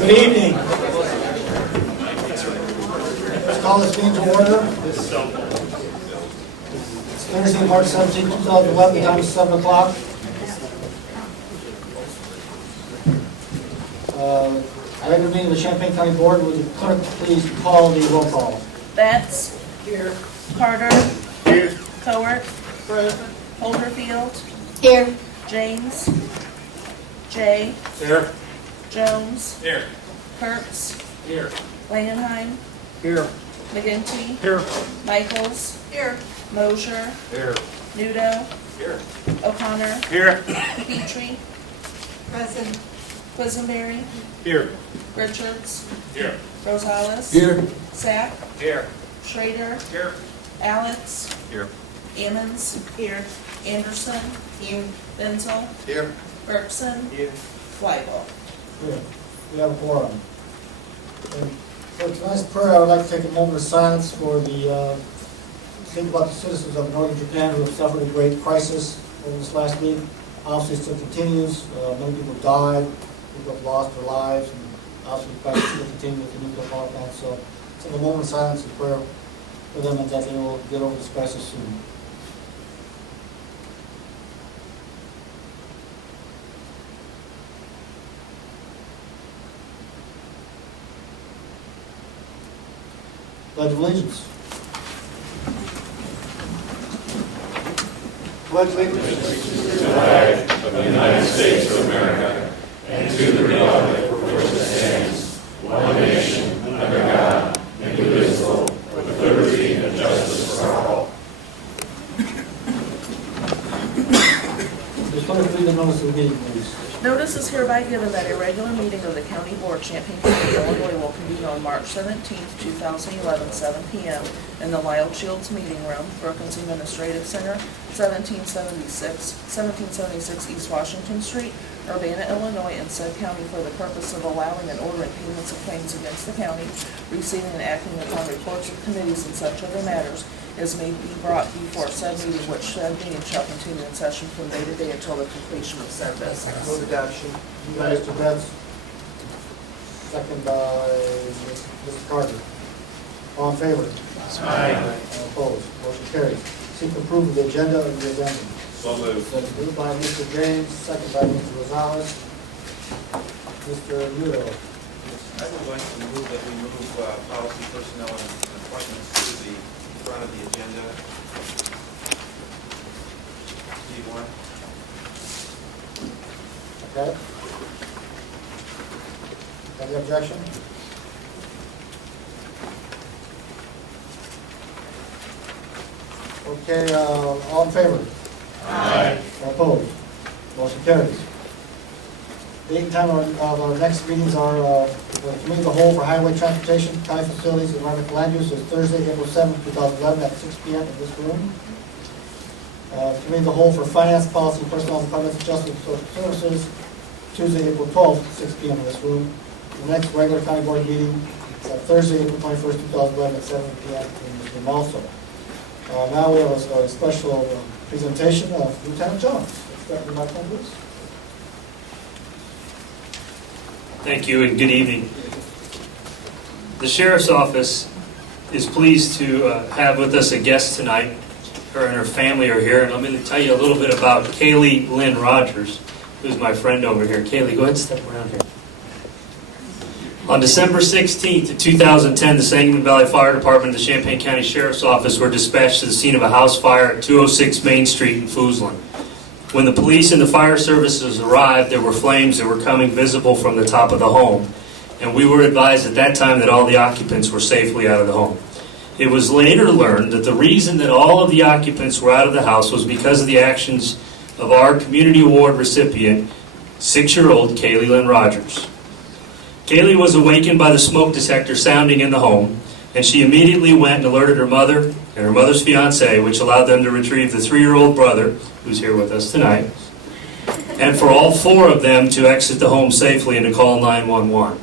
Good evening. Let's call this meeting to order. It's Thursday, March 17, 2011. The time is 7 o'clock. Regular meeting of the Champaign County Board. Would the clerk please call the roll call? Betts. Here. Carter. Here. Cowart. Present. Holderfield. Here. James. Jay. Here. Jones. Here. Kurtz. Here. Langenheim. Here. McGinty. Here. Michaels. Here. Mosier. Here. Nudo. Here. O'Connor. Here. Petrie. Present. Quisenberry. Here. Richards. Here. Rosales. Here. Sack. Here. Schrader. Here. Alex. Here. Ammons. Here. Anderson. Here. Benzel. Here. Bergson. Here. Weigel. Here. We have a quorum. And for tonight's prayer, I would like to take a moment of silence for think about the citizens of northern Japan who have suffered a great crisis over this last week. Obviously, it still continues. Many people died. People have lost their lives. And obviously, the crisis still continues with the nuclear power plant. So, take a moment of silence and prayer for them and that they will get over this crisis soon. Pledge of Allegiance. Pledge of Allegiance to the flag of the United States of America and to the republic for which it stands, one nation, under God, indivisible, with liberty and justice for all. Just want to read the notice of the meeting, please. Notice is hereby given that a regular meeting of the County Board, Champaign County, Illinois will convene on March 17, 2011, 7 p.m. in the Wild Shields Meeting Room, Brookings Administrative Center, 1776 East Washington Street, Urbana, Illinois, in said county for the purpose of allowing and ordering payments of claims against the county, receiving and acting upon reports of committees and such other matters as may be brought before said meeting, which said meeting shall continue in session from day to day until the completion of said business. Move adoption. By Mr. Betts. Second by Mr. Carter. All in favor? Aye. All opposed? Motion carries. Seek approval of the agenda of the addendum. So moved. That's moved by Mr. James, second by Mr. Rosales. Mr. Nudo. I would like to move that we move policy, personnel, and appointments to the front of the agenda. D1. Okay. Any objection? Okay, all in favor? Aye. All opposed? Motion carries. Date and time of our next meetings are the committee of the whole for highway transportation, county facilities, and environmental land use is Thursday, April 7th, 2011 at 6 p.m. in this room. Committee of the whole for finance, policy, personnel, and appointments, justice, and social services, Tuesday, April 12th, 6 p.m. in this room. The next regular county board meeting is Thursday, April 21st, 2011 at 7 p.m. in this room also. Now we have a special presentation of Lieutenant Jones. Let's start with Mike Andrews. Thank you and good evening. The Sheriff's Office is pleased to have with us a guest tonight. Her and her family are here, and I'm going to tell you a little bit about Kaylee Lynn Rogers, who's my friend over here. Kaylee, go ahead and step around here. On December 16th, 2010, the Sangamon Valley Fire Department and the Champaign County Sheriff's Office were dispatched to the scene of a house fire at 206 Main Street in Foosland. When the police and the fire services arrived, there were flames that were coming visible from the top of the home, and we were advised at that time that all the occupants were safely out of the home. It was later learned that the reason that all of the occupants were out of the house was because of the actions of our Community Award recipient, 6-year-old Kaylee Lynn Rogers. Kaylee was awakened by the smoke detector sounding in the home, and she immediately went and alerted her mother and her mother's fiance, which allowed them to retrieve the 3-year-old brother, who's here with us tonight, and for all 4 of them to exit the home safely and to call 911.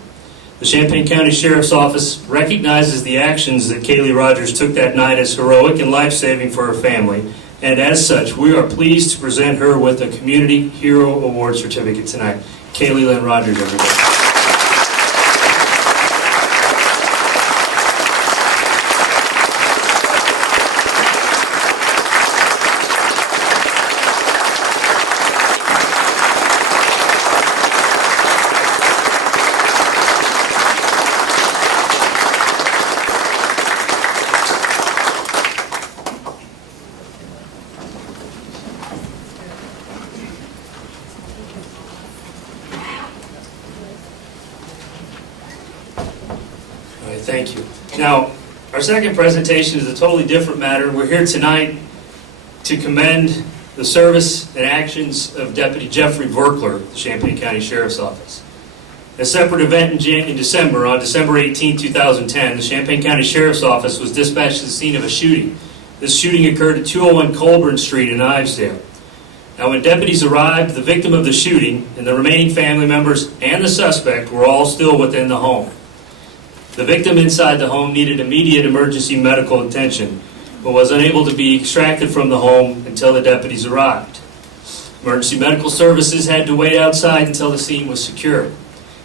The Champaign County Sheriff's Office recognizes the actions that Kaylee Rogers took that night as heroic and life-saving for her family, and as such, we are pleased to present her with a Community Hero Award certificate tonight. Kaylee Lynn Rogers, everybody. Thank you. Now, our second presentation is a totally different matter. We're here tonight to commend the service and actions of Deputy Jeffrey Verkler, the Champaign County Sheriff's Office. A separate event in December, on December 18, 2010, the Champaign County Sheriff's Office was dispatched to the scene of a shooting. This shooting occurred at 201 Colburn Street in Ivesdale. Now, when deputies arrived, the victim of the shooting and the remaining family members and the suspect were all still within the home. The victim inside the home needed immediate emergency medical attention, but was unable to be extracted from the home until the deputies arrived. Emergency medical services had to wait outside until the scene was secure.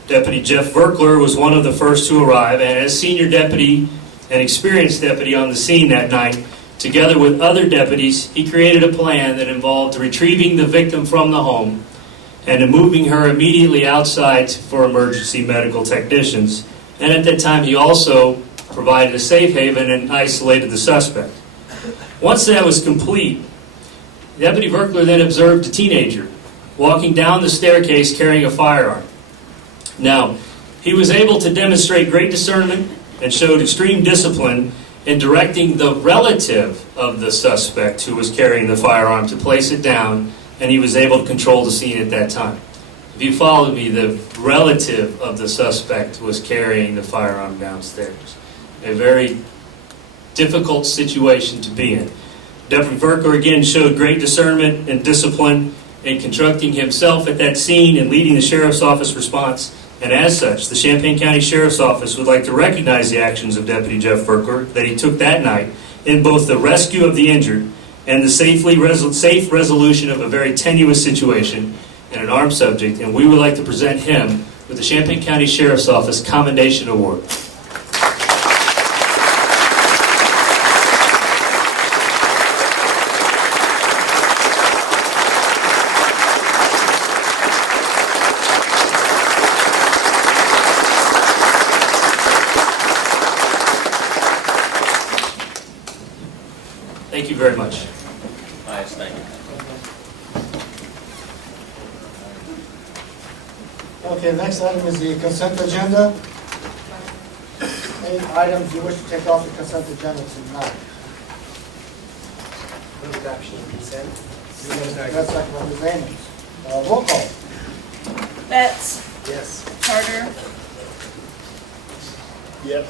Deputy Jeff Verkler was one of the first to arrive, and as senior deputy and experienced deputy on the scene that night, together with other deputies, he created a plan that involved retrieving the victim from the home and moving her immediately outside for emergency medical technicians. And at that time, he also provided a safe haven and isolated the suspect. Once that was complete, Deputy Verkler then observed a teenager walking down the staircase carrying a firearm. Now, he was able to demonstrate great discernment and showed extreme discipline in directing the relative of the suspect who was carrying the firearm to place it down, and he was able to control the scene at that time. If you followed me, the relative of the suspect was carrying the firearm downstairs. A very difficult situation to be in. Deputy Verkler again showed great discernment and discipline in conducting himself at that scene and leading the Sheriff's Office response. And as such, the Champaign County Sheriff's Office would like to recognize the actions of Deputy Jeff Verkler that he took that night in both the rescue of the injured and the safe resolution of a very tenuous situation and an armed subject. And we would like to present him with the Champaign County Sheriff's Office Commendation Award. Thank you very much. Nice, thank you. Okay, the next item is the consent agenda. Any items you wish to take off the consent agenda tonight? Move adoption of consent. That's second by Ms. Ames. Roll call. Betts, Yes. Carter, Yes.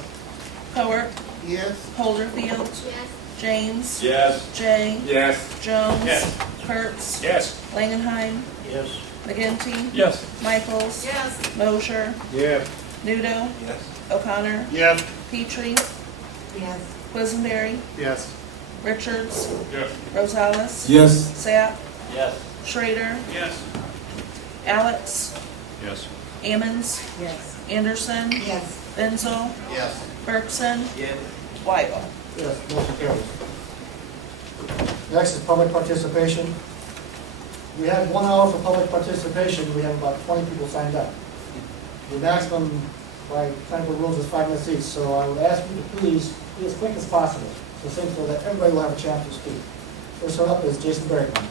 Howard, Yes. Holderfield, James, Yes. Jay, Yes. Jones, Yes. Kurtz, Yes. Langenheim, Yes. McGinty, Yes. Michaels, Yes. Mosher, Yes. Nudo, Yes. O'Connor, Yes. Petrie, Yes. Quisenberry, Yes. Richards, Yes. Rosales, Yes. Sapp, Yes. Schrader, Yes. Alex, Yes. Ammons, Yes. Anderson, Yes. Benzel, Yes. Bergson, Yes. Weigel. Yes, motion carries. Next is public participation. We have 1 hour for public participation. We have about 20 people signed up. The maximum by technical rules is 5 minutes each, so I would ask you to please be as quick as possible, so that everybody will have a chance to speak. First one up is Jason Bergman.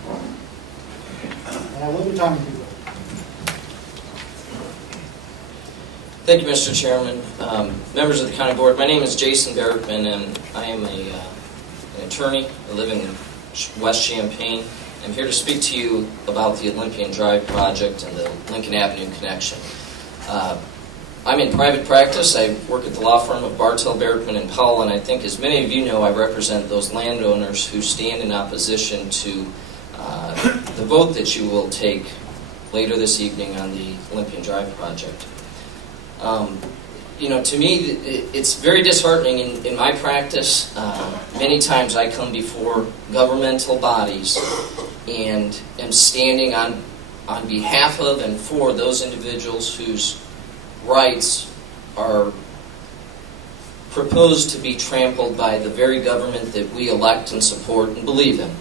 And I will be timing people. Thank you, Mr. Chairman. Members of the County Board, my name is Jason Bergman, and I am an attorney. I live in West Champaign. I'm here to speak to you about the Olympian Drive project and the Lincoln Avenue connection. I'm in private practice. I work at the law firm of Bartell, Bergman, and Powell, and I think, as many of you know, I represent those landowners who stand in opposition to the vote that you will take later this evening on the Olympian Drive project. To me, it's very disheartening in my practice. Many times I come before governmental bodies and am standing on behalf of and for those individuals whose rights are proposed to be trampled by the very government that we elect and support and believe in.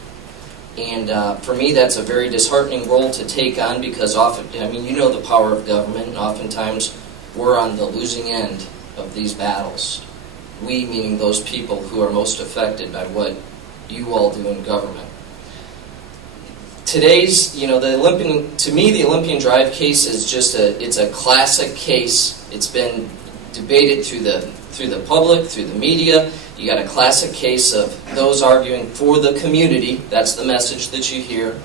And for me, that's a very disheartening role to take on because you know the power of government, and oftentimes we're on the losing end of these battles. We, meaning those people who are most affected by what you all do in government. Today's, the Olympian Drive case is it's a classic case. It's been debated through the through the public, through the media. You got a classic case of those arguing for the community. That's the message that you hear.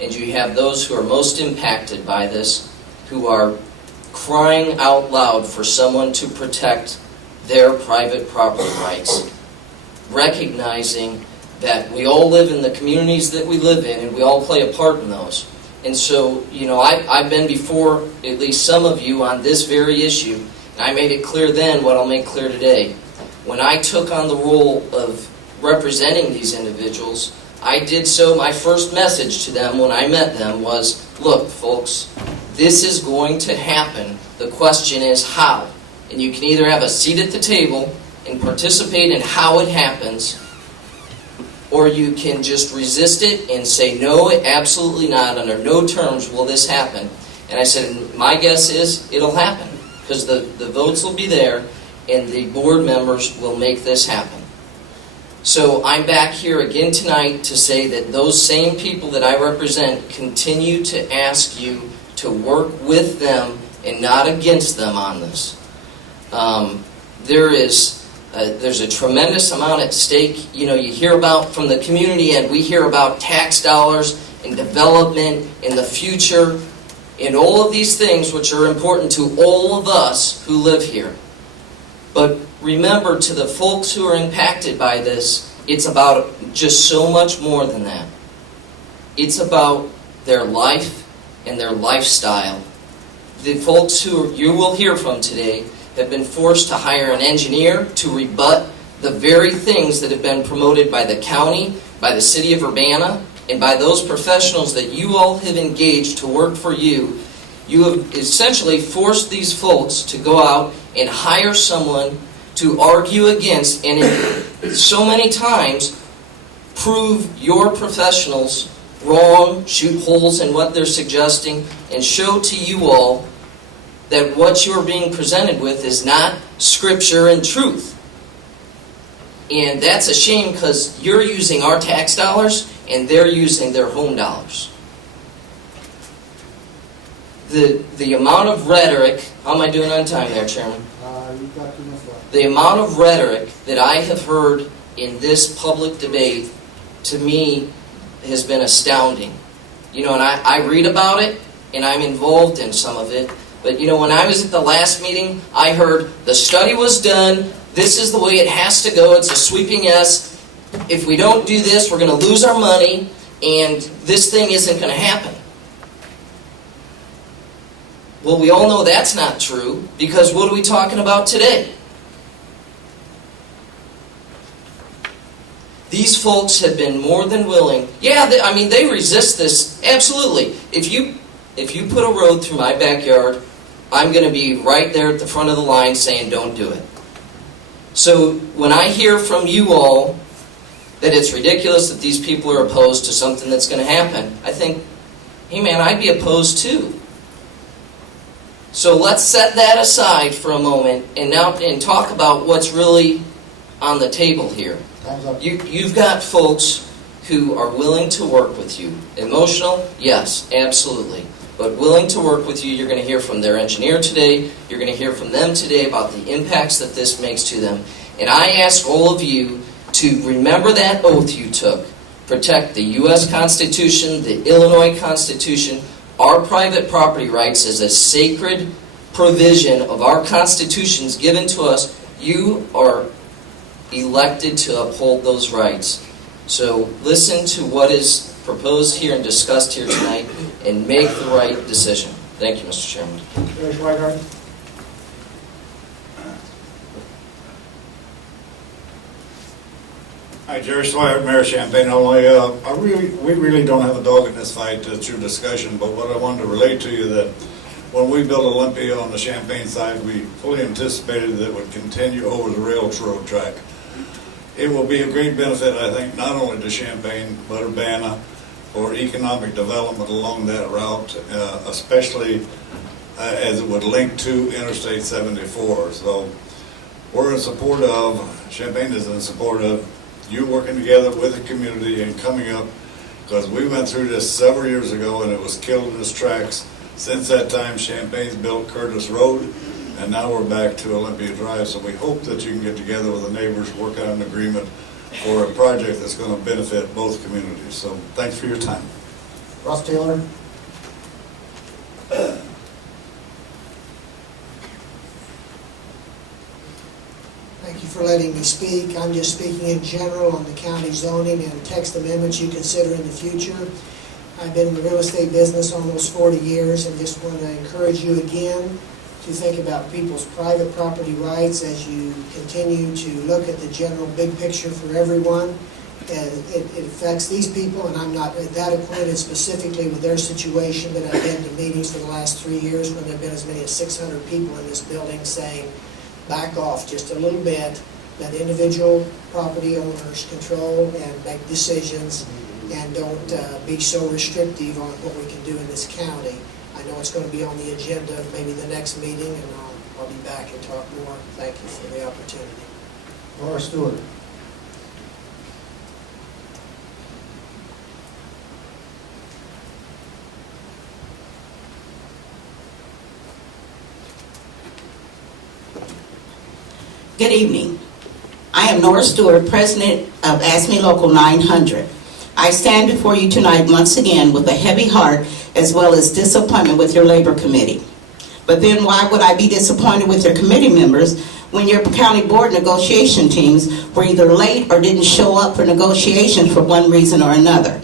And you have those who are most impacted by this, who are crying out loud for someone to protect their private property rights, recognizing that we all live in the communities that we live in, and we all play a part in those. And so, I've been before at least some of you on this very issue, and I made it clear then what I'll make clear today. When I took on the role of representing these individuals, I did so, my first message to them when I met them was, look, folks, this is going to happen. The question is how. And you can either have a seat at the table and participate in how it happens, or you can just resist it and say, no, absolutely not, under no terms will this happen. And I said, my guess is it'll happen, because the votes will be there, and the board members will make this happen. So I'm back here again tonight to say that those same people that I represent continue to ask you to work with them and not against them on this. There's a tremendous amount at stake. You hear about from the community, and we hear about tax dollars and development in the future and all of these things which are important to all of us who live here. But remember, to the folks who are impacted by this, it's about just so much more than that. It's about their life and their lifestyle. The folks who you will hear from today have been forced to hire an engineer to rebut the very things that have been promoted by the county, by the city of Urbana, and by those professionals that you all have engaged to work for you. You have essentially forced these folks to go out and hire someone to argue against, and so many times prove your professionals wrong, shoot holes in what they're suggesting, and show to you all that what you're being presented with is not scripture and truth. And that's a shame, because you're using our tax dollars and they're using their home dollars. The amount of rhetoric, how am I doing on time there, Chairman? You've got 2 minutes left. The amount of rhetoric that I have heard in this public debate, to me, has been astounding. And I read about it, and I'm involved in some of it. But when I was at the last meeting, I heard the study was done, this is the way it has to go, it's a sweeping yes. If we don't do this, we're going to lose our money, and this thing isn't going to happen. Well, we all know that's not true, because what are we talking about today? These folks have been more than willing. Yeah, they resist this, absolutely. If you put a road through my backyard, I'm going to be right there at the front of the line saying, don't do it. So when I hear from you all that it's ridiculous that these people are opposed to something that's going to happen, I think, hey man, I'd be opposed too. So let's set that aside for a moment and talk about what's really on the table here. Time's up. You've got folks who are willing to work with you. Emotional? Yes, absolutely. But willing to work with you. You're going to hear from their engineer today. You're going to hear from them today about the impacts that this makes to them. And I ask all of you to remember that oath you took. Protect the U.S. Constitution, the Illinois Constitution, our private property rights as a sacred provision of our constitutions given to us. You are elected to uphold those rights. So listen to what is proposed here and discussed here tonight and make the right decision. Thank you, Mr. Chairman. Jerry Schweigart. Hi, Jerry Swire, Mayor Champaign, Illinois. We really don't have a dog in this fight. It's your discussion, but what I wanted to relate to you that when we built Olympia on the Champaign side, we fully anticipated that it would continue over the railroad track. It will be a great benefit, I think, not only to Champaign, but Urbana, for economic development along that route, especially as it would link to Interstate 74. So we're in support of, Champaign is in support of you working together with the community and coming up, because we went through this several years ago and it was killed in its tracks. Since that time, Champaign's built Curtis Road, and now we're back to Olympia Drive. So we hope that you can get together with the neighbors, work out an agreement for a project that's going to benefit both communities. So thanks for your time. Ross Taylor. Thank you for letting me speak. I'm just speaking in general on the county zoning and text amendments you consider in the future. I've been in the real estate business almost 40 years and just want to encourage you again to think about people's private property rights as you continue to look at the general big picture for everyone. It affects these people, and I'm not that acquainted specifically with their situation, but I've been to meetings for the last 3 years when there have been as many as 600 people in this building saying, back off just a little bit, let individual property owners control and make decisions, and don't be so restrictive on what we can do in this county. I know it's going to be on the agenda of maybe the next meeting, and I'll be back and talk more. Thank you for the opportunity. Laura Stewart. Good evening. I am Nora Stewart, President of ASME Local 900. I stand before you tonight once again with a heavy heart as well as disappointment with your Labor Committee. But then why would I be disappointed with your committee members when your county board negotiation teams were either late or didn't show up for negotiations for one reason or another?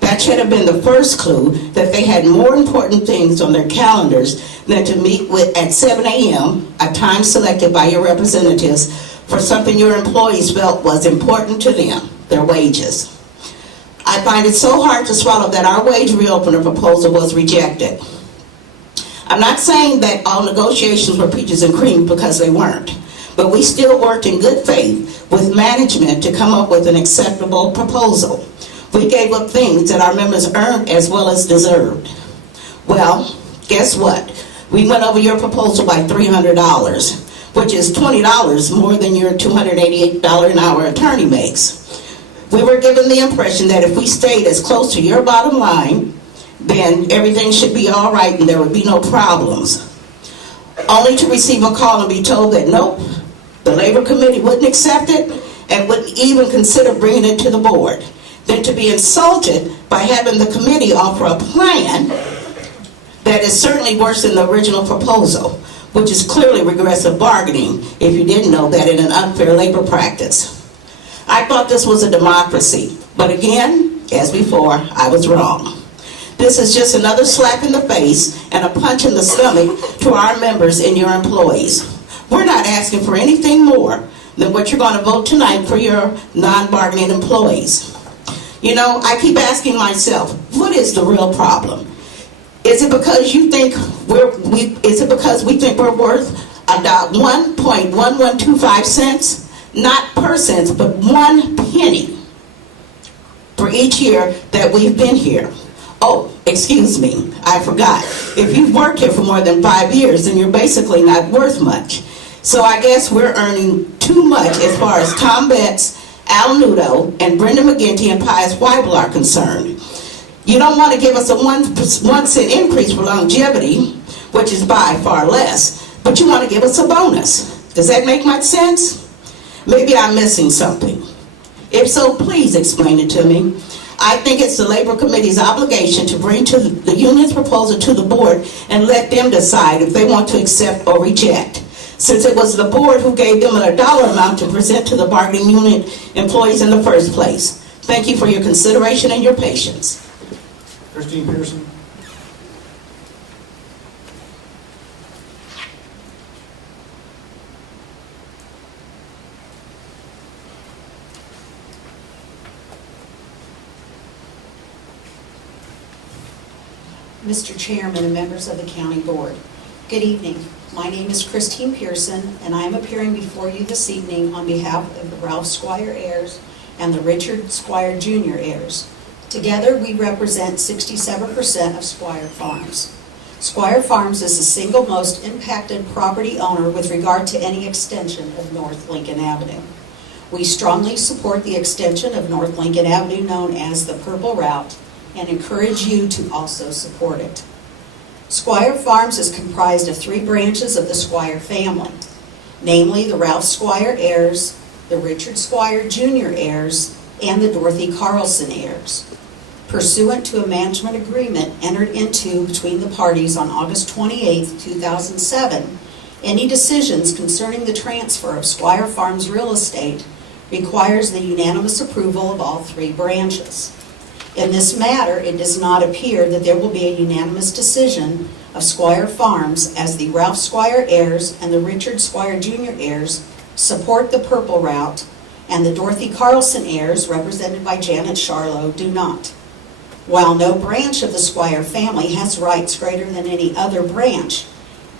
That should have been the first clue that they had more important things on their calendars than to meet with at 7 a.m., a time selected by your representatives for something your employees felt was important to them, their wages. I find it so hard to swallow that our wage reopener proposal was rejected. I'm not saying that all negotiations were peaches and cream, because they weren't, but we still worked in good faith with management to come up with an acceptable proposal. We gave up things that our members earned as well as deserved. Well, guess what? We went over your proposal by $300, which is $20 more than your $288 an hour attorney makes. We were given the impression that if we stayed as close to your bottom line, then everything should be all right and there would be no problems. Only to receive a call and be told that nope, the Labor Committee wouldn't accept it and wouldn't even consider bringing it to the board. Then to be insulted by having the committee offer a plan that is certainly worse than the original proposal, which is clearly regressive bargaining, if you didn't know that, in an unfair labor practice. I thought this was a democracy, but again, as before, I was wrong. This is just another slap in the face and a punch in the stomach to our members and your employees. We're not asking for anything more than what you're going to vote tonight for your non-bargaining employees. You know, I keep asking myself, what is the real problem? Is it because you think is it because we think we're worth about 1.1125 cents? Not per cents, but 1 penny for each year that we've been here. Oh, excuse me, I forgot. If you've worked here for more than 5 years, then you're basically not worth much. So I guess we're earning too much as far as Tom Betts, Al Nudo, and Brenda McGinty and Pius Weibel are concerned. You don't want to give us a 1 cent increase for longevity, which is by far less, but you want to give us a bonus. Does that make much sense? Maybe I'm missing something. If so, please explain it to me. I think it's the Labor Committee's obligation to bring to the union's proposal to the board and let them decide if they want to accept or reject, since it was the board who gave them a dollar amount to present to the bargaining union employees in the first place. Thank you for your consideration and your patience. Christine Pearson. Mr. Chairman and members of the County Board, good evening. My name is Christine Pearson, and I am appearing before you this evening on behalf of the Ralph Squire heirs and the Richard Squire Jr. heirs. Together, we represent 67% of Squire Farms. Squire Farms is the single most impacted property owner with regard to any extension of North Lincoln Avenue. We strongly support the extension of North Lincoln Avenue, known as the Purple Route, and encourage you to also support it. Squire Farms is comprised of 3 branches of the Squire family, namely the Ralph Squire heirs, the Richard Squire Jr. heirs, and the Dorothy Carlson heirs. Pursuant to a management agreement entered into between the parties on August 28, 2007, any decisions concerning the transfer of Squire Farms real estate requires the unanimous approval of all 3 branches. In this matter, it does not appear that there will be a unanimous decision of Squire Farms, as the Ralph Squire heirs and the Richard Squire Jr. heirs support the purple route, and the Dorothy Carlson heirs, represented by Janet Charlo, do not. While no branch of the Squire family has rights greater than any other branch,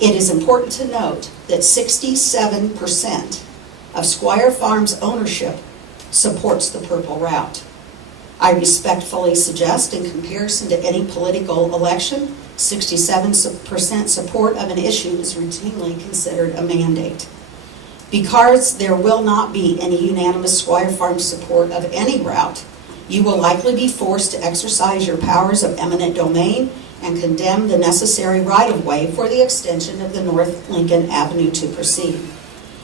it is important to note that 67% of Squire Farms ownership supports the purple route. I respectfully suggest, in comparison to any political election, 67% support of an issue is routinely considered a mandate. Because there will not be any unanimous Squire Farms support of any route, you will likely be forced to exercise your powers of eminent domain and condemn the necessary right-of-way for the extension of the North Lincoln Avenue to proceed.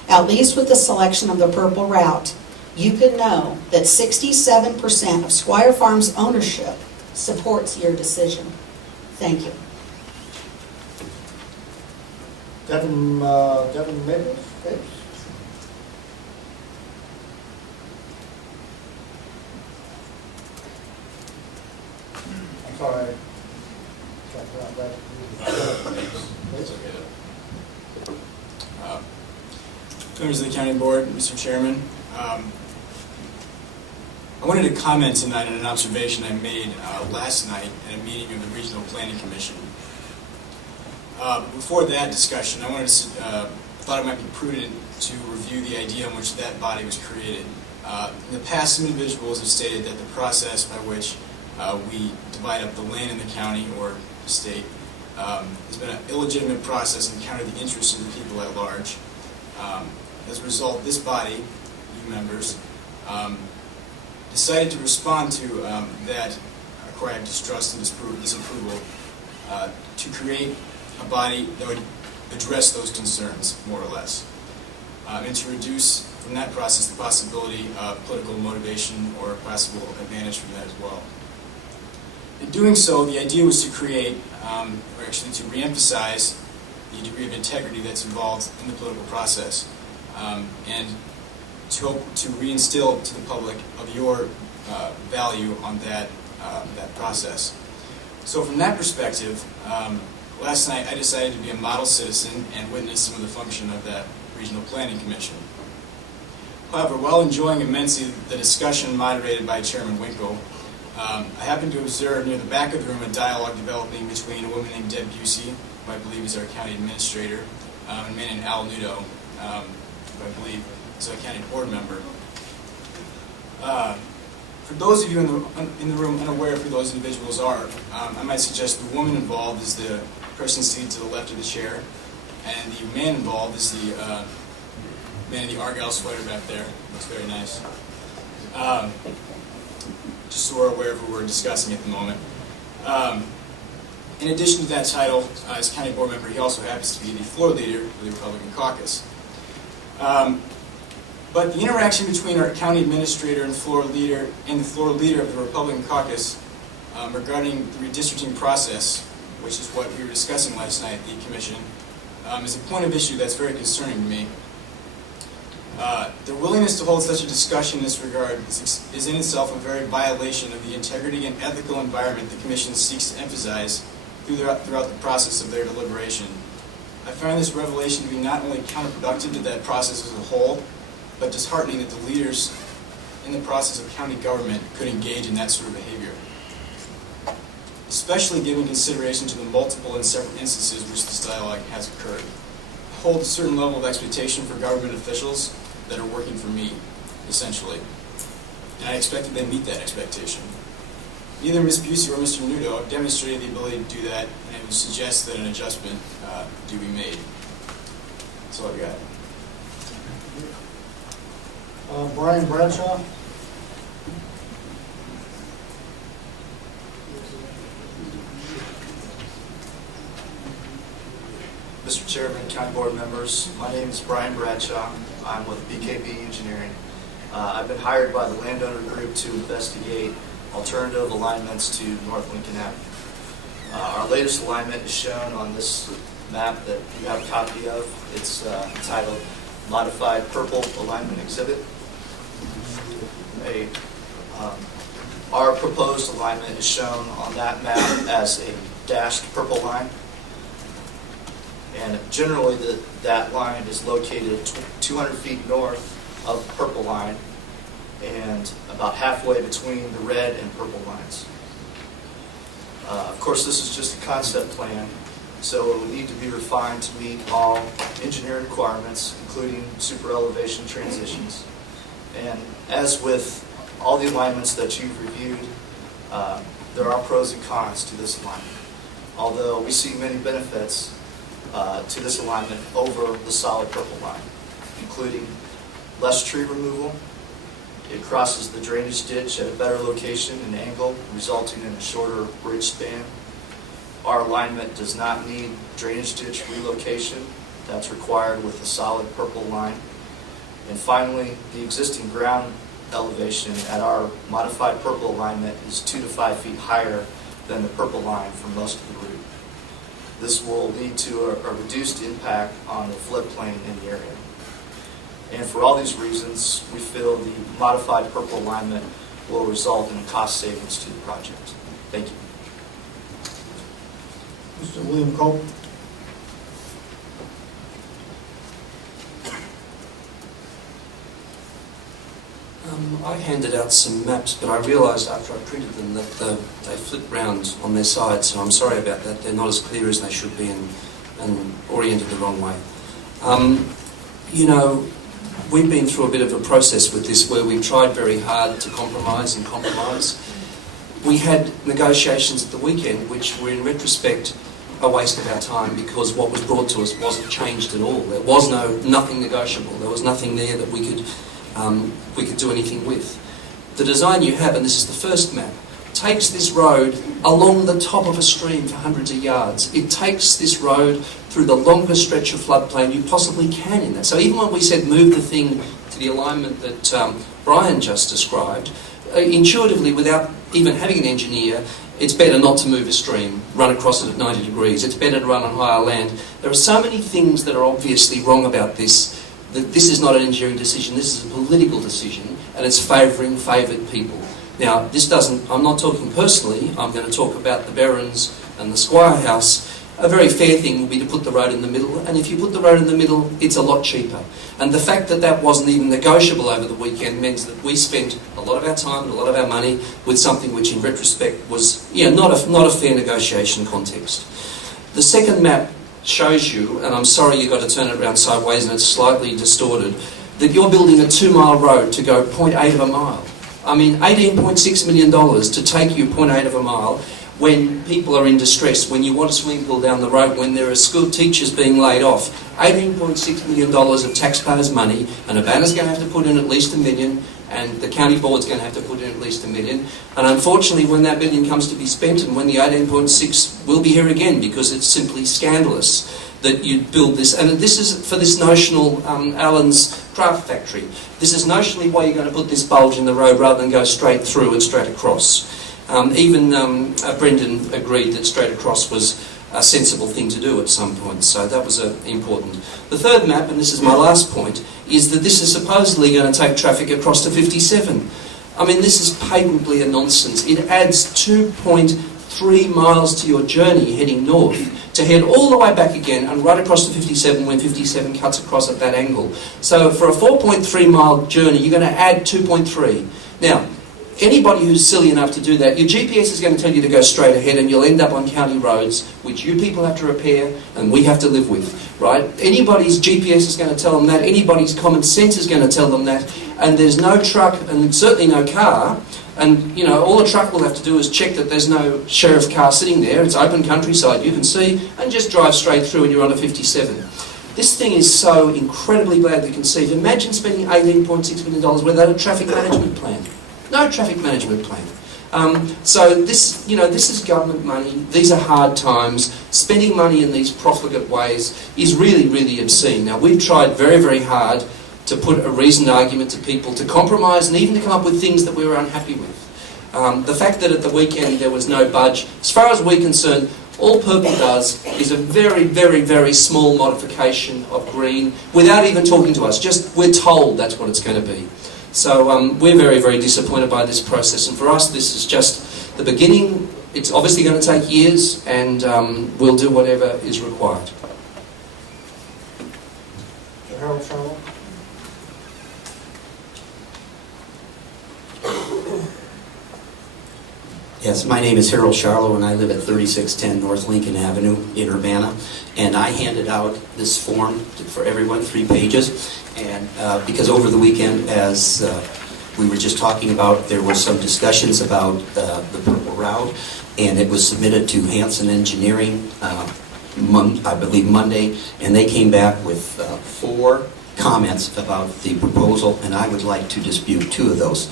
At least with the selection of the purple route, you can know that 67% of Squire Farms ownership supports your decision. Thank you. Devin Maples? I'm sorry. Members of the County Board, Mr. Chairman, I wanted to comment tonight on an observation I made last night at a meeting of the Regional Planning Commission. Before that discussion, I thought it might be prudent to review the idea on which that body was created. In the past, some individuals have stated that the process by which we divide up the land in the county or the state has been an illegitimate process and countered the interests of the people at large. As a result, this body, you members, decided to respond to that acquired distrust and disapproval to create a body that would address those concerns, more or less, and to reduce from that process the possibility of political motivation or possible advantage from that as well. In doing so, the idea was to create, or actually to reemphasize, the degree of integrity that's involved in the political process, and to hope to reinstill to the public of your value on that process. So from that perspective, last night I decided to be a model citizen and witness some of the function of that Regional Planning Commission. However, while enjoying immensely the discussion moderated by Chairman Winkle, I happened to observe near the back of the room a dialogue developing between a woman named Deb Busey, who I believe is our county administrator, and a man named Al Nudo, who I believe is a county board member. For those of you in the room unaware of who those individuals are, I might suggest the woman involved is the person seated to the left of the chair, and the man involved is the man in the Argyle sweater back there. Looks very nice. Just so we're aware of who we're discussing at the moment. In addition to that title, as county board member, he also happens to be the floor leader of the Republican caucus. But the interaction between our county administrator and the floor leader of the Republican caucus regarding the redistricting process, which is what we were discussing last night at the commission, is a point of issue that's very concerning to me. Their willingness to hold such a discussion in this regard is in itself a very violation of the integrity and ethical environment the Commission seeks to emphasize throughout the process of their deliberation. I find this revelation to be not only counterproductive to that process as a whole, but disheartening that the leaders in the process of county government could engage in that sort of behavior, especially given consideration to the multiple and several instances in which this dialogue has occurred. I hold a certain level of expectation for government officials that are working for me, essentially. And I expect that they meet that expectation. Neither Ms. Busey or Mr. Nudo have demonstrated the ability to do that, and I would suggest that an adjustment do be made. That's all I got. Brian Bradshaw? Mr. Chairman, County Board members, my name is Brian Bradshaw. I'm with BKB Engineering. I've been hired by the landowner group to investigate alternative alignments to North Lincoln Avenue. Our latest alignment is shown on this map that you have a copy of. It's entitled Modified Purple Alignment Exhibit. Our proposed alignment is shown on that map as a dashed purple line. And generally, that line is located 200 feet north of the purple line and about halfway between the red and purple lines. Of course, this is just a concept plan, so it will need to be refined to meet all engineering requirements, including super elevation transitions. And as with all the alignments that you've reviewed, there are pros and cons to this alignment. Although we see many benefits to this alignment over the solid purple line, including less tree removal. It crosses the drainage ditch at a better location and angle, resulting in a shorter bridge span. Our alignment does not need drainage ditch relocation. That's required with the solid purple line. And finally, the existing ground elevation at our modified purple alignment is 2 to 5 feet higher than the purple line for most of the route. This will lead to a reduced impact on the floodplain in the area. And for all these reasons, we feel the modified purple alignment will result in cost savings to the project. Thank you. Mr. William Cope. I handed out some maps, but I realised after I printed them that they flip round on their sides, so I'm sorry about that. They're not as clear as they should be and oriented the wrong way. You know, we've been through a bit of a process with this where we've tried very hard to compromise and compromise. We had negotiations at the weekend which were in retrospect a waste of our time because what was brought to us wasn't changed at all. There was nothing negotiable. There was nothing there that we could do anything with. The design you have, and this is the first map, takes this road along the top of a stream for hundreds of yards. It takes this road through the longest stretch of floodplain you possibly can in that. So even when we said move the thing to the alignment that Brian just described, intuitively, without even having an engineer, it's better not to move a stream, run across it at 90 degrees. It's better to run on higher land. There are so many things that are obviously wrong about this. That this is not an engineering decision, this is a political decision, and it's favouring favoured people. Now, this doesn't, I'm not talking personally, I'm going to talk about the Berens and the Squire House. A very fair thing would be to put the road in the middle, and if you put the road in the middle, it's a lot cheaper. And the fact that that wasn't even negotiable over the weekend means that we spent a lot of our time and a lot of our money with something which in retrospect was not a fair negotiation context. The second map shows you, and I'm sorry you've got to turn it around sideways and it's slightly distorted, that you're building a 2-mile road to go 0.8 of a mile. I mean, $18.6 million to take you 0.8 of a mile when people are in distress, when you want a swimming pool down the road, when there are school teachers being laid off. $18.6 million of taxpayers' money, and Urbana's going to have to put in at least $1 million, and the county board's going to have to put in at least $1 million. And unfortunately, when that $1 million comes to be spent, and when the 18.6 will be here again, because it's simply scandalous that you build this, and this is for this notional Allen's craft factory. This is notionally why you're going to put this bulge in the road rather than go straight through and straight across. Even Brendan agreed that straight across was a sensible thing to do at some point, so that was important. The third map, and this is my last point, is that this is supposedly going to take traffic across to 57. I mean, this is patently a nonsense. It adds 2.3 miles to your journey heading north to head all the way back again and right across to 57 when 57 cuts across at that angle. So for a 4.3 mile journey, you're going to add 2.3. Now, anybody who's silly enough to do that, your GPS is going to tell you to go straight ahead and you'll end up on county roads, which you people have to repair and we have to live with, right? Anybody's GPS is going to tell them that, anybody's common sense is going to tell them that, and there's no truck and certainly no car, and all the truck will have to do is check that there's no sheriff car sitting there, it's open countryside, you can see, and just drive straight through and you're on a 57. This thing is so incredibly badly conceived. Imagine spending $18.6 million without a traffic management plan. No traffic management plan. So this, this is government money. These are hard times. Spending money in these profligate ways is really, really obscene. Now, we've tried very, very hard to put a reasoned argument to people, to compromise and even to come up with things that we were unhappy with. The fact that at the weekend there was no budge, as far as we're concerned, all purple does is a very, very, very small modification of green without even talking to us. Just we're told that's what it's going to be. So we're very, very disappointed by this process. And for us, this is just the beginning. It's obviously going to take years, and we'll do whatever is required. Harold Charlotte? Yes, my name is Harold Charlo, and I live at 3610 North Lincoln Avenue in Urbana. And I handed out this form for everyone, 3 pages. And because over the weekend, as we were just talking about, there were some discussions about the Purple Route, and it was submitted to Hanson Engineering, I believe Monday, and they came back with 4 comments about the proposal, and I would like to dispute 2 of those.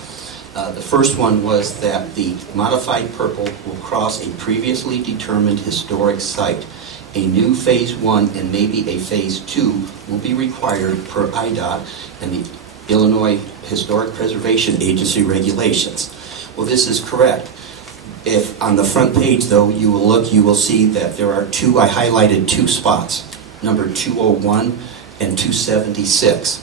The first one was that the modified purple will cross a previously determined historic site. A new Phase 1 and maybe a Phase 2 will be required per IDOT and the Illinois Historic Preservation Agency regulations. Well, this is correct. If on the front page, though, you will look, you will see that there are 2, I highlighted 2 spots, number 201 and 276.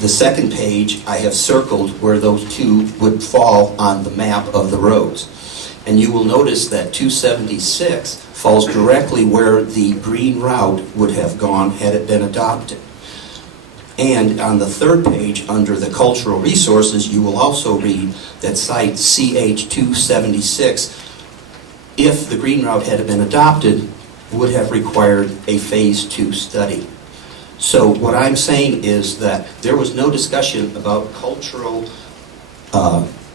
The second page, I have circled where those 2 would fall on the map of the roads. And you will notice that 276 falls directly where the green route would have gone had it been adopted. And on the third page, under the cultural resources, you will also read that site CH276, if the green route had been adopted, would have required a Phase 2 study. So what I'm saying is that there was no discussion about cultural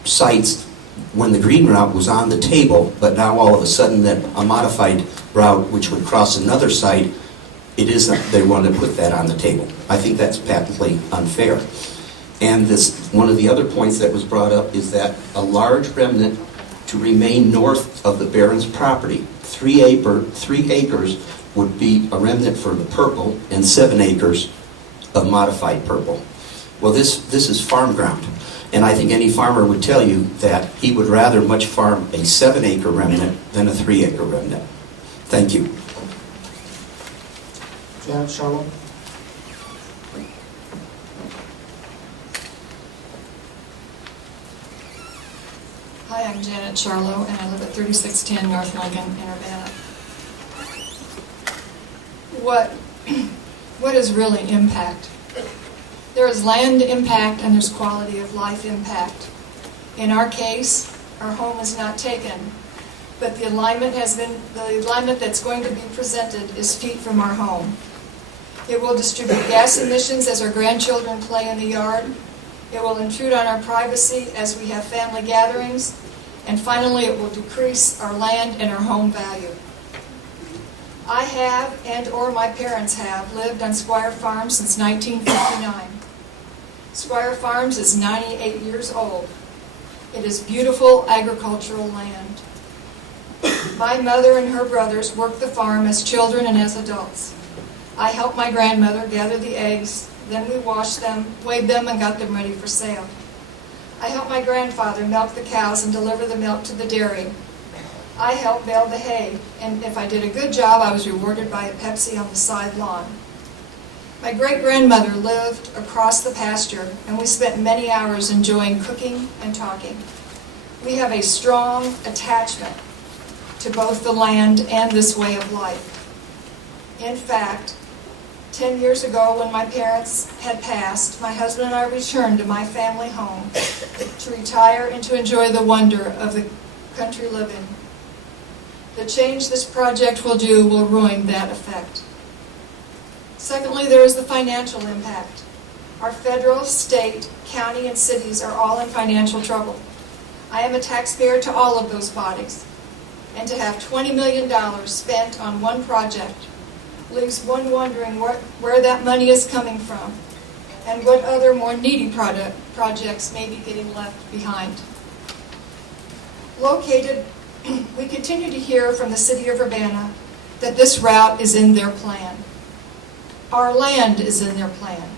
sites when the green route was on the table, but now all of a sudden that a modified route which would cross another site, they want to put that on the table. I think that's patently unfair. And one of the other points that was brought up is that a large remnant to remain north of the Baron's property, 3 acres would be a remnant for the purple and 7 acres of modified purple. Well, this is farm ground. And I think any farmer would tell you that he would rather much farm a 7-acre remnant than a 3-acre remnant. Thank you. Janet Charlotte? Hi, I'm Janet Charlo, and I live at 3610 North Lincoln in Urbana. What is really impact? There is land impact and there's quality of life impact. In our case, our home is not taken, but the alignment that's going to be presented is feet from our home. It will distribute gas emissions as our grandchildren play in the yard. It will intrude on our privacy as we have family gatherings. And finally, it will decrease our land and our home value. I have, and or my parents have, lived on Squire Farm since 1959. Squire Farms is 98 years old. It is beautiful agricultural land. My mother and her brothers worked the farm as children and as adults. I helped my grandmother gather the eggs, then we washed them, weighed them, and got them ready for sale. I helped my grandfather milk the cows and deliver the milk to the dairy. I helped bale the hay, and if I did a good job, I was rewarded by a Pepsi on the side lawn. My great-grandmother lived across the pasture, and we spent many hours enjoying cooking and talking. We have a strong attachment to both the land and this way of life. In fact, 10 years ago when my parents had passed, my husband and I returned to my family home to retire and to enjoy the wonder of the country living. The change this project will do will ruin that effect. Secondly, there is the financial impact. Our federal, state, county, and cities are all in financial trouble. I am a taxpayer to all of those bodies. And to have $20 million spent on one project leaves one wondering where that money is coming from and what other more needy projects may be getting left behind. Located, we continue to hear from the city of Urbana that this route is in their plan. Our land is in their plan.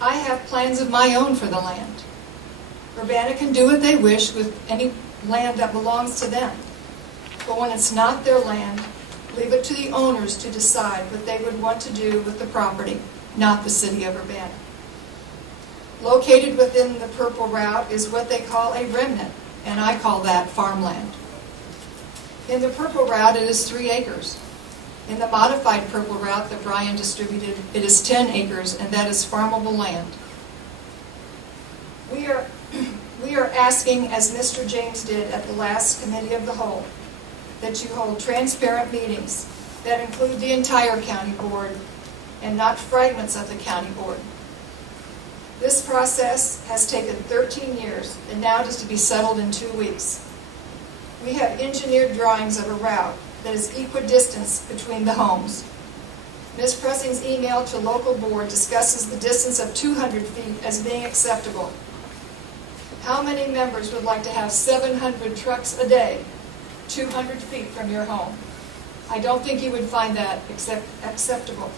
I have plans of my own for the land. Urbana can do what they wish with any land that belongs to them. But when it's not their land, leave it to the owners to decide what they would want to do with the property, not the city of Urbana. Located within the purple route is what they call a remnant, and I call that farmland. In the purple route, it is 3 acres. In the modified purple route that Brian distributed, it is 10 acres, and that is farmable land. We are asking, as Mr. James did at the last committee of the whole, that you hold transparent meetings that include the entire county board and not fragments of the county board. This process has taken 13 years and now it is to be settled in 2 weeks. We have engineered drawings of a route that is equidistant between the homes. Ms. Pressing's email to local board discusses the distance of 200 feet as being acceptable. How many members would like to have 700 trucks a day, 200 feet from your home? I don't think you would find that acceptable.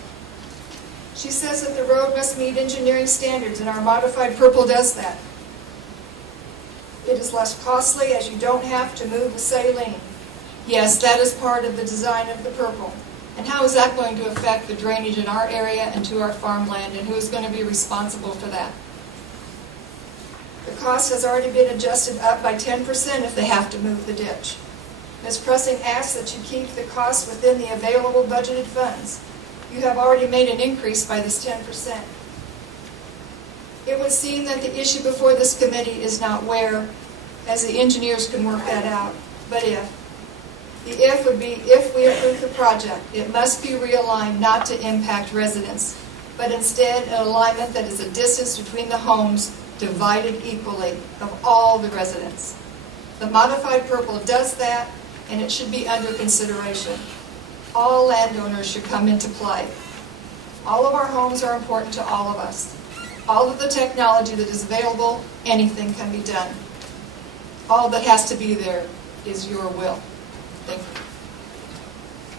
She says that the road must meet engineering standards, and our modified purple does that. It is less costly as you don't have to move the saline. Yes, that is part of the design of the purple. And how is that going to affect the drainage in our area and to our farmland, and who is going to be responsible for that? The cost has already been adjusted up by 10% if they have to move the ditch. Ms. Pressing asks that you keep the cost within the available budgeted funds. You have already made an increase by this 10%. It would seem that the issue before this committee is not where, as the engineers can work that out, but if. The if would be if we approve the project, it must be realigned not to impact residents, but instead an alignment that is a distance between the homes divided equally of all the residents. The modified purple does that, and it should be under consideration. All landowners should come into play. All of our homes are important to all of us. All of the technology that is available, anything can be done. All that has to be there is your will. Thank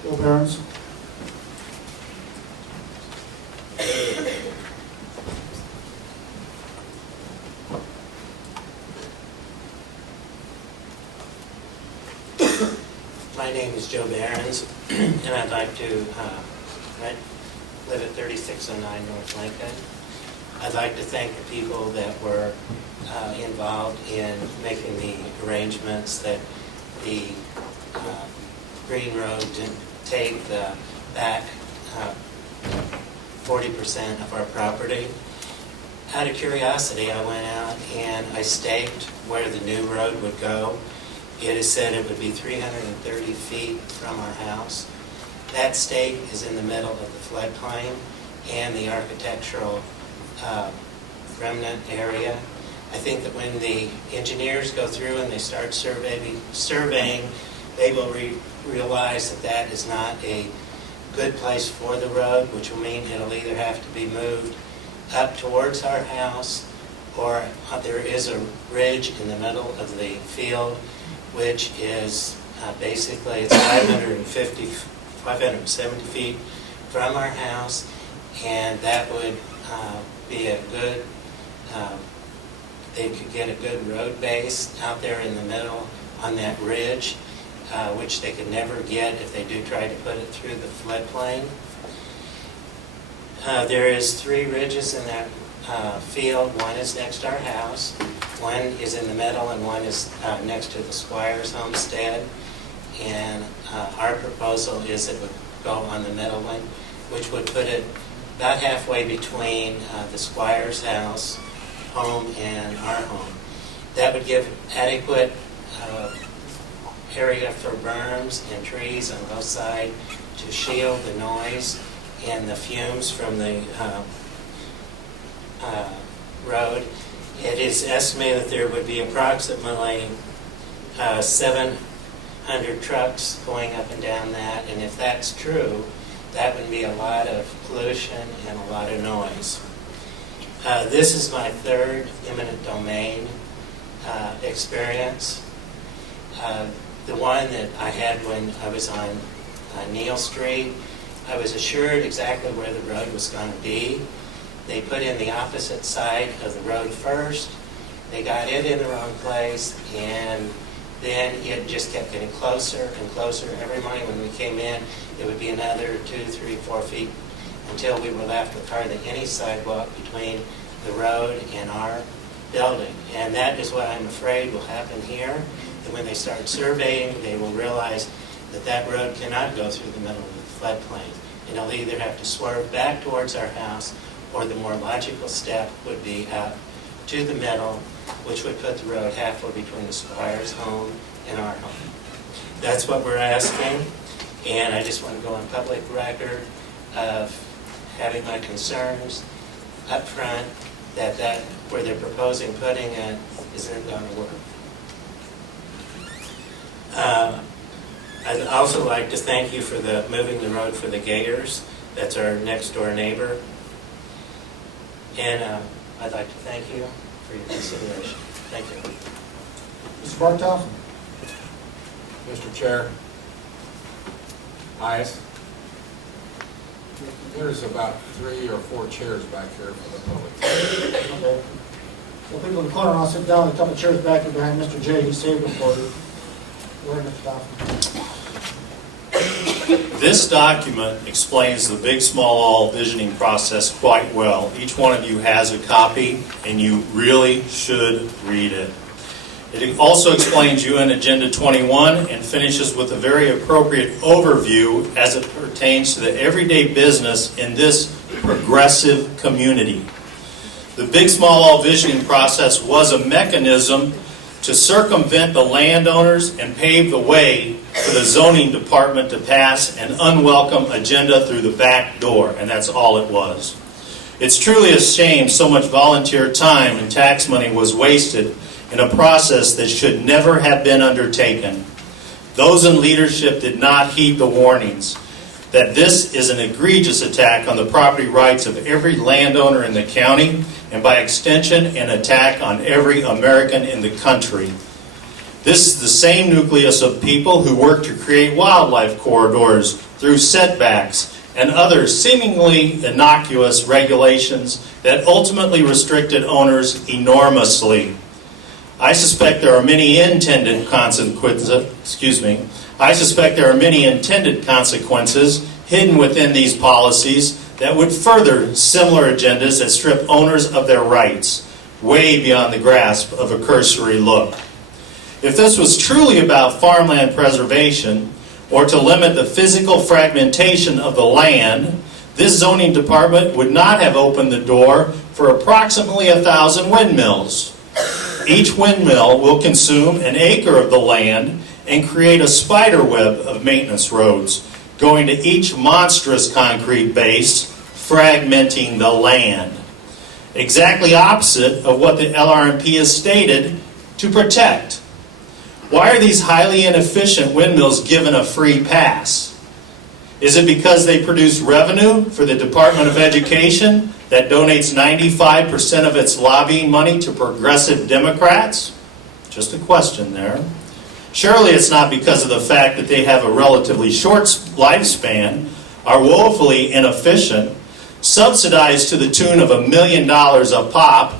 you. Bill Barons. My name is Joe Behrens, and I'd like to I live at 3609 North Lincoln. I'd like to thank the people that were involved in making the arrangements that the Green Road didn't take the back 40% of our property. Out of curiosity, I went out and I staked where the new road would go. It is said it would be 330 feet from our house. That stake is in the middle of the floodplain and the architectural remnant area. I think that when the engineers go through and they start surveying, they will realize that that is not a good place for the road, which will mean it'll either have to be moved up towards our house, or there is a ridge in the middle of the field, which is basically it's 570 feet from our house, and that would be a good, they could get a good road base out there in the middle on that ridge, which they could never get if they do try to put it through the floodplain. There is 3 ridges in that field. One is next to our house, one is in the middle, and one is next to the Squires homestead. And our proposal is it would go on the middle one, which would put it about halfway between the Squires house home and our home. That would give adequate area for berms and trees on both sides to shield the noise and the fumes from the road. It is estimated that there would be approximately 700 trucks going up and down that, and if that's true, that would be a lot of pollution and a lot of noise. This is my 3rd eminent domain experience. The one that I had when I was on Neal Street, I was assured exactly where the road was going to be. They put in the opposite side of the road first. They got it in the wrong place, and then it just kept getting closer and closer. Every morning when we came in, it would be another 2, 3, 4 feet until we were left with hardly any sidewalk between the road and our building. And that is what I'm afraid will happen here. And when they start surveying, they will realize that that road cannot go through the middle of the floodplain. And they'll either have to swerve back towards our house, or the more logical step would be out to the middle, which would put the road halfway between the Squire's home and our home. That's what we're asking, and I just want to go on public record of having my concerns up front that where they're proposing putting it isn't going to work. I'd also like to thank you for moving the road for the Gators. That's our next door neighbor. And I'd like to thank you for your consideration. Thank you. Mr. Bartow? Mr. Chair, ayes. There's about 3 or 4 chairs back here for the public. Okay. So people in the corner, I'll sit down, a couple of chairs back here behind Mr. J. He saved them for you. Go ahead, Mr. Thompson. This document explains the big, small, all visioning process quite well. Each one of you has a copy, and you really should read it. It also explains UN Agenda 21 and finishes with a very appropriate overview as it pertains to the everyday business in this progressive community. The big, small, all visioning process was a mechanism to circumvent the landowners and pave the way for the zoning department to pass an unwelcome agenda through the back door, and that's all it was. It's truly a shame so much volunteer time and tax money was wasted in a process that should never have been undertaken. Those in leadership did not heed the warnings that this is an egregious attack on the property rights of every landowner in the county, and by extension, an attack on every American in the country. This is the same nucleus of people who work to create wildlife corridors through setbacks and other seemingly innocuous regulations that ultimately restricted owners enormously. I suspect there are many intended consequences hidden within these policies that would further similar agendas that strip owners of their rights, way beyond the grasp of a cursory look. If this was truly about farmland preservation, or to limit the physical fragmentation of the land, this zoning department would not have opened the door for approximately 1,000 windmills. Each windmill will consume an acre of the land and create a spider web of maintenance roads, going to each monstrous concrete base, fragmenting the land. Exactly opposite of what the LRMP has stated to protect. Why are these highly inefficient windmills given a free pass? Is it because they produce revenue for the Department of Education that donates 95% of its lobbying money to progressive Democrats? Just a question there. Surely it's not because of the fact that they have a relatively short lifespan, are woefully inefficient, subsidized to the tune of $1 million a pop,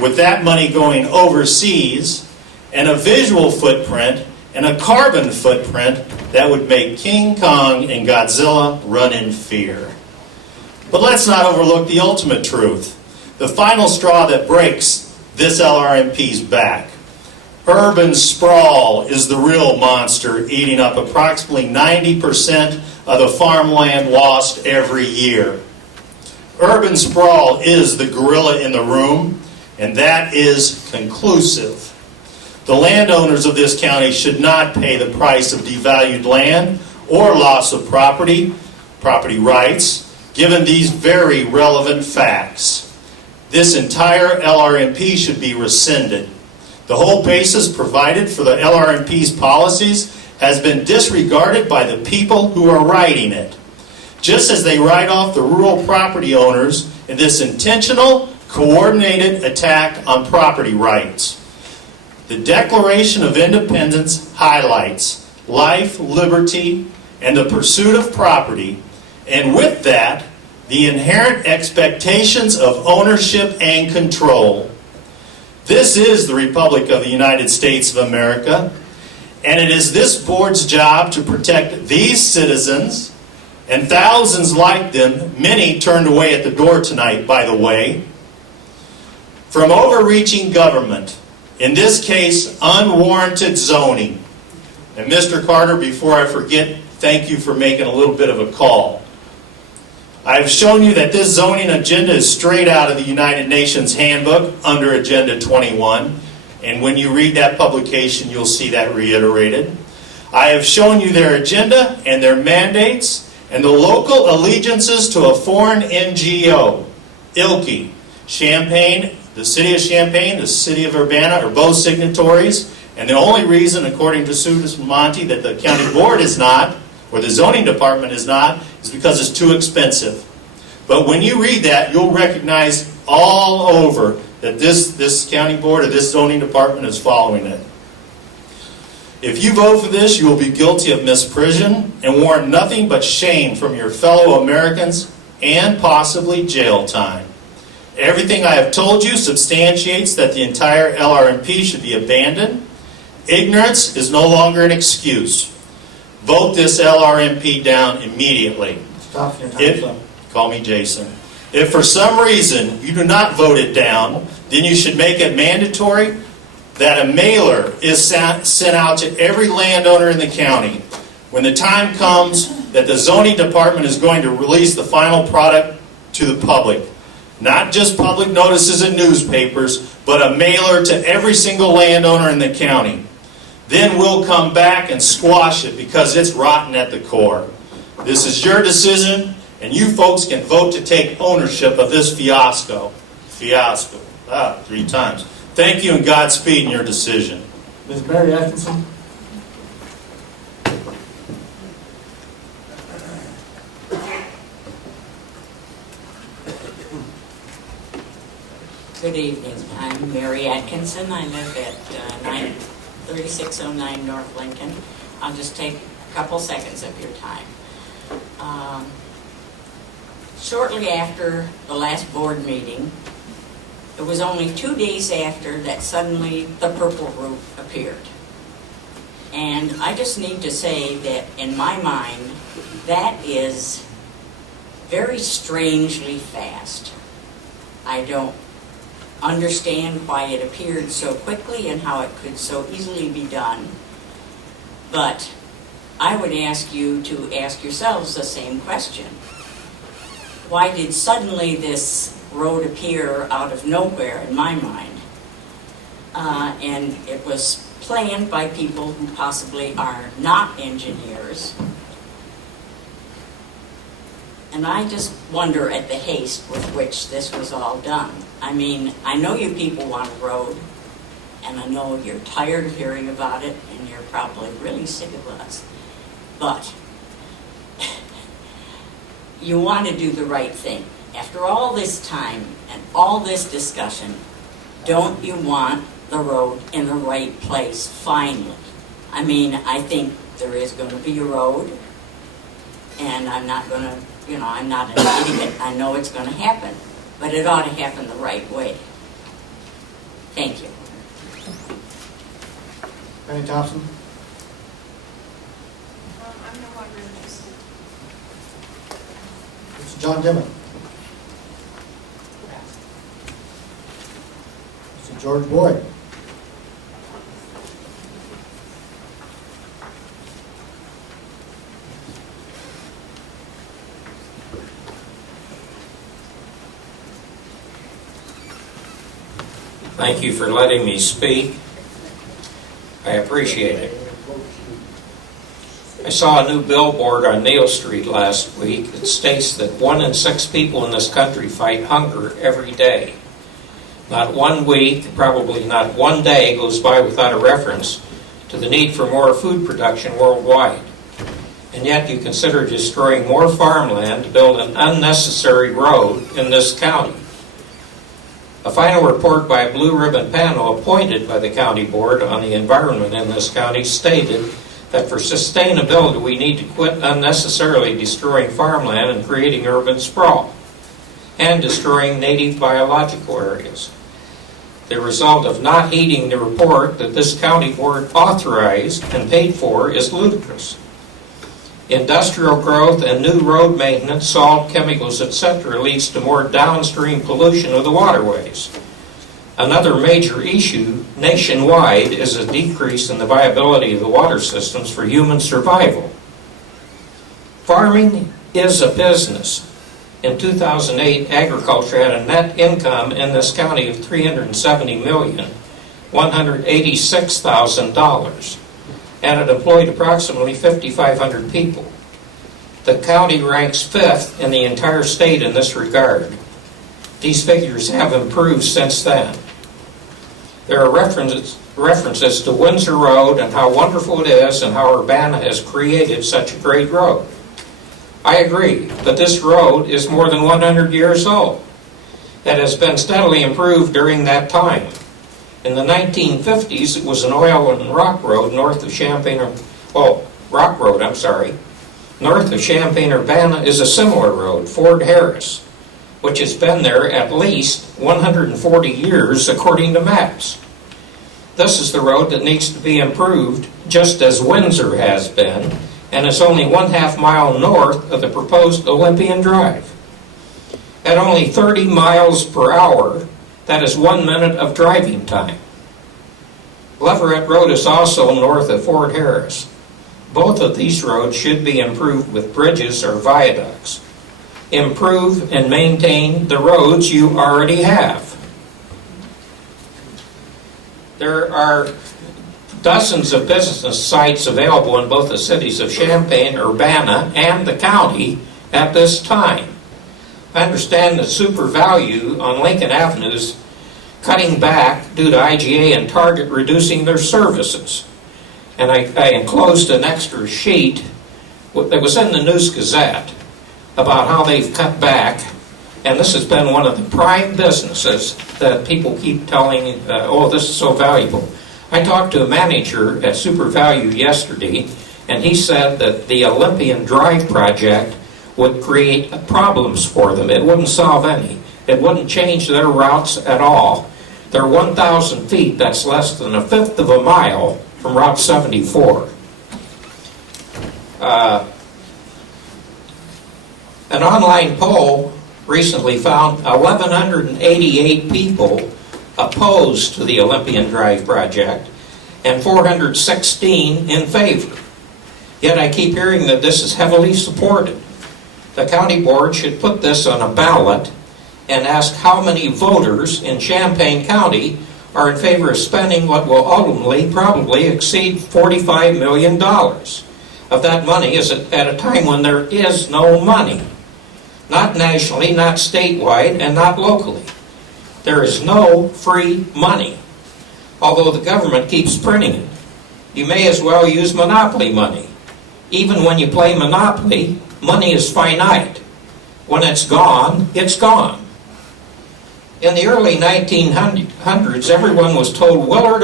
with that money going overseas, and a visual footprint and a carbon footprint that would make King Kong and Godzilla run in fear. But let's not overlook the ultimate truth, the final straw that breaks this LRMP's back. Urban sprawl is the real monster, eating up approximately 90% of the farmland lost every year. Urban sprawl is the gorilla in the room, and that is conclusive. The landowners of this county should not pay the price of devalued land or loss of property rights, given these very relevant facts. This entire LRMP should be rescinded. The whole basis provided for the LRMP's policies has been disregarded by the people who are writing it, just as they write off the rural property owners in this intentional, coordinated attack on property rights. The Declaration of Independence highlights life, liberty, and the pursuit of property, and with that, the inherent expectations of ownership and control. This is the Republic of the United States of America, and it is this board's job to protect these citizens and thousands like them, many turned away at the door tonight, by the way, from overreaching government, in this case, unwarranted zoning. And Mr. Carter, before I forget, thank you for making a little bit of a call. I've shown you that this zoning agenda is straight out of the United Nations Handbook under Agenda 21. And when you read that publication, you'll see that reiterated. I have shown you their agenda and their mandates and the local allegiances to a foreign NGO, ILKI. Champaign, the city of Champaign, the city of Urbana are both signatories. And the only reason, according to Sudas Monti, that the county board is not, or the zoning department is not, is because it's too expensive. But when you read that, you'll recognize all over that this county board or this zoning department is following it. If you vote for this, you will be guilty of misprision and warrant nothing but shame from your fellow Americans and possibly jail time. Everything I have told you substantiates that the entire LRMP should be abandoned. Ignorance is no longer an excuse. Vote this LRMP down immediately. Stop your time, son. Call me Jason. If for some reason you do not vote it down, then you should make it mandatory that a mailer is sent out to every landowner in the county when the time comes that the zoning department is going to release the final product to the public. Not just public notices in newspapers, but a mailer to every single landowner in the county. Then we'll come back and squash it because it's rotten at the core. This is your decision, and you folks can vote to take ownership of this fiasco. 3 times. Thank you and Godspeed in your decision. Ms. Mary Atkinson? Good evening. I'm Mary Atkinson. I live at 3609 North Lincoln. I'll just take a couple seconds of your time. Shortly after the last board meeting, it was only 2 days after that suddenly the purple roof appeared. And I just need to say that in my mind, that is very strangely fast. I don't understand why it appeared so quickly and how it could so easily be done. But I would ask you to ask yourselves the same question. Why did suddenly this road appear out of nowhere in my mind? And it was planned by people who possibly are not engineers. And I just wonder at the haste with which this was all done. I mean, I know you people want a road, and I know you're tired of hearing about it, and you're probably really sick of us. But you want to do the right thing. After all this time and all this discussion, don't you want the road in the right place finally? I mean, I think there is going to be a road, and I'm not going to, I'm not an idiot. I know it's going to happen, but it ought to happen the right way. Thank you. Penny Thompson? I'm no longer interested. Mr. John Dimon? Mr. George Boyd? Thank you for letting me speak. I appreciate it. I saw a new billboard on Neal Street last week that states that 1 in 6 people in this country fight hunger every day. Not 1 week, probably not 1 day goes by without a reference to the need for more food production worldwide. And yet you consider destroying more farmland to build an unnecessary road in this county. A final report by a blue ribbon panel appointed by the county board on the environment in this county stated that for sustainability we need to quit unnecessarily destroying farmland and creating urban sprawl and destroying native biological areas. The result of not heeding the report that this county board authorized and paid for is ludicrous. Industrial growth and new road maintenance, salt, chemicals, etc. leads to more downstream pollution of the waterways. Another major issue nationwide is a decrease in the viability of the water systems for human survival. Farming is a business. In 2008, agriculture had a net income in this county of $370,186,000, and it employed approximately 5,500 people. The county ranks 5th in the entire state in this regard. These figures have improved since then. There are references to Windsor Road and how wonderful it is and how Urbana has created such a great road. I agree, but this road is more than 100 years old. It has been steadily improved during that time. In the 1950s, it was an oil and rock road north of Champaign, North of Champaign-Urbana is a similar road, Fort Harris, which has been there at least 140 years according to maps. This is the road that needs to be improved, just as Windsor has been, and is only 1/2 mile north of the proposed Olympian Drive. At only 30 miles per hour, that is 1 minute of driving time. Leverett Road is also north of Fort Harris. Both of these roads should be improved with bridges or viaducts. Improve and maintain the roads you already have. There are dozens of business sites available in both the cities of Champaign, Urbana, and the county at this time. I understand that Super Value on Lincoln Avenue is cutting back due to IGA and Target reducing their services. And I enclosed an extra sheet that was in the News Gazette about how they've cut back. And this has been one of the prime businesses that people keep telling, oh, this is so valuable. I talked to a manager at Super Value yesterday, and he said that the Olympian Drive project would create problems for them. It wouldn't solve any. It wouldn't change their routes at all. They're 1,000 feet. That's less than 1/5 of a mile from Route 74. An online poll recently found 1,188 people opposed to the Olympian Drive project and 416 in favor. Yet I keep hearing that this is heavily supported. The county board should put this on a ballot and ask how many voters in Champaign County are in favor of spending what will ultimately probably exceed $45 million of that money is at a time when there is no money. Not nationally, not statewide, and not locally. There is no free money, although the government keeps printing it. You may as well use monopoly money. Even when you play Monopoly, money is finite. When it's gone, it's gone. In the early 1900s, everyone was told Willard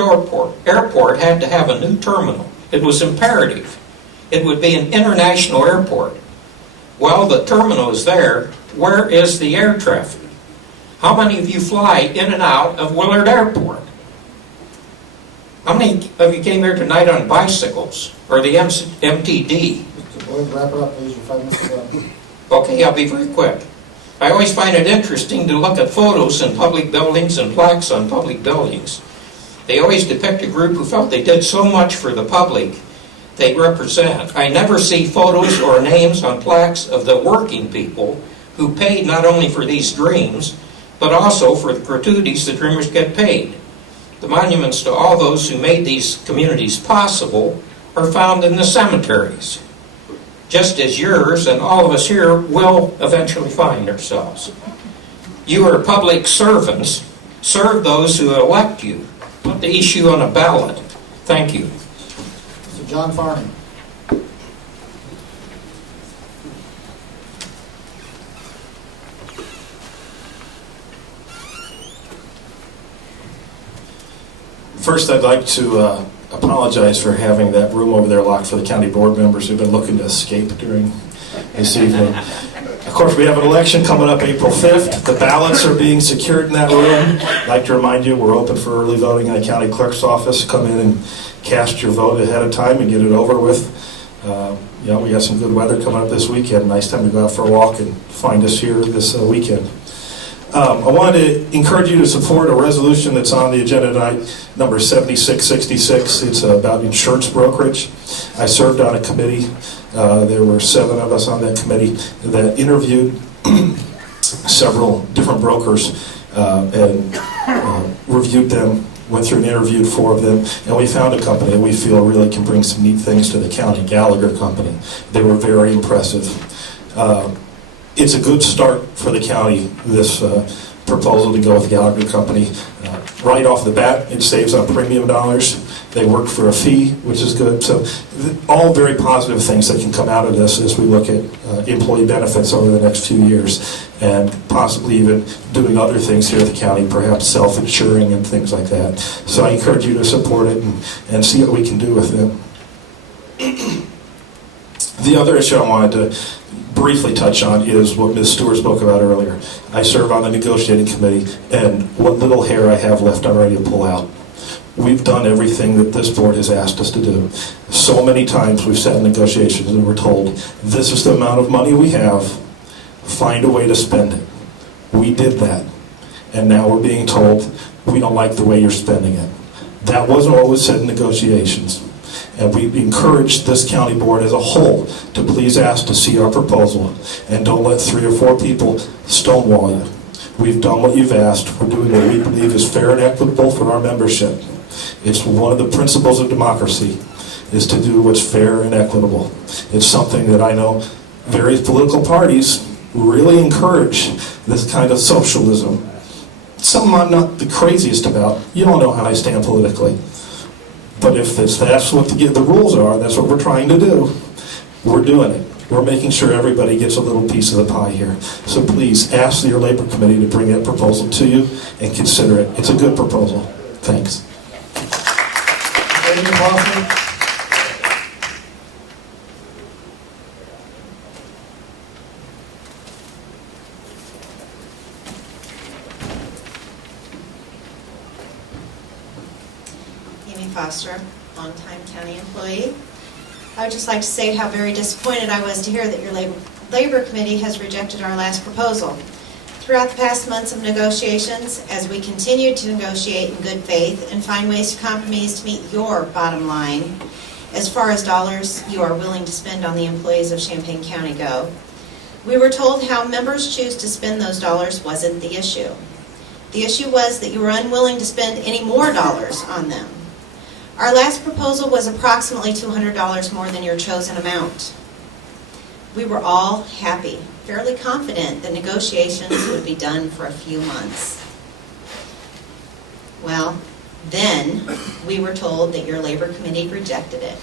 Airport had to have a new terminal. It was imperative. It would be an international airport. Well, the terminal is there. Where is the air traffic? How many of you fly in and out of Willard Airport? How many of you came here tonight on bicycles or the MTD? Mr. Boyd, wrap it up, please. Your 5 minutes are done. Okay, I'll be very quick. I always find it interesting to look at photos in public buildings and plaques on public buildings. They always depict a group who felt they did so much for the public they represent. I never see photos or names on plaques of the working people who paid not only for these dreams, but also for the gratuities the dreamers get paid. The monuments to all those who made these communities possible are found in the cemeteries, just as yours and all of us here will eventually find ourselves. You are public servants. Serve those who elect you. Put the issue on a ballot. Thank you. Mr. John Farnham. First, I'd like to apologize for having that room over there locked for the county board members who've been looking to escape during this evening. Of course, we have an election coming up April 5th. The ballots are being secured in that room. I'd like to remind you, we're open for early voting in the county clerk's office. Come in and cast your vote ahead of time and get it over with. We got some good weather coming up this weekend. Nice time to go out for a walk and find us here this weekend. I wanted to encourage you to support a resolution that's on the agenda tonight, number 7666. It's about insurance brokerage. I served on a committee. There were 7 of us on that committee that interviewed several different brokers and reviewed them, went through and interviewed 4 of them, and we found a company that we feel really can bring some neat things to the county, Gallagher Company. They were very impressive. It's a good start for the county, this proposal to go with Gallagher Company. Right off the bat, it saves on premium dollars. They work for a fee, which is good. So all very positive things that can come out of this as we look at employee benefits over the next few years, and possibly even doing other things here at the county, perhaps self-insuring and things like that. So I encourage you to support it and see what we can do with them. The other issue I wanted to briefly touch on is what Ms. Stewart spoke about earlier. I serve on the negotiating committee, and what little hair I have left, I'm ready to pull out. We've done everything that this board has asked us to do. So many times we've sat in negotiations and we're told, this is the amount of money we have, find a way to spend it. We did that, and now we're being told, we don't like the way you're spending it. That wasn't what was said in negotiations. And we encourage this county board as a whole to please ask to see our proposal, and don't let 3 or 4 people stonewall you. We've done what you've asked. We're doing what we believe is fair and equitable for our membership. It's one of the principles of democracy, is to do what's fair and equitable. It's something that I know various political parties really encourage, this kind of socialism. Something I'm not the craziest about. You don't know how I stand politically. But if that's what the rules are, that's what we're trying to do. We're doing it. We're making sure everybody gets a little piece of the pie here. So please ask your labor committee to bring that proposal to you and consider it. It's a good proposal. Thanks. Amy Kaufman. Foster, longtime county employee. I would just like to say how very disappointed I was to hear that your labor committee has rejected our last proposal. Throughout the past months of negotiations, as we continued to negotiate in good faith and find ways to compromise to meet your bottom line, as far as dollars you are willing to spend on the employees of Champaign County go, we were told how members choose to spend those dollars wasn't the issue. The issue was that you were unwilling to spend any more dollars on them. Our last proposal was approximately $200 more than your chosen amount. We were all happy, fairly confident that negotiations would be done for a few months. Well, then we were told that your labor committee rejected it.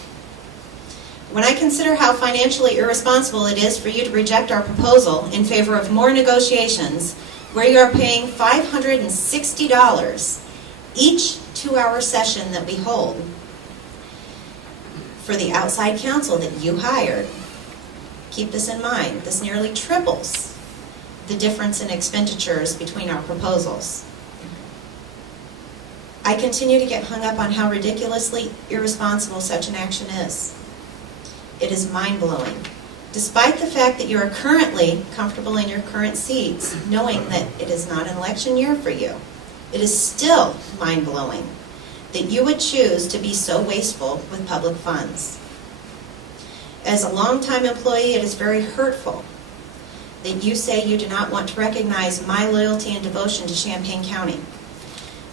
When I consider how financially irresponsible it is for you to reject our proposal in favor of more negotiations, where you are paying $560 each 2-hour session that we hold for the outside counsel that you hired. Keep this in mind. This nearly triples the difference in expenditures between our proposals. I continue to get hung up on how ridiculously irresponsible such an action is. It is mind-blowing. Despite the fact that you are currently comfortable in your current seats, knowing that it is not an election year for you, it is still mind-blowing that you would choose to be so wasteful with public funds. As a longtime employee, it is very hurtful that you say you do not want to recognize my loyalty and devotion to Champaign County.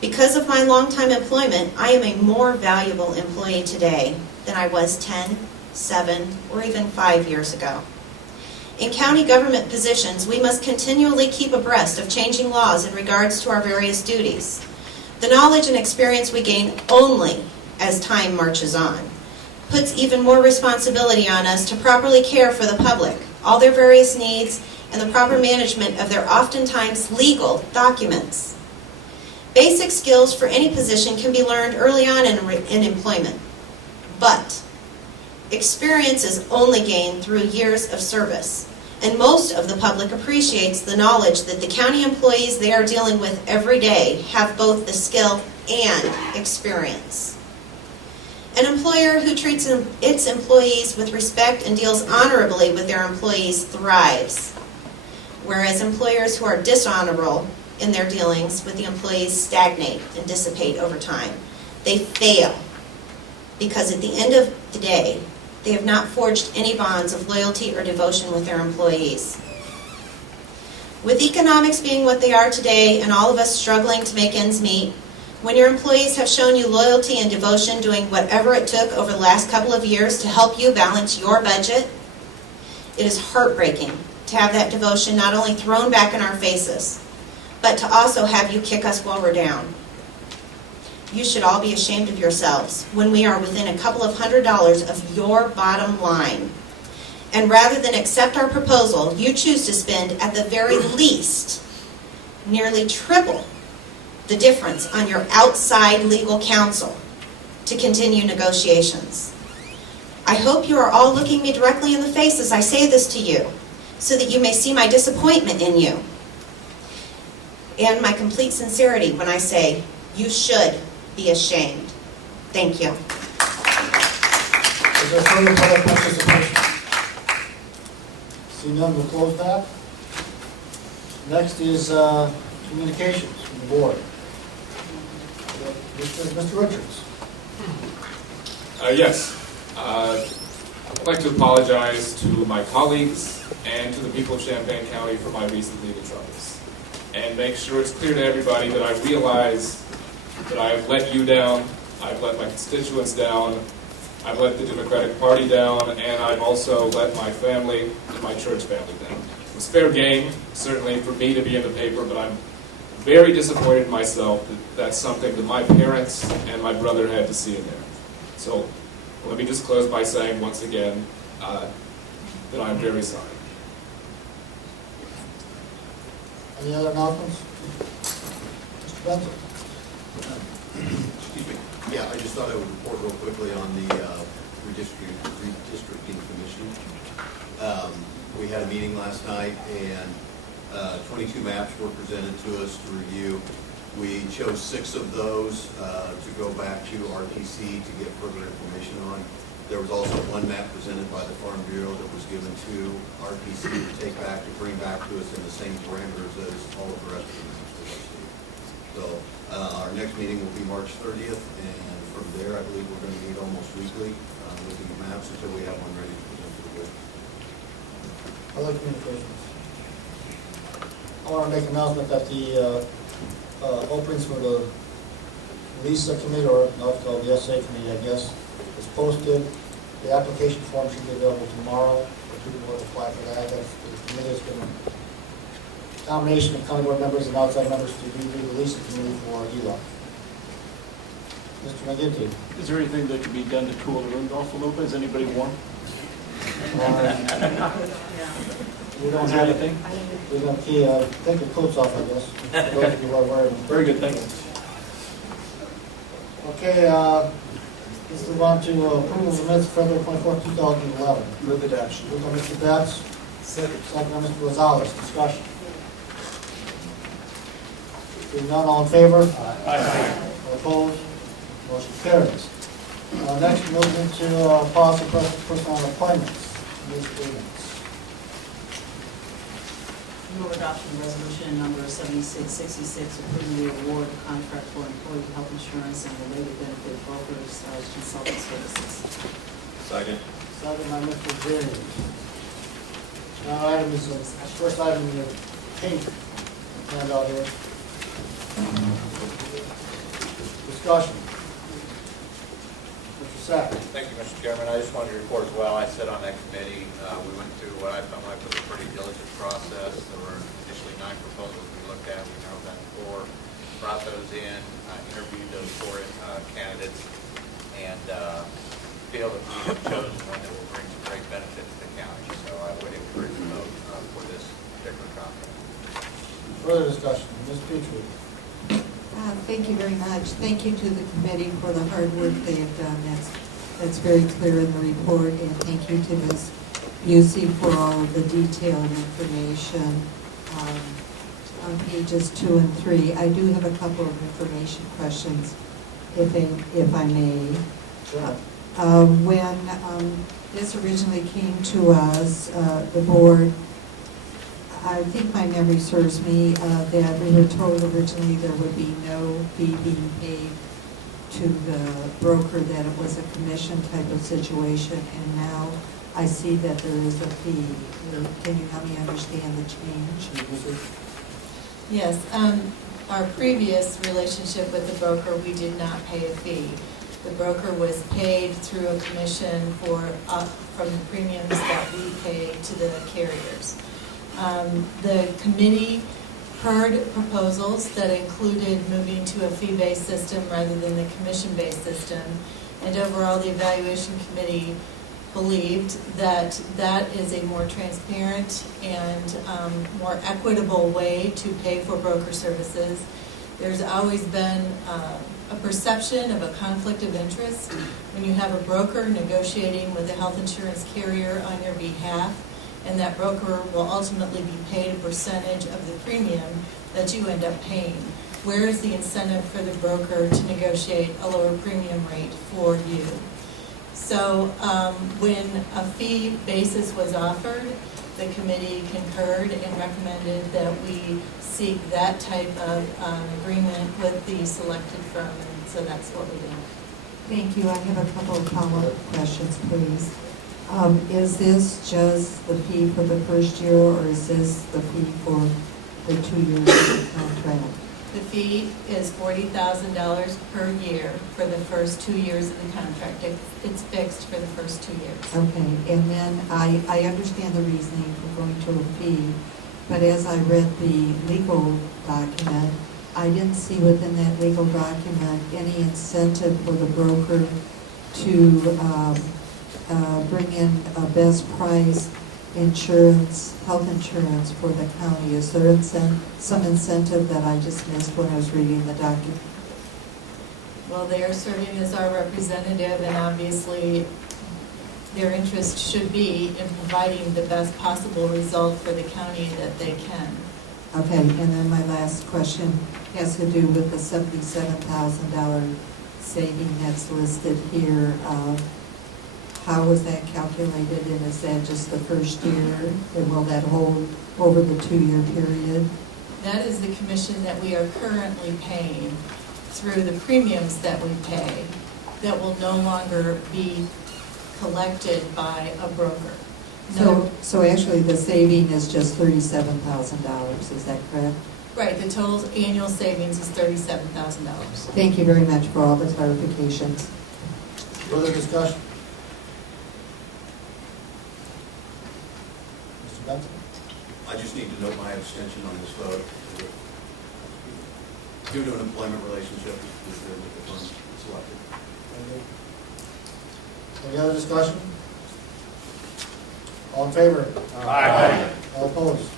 Because of my longtime employment, I am a more valuable employee today than I was 10, 7, or even 5 years ago. In county government positions, we must continually keep abreast of changing laws in regards to our various duties. The knowledge and experience we gain only as time marches on puts even more responsibility on us to properly care for the public, all their various needs, and the proper management of their oftentimes legal documents. Basic skills for any position can be learned early on in employment, but experience is only gained through years of service, and most of the public appreciates the knowledge that the county employees they are dealing with every day have both the skill and experience. An employer who treats its employees with respect and deals honorably with their employees thrives, whereas employers who are dishonorable in their dealings with the employees stagnate and dissipate over time. They fail because at the end of the day, they have not forged any bonds of loyalty or devotion with their employees. With economics being what they are today and all of us struggling to make ends meet, when your employees have shown you loyalty and devotion doing whatever it took over the last couple of years to help you balance your budget, it is heartbreaking to have that devotion not only thrown back in our faces, but to also have you kick us while we're down. You should all be ashamed of yourselves when we are within a couple of $100s of your bottom line. And rather than accept our proposal, you choose to spend at the very least nearly triple the difference on your outside legal counsel to continue negotiations. I hope you are all looking me directly in the face as I say this to you, so that you may see my disappointment in you and my complete sincerity when I say you should be ashamed. Thank you. Is there further public participation? See none, we'll close that. Next is communications from the board. Mr. Richards. Yes. I'd like to apologize to my colleagues and to the people of Champaign County for my recent legal troubles, and make sure it's clear to everybody that I realize that I have let you down, I've let my constituents down, I've let the Democratic Party down, and I've also let my family and my church family down. It was fair game, certainly, for me to be in the paper, but I'm very disappointed in myself that that's something that my parents and my brother had to see in there. So let me just close by saying once again that I'm very sorry. Any other announcements? Mr. Benson. Excuse me. Yeah, I just thought I would report real quickly on the redistricting commission. We had a meeting last night, and 22 maps were presented to us to review. We chose 6 of those to go back to RTC to get further information on. There was also one map presented by the Farm Bureau that was given to RTC to take back, to bring back to us in the same parameters as all of the rest of the maps that I see. So our next meeting will be March 30th, and from there I believe we're going to meet almost weekly looking at maps until we have one ready to present to the board. Other communications. I want to make an announcement that the openings for the LISA committee, or now it's called the SA committee, I guess, is posted. The application form should be available tomorrow for people who apply for that. That's, the committee is going to combination of county board members and outside members to do the LISA committee for ELA. Mr. McGinty. Is there anything that could be done to cool the room off a little bit? Is anybody warm? We don't have anything. We're going to take your coats off, I guess. Those of you who are wearing them. Very good, thank you. Okay, let's move on to approval of the minutes of February 24th, 2011. Move adoption. Moved by Mr. Betts. Second by Mr. Rosales. Discussion. Seeing none, all in favor? Aye. All opposed? Motion carries. Next, we move into policy personnel appointments. Ms. Stevens. Move adoption of resolution number 7666, approving the award of contract for employee health insurance and related benefit brokers / consultant services. Second. Second by Mr. James. Now, item is first item in the pink handout here. Discussion. Mr. Sack. Thank you, Mr. Chairman. I just wanted to report as well. I sit on that committee. We went through what I felt like was a pretty diligent process. There were initially 9 proposals we looked at. We narrowed down to 4, brought those in, interviewed those 4 candidates, and feel that we have chosen one that will bring some great benefit to the county. So I would encourage a vote for this particular contract. Further discussion. Ms. Petrie. Thank you very much. Thank you to the committee for the hard work they have done. That's very clear in the report, and thank you to Ms. Busey for all of the detailed information on pages 2 and 3. I do have a couple of information questions, if I may. Sure. When this originally came to us, the board, I think my memory serves me that we were told originally there would be no fee being paid to the broker, that it was a commission type of situation, and now I see that there is a fee. Can you help me understand the change? Yes, our previous relationship with the broker, we did not pay a fee. The broker was paid through a commission from the premiums that we paid to the carriers. The committee heard proposals that included moving to a fee-based system rather than the commission-based system, and overall the evaluation committee believed that that is a more transparent and more equitable way to pay for broker services. There's always been a perception of a conflict of interest when you have a broker negotiating with a health insurance carrier on your behalf, and that broker will ultimately be paid a percentage of the premium that you end up paying. Where is the incentive for the broker to negotiate a lower premium rate for you? So when a fee basis was offered, the committee concurred and recommended that we seek that type of agreement with the selected firm, and so that's what we did. Thank you. I have a couple of follow-up questions, please. Is this just the fee for the first year, or is this the fee for the 2 years of the contract? The fee is $40,000 per year for the first 2 years of the contract. It's fixed for the first 2 years. Okay, and then I understand the reasoning for going to a fee, but as I read the legal document, I didn't see within that legal document any incentive for the broker to bring in a best price health insurance for the county. Is there some incentive that I just missed when I was reading the document? Well, they are serving as our representative, and obviously their interest should be in providing the best possible result for the county that they can. Okay, and then my last question has to do with the $77,000 saving that's listed here. How was that calculated, and is that just the first year, and will that hold over the 2-year period? That is the commission that we are currently paying through the premiums that we pay that will no longer be collected by a broker. So actually the saving is just $37,000, is that correct? Right, the total annual savings is $37,000. Thank you very much for all the clarifications. Further discussion? Mr. Benson? I just need to note my abstention on this vote. Due to an employment relationship with the firm selected. Any other discussion? All in favor? Aye. All opposed?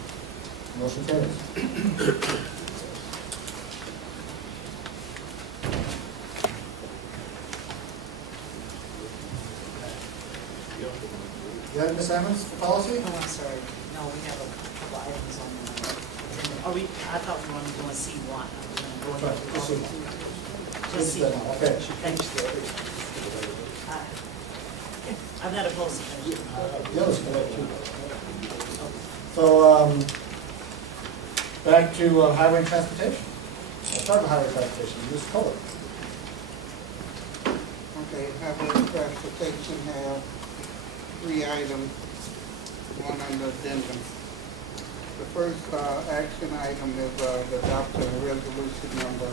Motion carries. You have Ms. Emmons for policy? Oh, I'm sorry. No, we have a couple items on the, I thought we wanted to go and see one. Right, just see one. Just see one. Okay. Thanks. I'm not opposed to that. The others can too. So, back to highway and transportation. Let's start with highway and transportation. Ms. Kohler. Okay, highway and transportation have 3 items, one under addendum. The first action item is the adoption of resolution number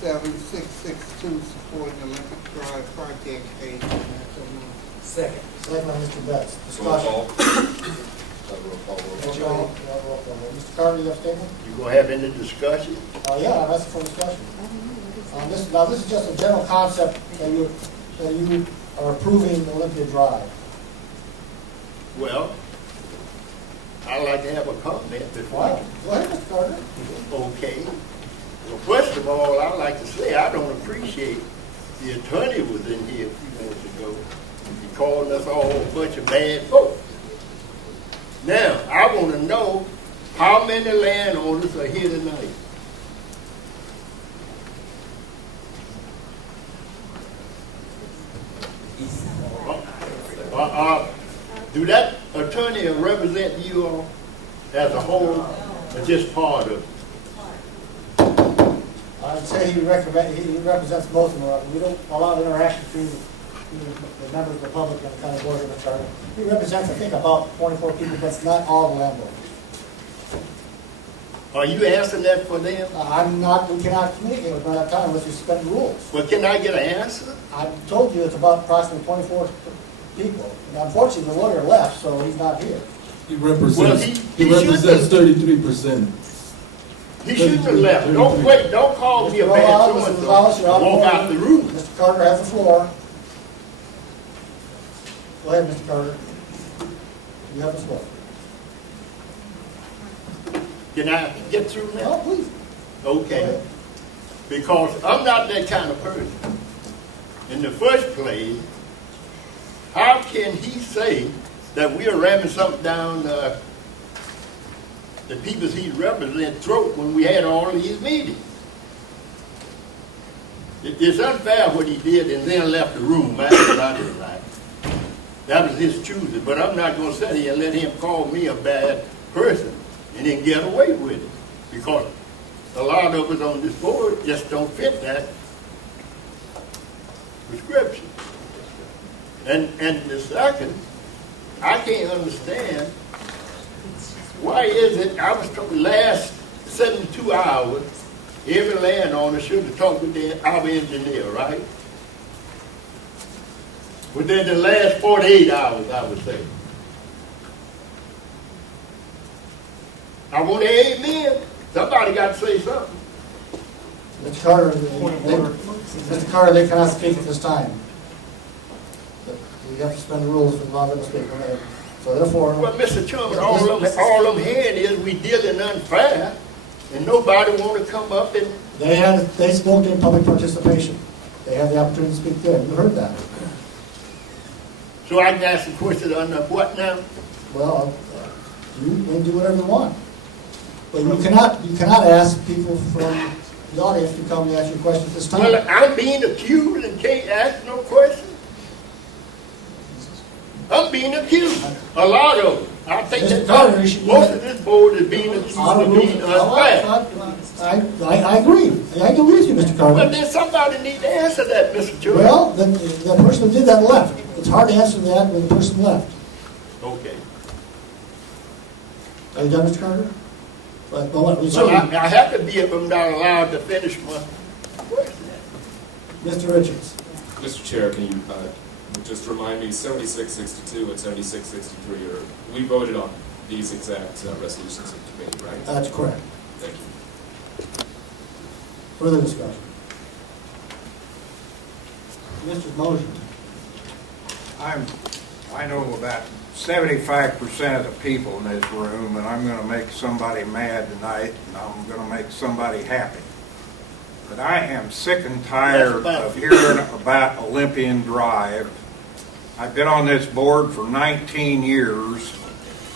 7662 supporting the Lincoln Drive project phase 1. Second. Second by Mr. Betts. Roll call. Roll call. Mr. Carter, you have a statement? You gonna have any discussion? Yeah, I'm asking for discussion. This is just a general concept that you are approving Olympia Drive. Well, I'd like to have a comment before. Go ahead, Mr. Carter. Okay. The question I don't appreciate the attorney was in here a few minutes ago. He calling us all a bunch of bad folks. Now, I want to know how many landowners are here tonight. Do that attorney represent you all as a whole, or just part of it? I'd say he represents both of them. We don't allow interaction between the members of the public and the county board of the charter. He represents, I think, about 24 people, but it's not all the landowners. Are you asking that for them? I'm not, we cannot communicate with them at that time unless you suspend rules. Well, can I get an answer? I told you it's about approximately 24 people. And unfortunately, the lawyer left, so he's not here. He represents, Well, he represents 33%. He shouldn't have left. Don't wait, don't call me a bad so-and-so. Walk out the room. Mr. Carter has the floor. Go ahead, Mr. Carter. You have the floor. Can I get through now? Oh, please. Okay. Because I'm not that kind of person. In the first place, how can he say that we are ramming something down the people he represents throat when we had all these meetings? It's unfair what he did and then left the room. That's what I didn't like. That was his choosing. But I'm not going to sit here and let him call me a bad person and then get away with it. Because a lot of us on this board just don't fit that prescription. And the second, I can't understand why is it, I was told last 72 hours, every landowner should have talked with our engineer, right? Within the last 48 hours, I would say. I want to amen. Somebody got to say something. Mr. Carter, they cannot speak at this time. We have to suspend the rules and allow them to speak. So therefore... Well, Mr. Chairman, all I'm hearing is we dealing unfair, and nobody want to come up and... They spoke in public participation. They had the opportunity to speak there. You heard that. So I can ask a question on what now? Well, you may do whatever you want. But you cannot ask people from the audience to come and ask you questions this time. Well, I'm being accused and can't ask no question. I'm being accused. A lot of them. I think that most of this board is being accused of being unfair. I agree. I agree with you, Mr. Carter. Well, then somebody need to answer that, Mr. Chairman. Well, the person who did that left. It's hard to answer that when the person left. Okay. Are you done, Mr. Carter? Well, I have to be if I'm not allowed to finish my question. Mr. Richards. Mr. Chair, can you just remind me, 7662 and 7663, we voted on these exact resolutions in committee, right? That's correct. Thank you. Further discussion. Mr. Motion. I know about 75% of the people in this room, and I'm going to make somebody mad tonight, and I'm going to make somebody happy. But I am sick and tired of hearing about Olympian Drive. I've been on this board for 19 years,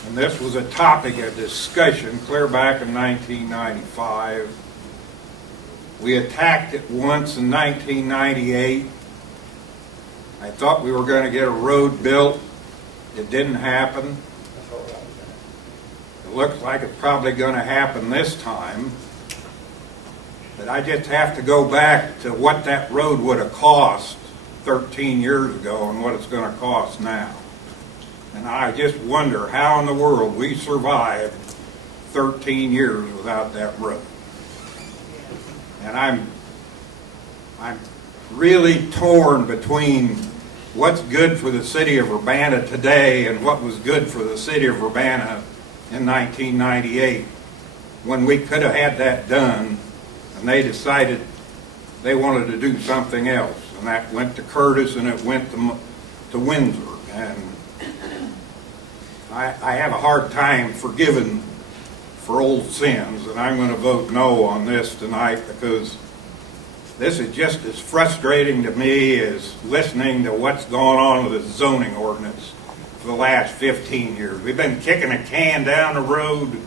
and this was a topic of discussion clear back in 1995. We attacked it once in 1998. I thought we were going to get a road built. It didn't happen. It looks like it's probably going to happen this time. But I just have to go back to what that road would have cost 13 years ago and what it's going to cost now. And I just wonder how in the world we survived 13 years without that road. And I'm really torn between what's good for the city of Urbana today and what was good for the city of Urbana in 1998 when we could have had that done, and they decided they wanted to do something else, and that went to Curtis and it went to Windsor. And I have a hard time forgiving for old sins, and I'm going to vote no on this tonight because This is just as frustrating to me as listening to what's going on with the zoning ordinance for the last 15 years. We've been kicking a can down the road,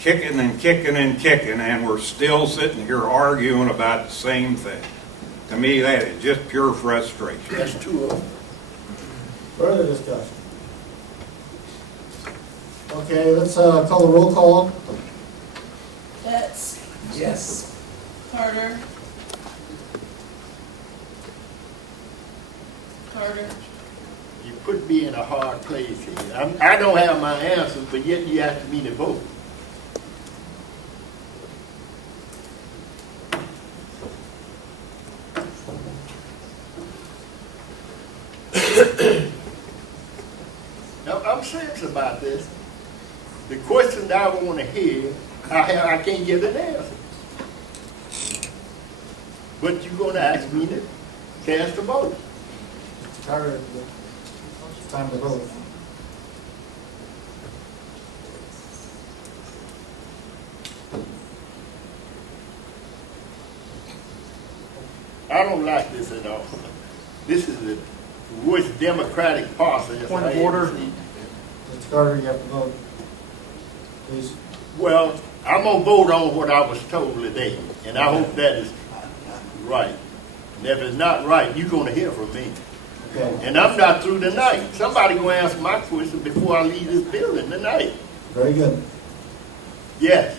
kicking and kicking and kicking, and we're still sitting here arguing about the same thing. To me, that is just pure frustration. That's two of them. Further discussion? Okay, let's call the roll call. Betts, Yes. Carter. Carter. You put me in a hard place here. I don't have my answers, but yet you asked me to vote. Now, I'm serious about this. The question that I want to hear, I can't get an answer. But you're going to ask me to cast a vote. Carter, it's time to vote. I don't like this at all. This is the worst democratic process. Point of I ever order. seen. Mr. Carter, you have to vote. Please. Well, I'm gonna vote on what I was told today, and I hope that is right. And if it's not right, you're gonna hear from me. Okay. And I'm not through tonight. Somebody gonna ask my question before I leave this building tonight. Very good. Yes.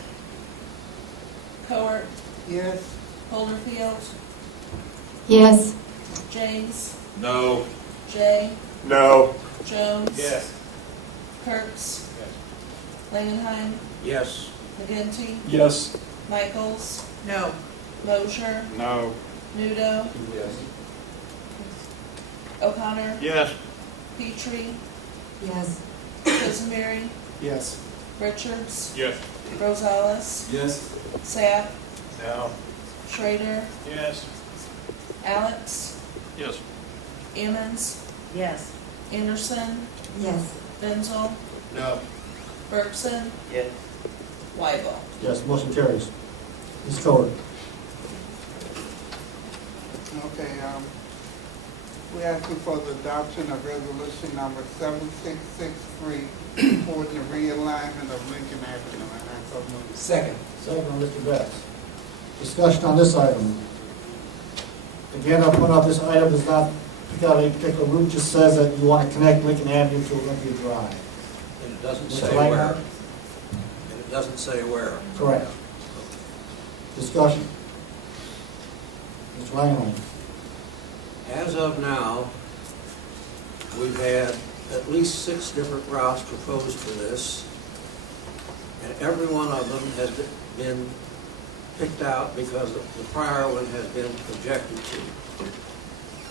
Cowart, Yes. Holderfield, Yes. James, No. Jay, No. Jones. Yes. Kurtz. Langenheim, Yes. McGinty, Yes. Michaels, No. Mosher, No. Nudo, Yes. O'Connor, Yes. Petrie, Yes. Quisenberry, Yes. Richards, Yes. Rosales, Yes. Sapp, No. Schrader, Yes. Alex, Yes. Emmons, Yes. Anderson, Yes. Benzel, No. Bergson, Yes. Weibel. Yes, motion carries. Ms. Cowart. Okay, we ask you for the adoption of resolution number 7663 for the realignment of Lincoln Avenue. And I so move. Second. Second by Mr. Betts. Discussion on this item. Again, I'll point out this item does not pick out a particular route, just says that you want to connect Lincoln Avenue to Olympia Drive. And it doesn't Mr. say Langhart? where. And it doesn't say where. Correct. Discussion. Mr. Langhart. As of now, we've had at least 6 different routes proposed for this, and every one of them has been picked out because the prior one has been objected to.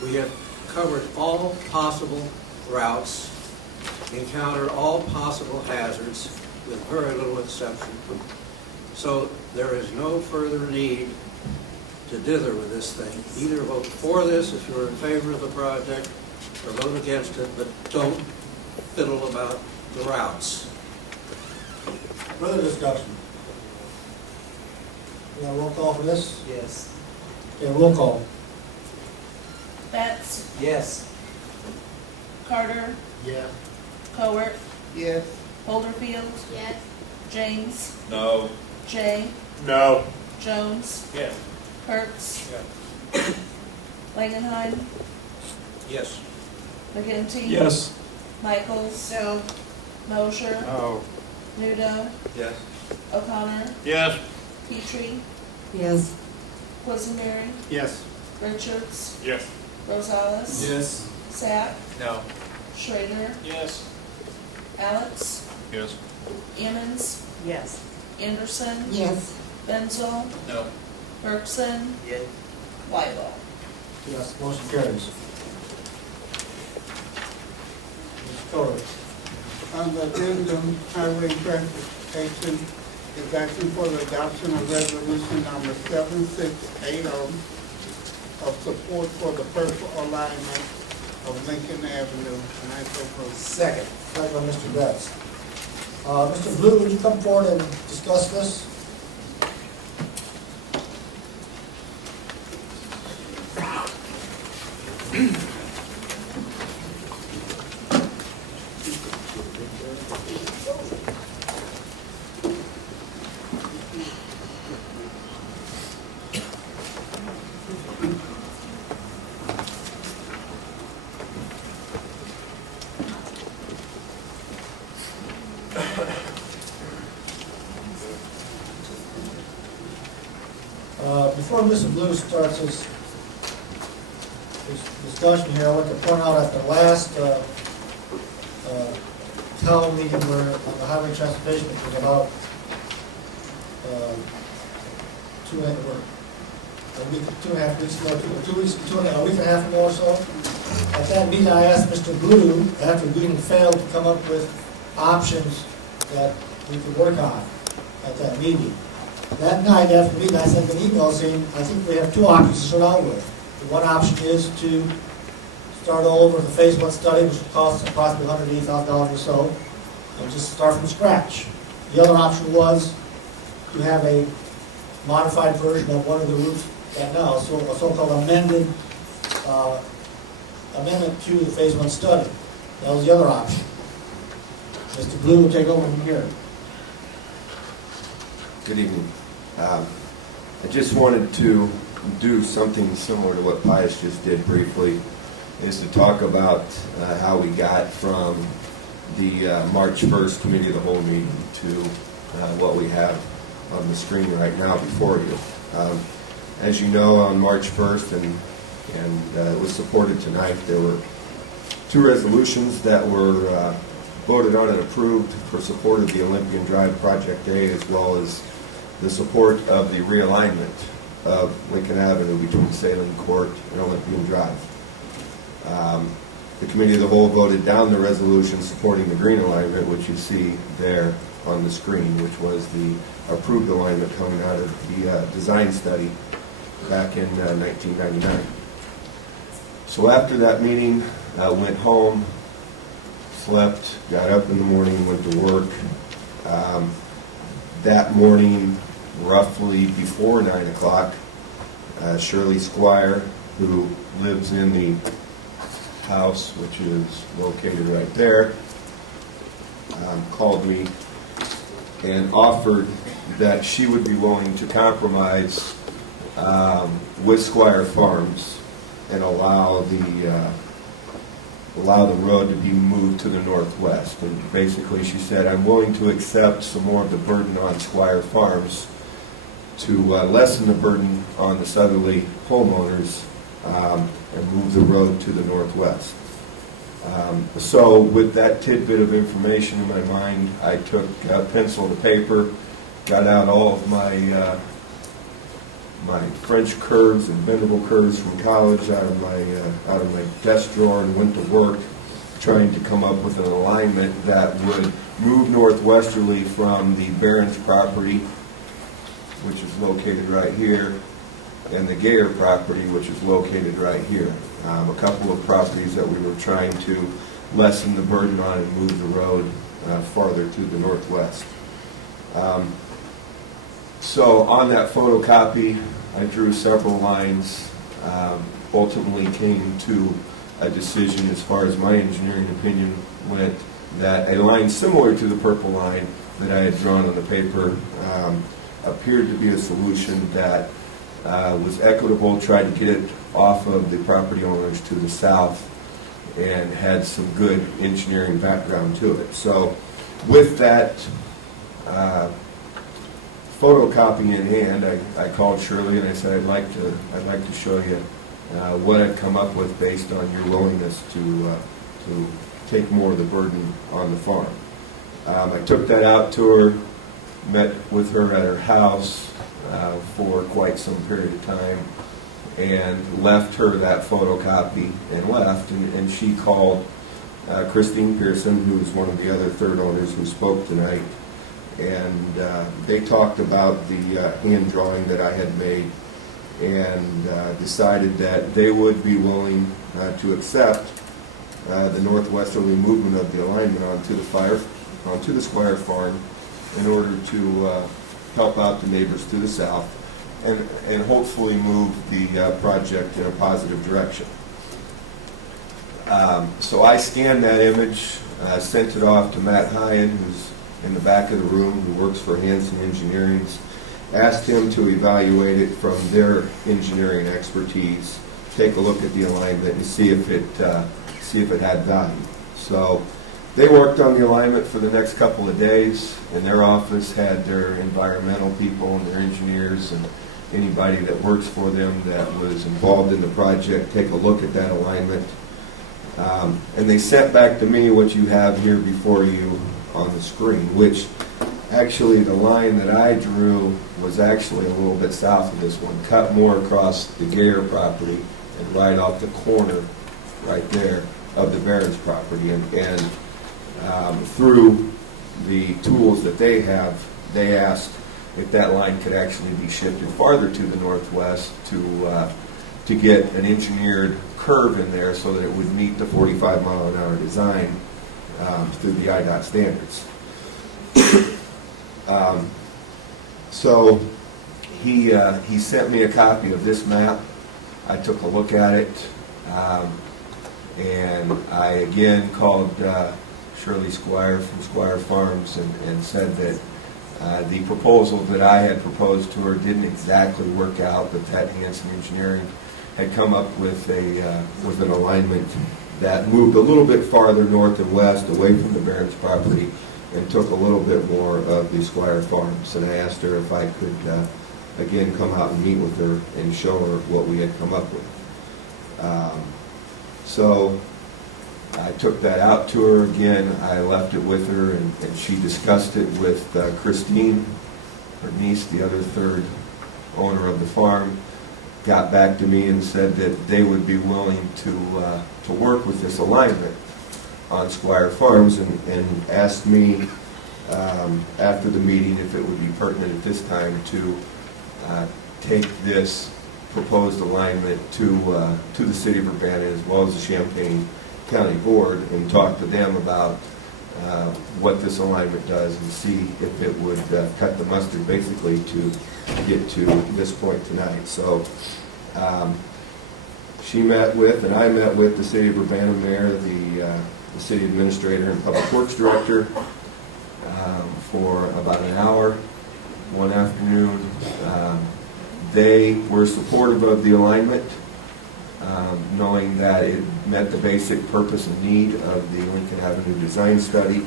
We have covered all possible routes, encountered all possible hazards with very little exception. So there is no further need to dither with this thing. Either vote for this if you're in favor of the project, or vote against it, but don't fiddle about the routes. Further discussion. We have a roll call for this? Yes. Okay, roll call. Betts, Yes. Carter, Yeah. Cowart, Yes. Holderfield, Yes. James, No. Jay, No. Jones, Yes. Kurtz, Yes. Langenheim, Yes. McGinty. Yes. Michaels. No. Mosher, No. Nudo, Yes. O'Connor, Yes. Petrie, Yes. Quisenberry, Yes. Richards, Yes. Rosales. Yes. Sapp, No. Schrader, Yes. Alex, Yes. Emmons, Yes. Anderson, Yes. Benzel, No. Bergson, Yes. Weibel. Yes, motion carries. Ms. Cowart. On the addendum, highway transportation is asking for the adoption of resolution number 7680 of support for the purple alignment of Lincoln Avenue. And I so move. Second. Second by Mr. Betts. Mr. Blue, would you come forward and discuss this? Before Mr. Blue starts his discussion here, I want to point out at the last town meeting where on the highway transportation, which was about a week and a half ago or so. At that meeting, I asked Mr. Blue, after the meeting failed, to come up with options that we could work on at that meeting. That night after the meeting, I sent an email saying, I think we have two options to start out with. The one option is to start all over the phase one study, which would cost approximately $180,000 or so, and just start from scratch. The other option was to have a modified version of one of the routes right now, so a so-called amendment to the phase one study. That was the other option. Mr. Blue will take over from here. Good evening. I just wanted to do something similar to what Pius just did briefly, is to talk about how we got from the March 1st Committee of the Whole meeting to what we have on the screen right now before you. As you know, on March 1st, and it was supported tonight, there were two resolutions that were voted on and approved for support of the Olympian Drive Project A, as well as the support of the realignment of Lincoln Avenue between Salem Court and Olympian Drive. The Committee of the Whole voted down the resolution supporting the green alignment, which you see there on the screen, which was the approved alignment coming out of the design study back in 1999. So after that meeting, I went home, slept, got up in the morning, went to work. That morning, roughly before 9 o'clock, Shirley Squire, who lives in the house, which is located right there, called me and offered that she would be willing to compromise with Squire Farms and allow the road to be moved to the northwest. And basically she said, I'm willing to accept some more of the burden on Squire Farms to lessen the burden on the southerly homeowners and move the road to the northwest. So with that tidbit of information in my mind, I took pencil to paper, got out all of my French curves and bendable curves from college out of my desk drawer and went to work trying to come up with an alignment that would move northwesterly from the Barron's property, which is located right here, and the Gayer property, which is located right here. A couple of properties that we were trying to lessen the burden on and move the road farther to the northwest. So on that photocopy, I drew several lines, ultimately came to a decision as far as my engineering opinion went, that a line similar to the purple line that I had drawn on the paper appeared to be a solution that was equitable, tried to get it off of the property owners to the south, and had some good engineering background to it. So with that photocopy in hand, I called Shirley and I said, I'd like to show you what I've come up with based on your willingness to take more of the burden on the farm. I took that out to her, met with her at her house for quite some period of time, and left her that photocopy and left, and she called Christine Pearson, who was one of the other third owners who spoke tonight, and they talked about the hand drawing that I had made, and decided that they would be willing to accept the northwesterly movement of the alignment onto the Squire farm in order to help out the neighbors to the south and hopefully move the project in a positive direction. So I scanned that image, sent it off to Matt Hyan, who's in the back of the room, who works for Hanson Engineering, asked him to evaluate it from their engineering expertise, take a look at the alignment and see if it had value. So they worked on the alignment for the next couple of days, and their office had their environmental people and their engineers and anybody that works for them that was involved in the project take a look at that alignment. And they sent back to me what you have here before you on the screen, which actually the line that I drew was actually a little bit south of this one, cut more across the Gayer property and right off the corner right there of the Barron's property. And through the tools that they have, they asked if that line could actually be shifted farther to the northwest to get an engineered curve in there so that it would meet the 45-mile-an-hour design through the IDOT standards. So he sent me a copy of this map. I took a look at it, and I again called Shirley Squire from Squire Farms and said that the proposal that I had proposed to her didn't exactly work out, but that Hanson Engineering had come up with an alignment that moved a little bit farther north and west away from the Barron's property and took a little bit more of the Squire Farms. And I asked her if I could again come out and meet with her and show her what we had come up with. So I took that out to her again. I left it with her, and she discussed it with Christine, her niece, the other third owner of the farm. Got back to me and said that they would be willing to work with this alignment on Squire Farms, and asked me after the meeting if it would be pertinent at this time to take this proposed alignment to the city of Urbana as well as the Champaign County Board and talk to them about what this alignment does and see if it would cut the mustard basically to get to this point tonight. So she met with, and I met with, the city of Urbana mayor, the city administrator and public works director for about an hour one afternoon. They were supportive of the alignment, knowing that it met the basic purpose and need of the Lincoln Avenue design study.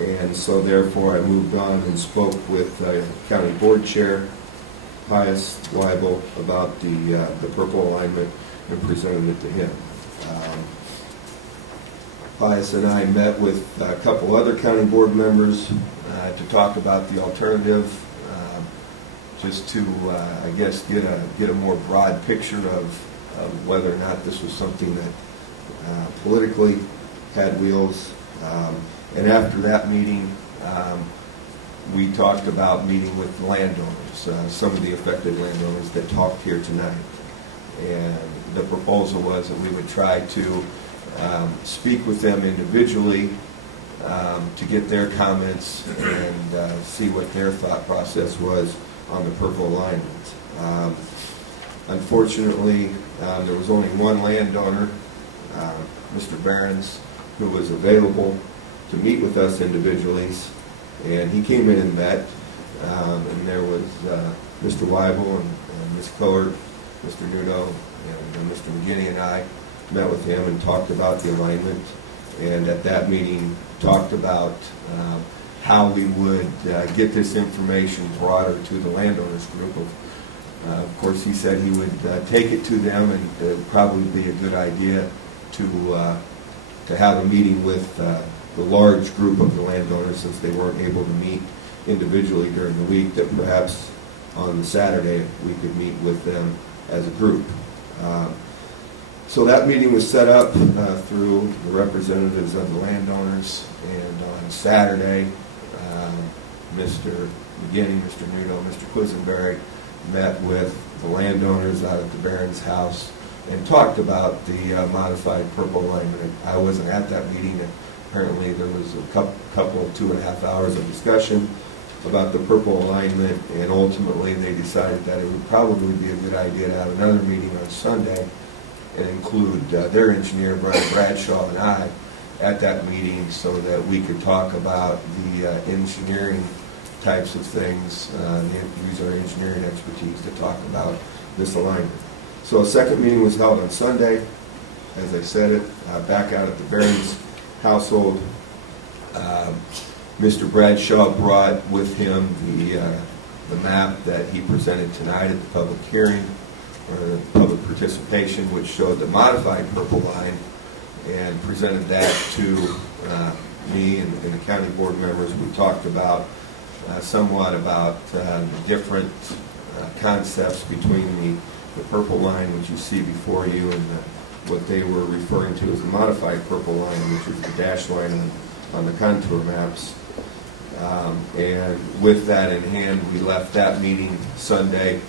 And so therefore I moved on and spoke with County Board Chair Pius Weibel about the purple alignment and presented it to him. Pius and I met with a couple other county board members to talk about the alternative, just to, I guess, get a more broad picture of whether or not this was something that politically had wheels. And after that meeting, we talked about meeting with the landowners, some of the affected landowners that talked here tonight. And the proposal was that we would try to speak with them individually to get their comments and see what their thought process was on the purple alignment. Unfortunately, there was only one landowner, Mr. Barron's, who was available to meet with us individually, and he came in and met, and there was Mr. Weibel and Ms. Kohler, Mr. Nuno, and Mr. McGinney and I met with him and talked about the alignment, and at that meeting talked about how we would get this information broader to the landowners group. Of course, he said he would take it to them, and it would probably be a good idea to have a meeting with the large group of the landowners, since they weren't able to meet individually during the week, that perhaps on the Saturday we could meet with them as a group. So that meeting was set up through the representatives of the landowners, and on Saturday, Mr. McGinney, Mr. Nuno, Mr. Quisenberry met with the landowners out at the Barron's house and talked about the modified purple alignment. I wasn't at that meeting. Apparently there was a couple of 2.5 hours of discussion about the purple alignment, and ultimately they decided that it would probably be a good idea to have another meeting on Sunday and include their engineer, Brian Bradshaw, and I at that meeting so that we could talk about the engineering types of things, use our engineering expertise to talk about this alignment. So a second meeting was held on Sunday, as I said it, back out at the Barron's household. Mr. Bradshaw brought with him the map that he presented tonight at the public hearing, or the public participation, which showed the modified purple line, and presented that to me and the county board members. We talked about somewhat about the different concepts between the purple line, which you see before you, and what they were referring to as the modified purple line, which is the dashed line on the contour maps. And with that in hand, we left that meeting Sunday.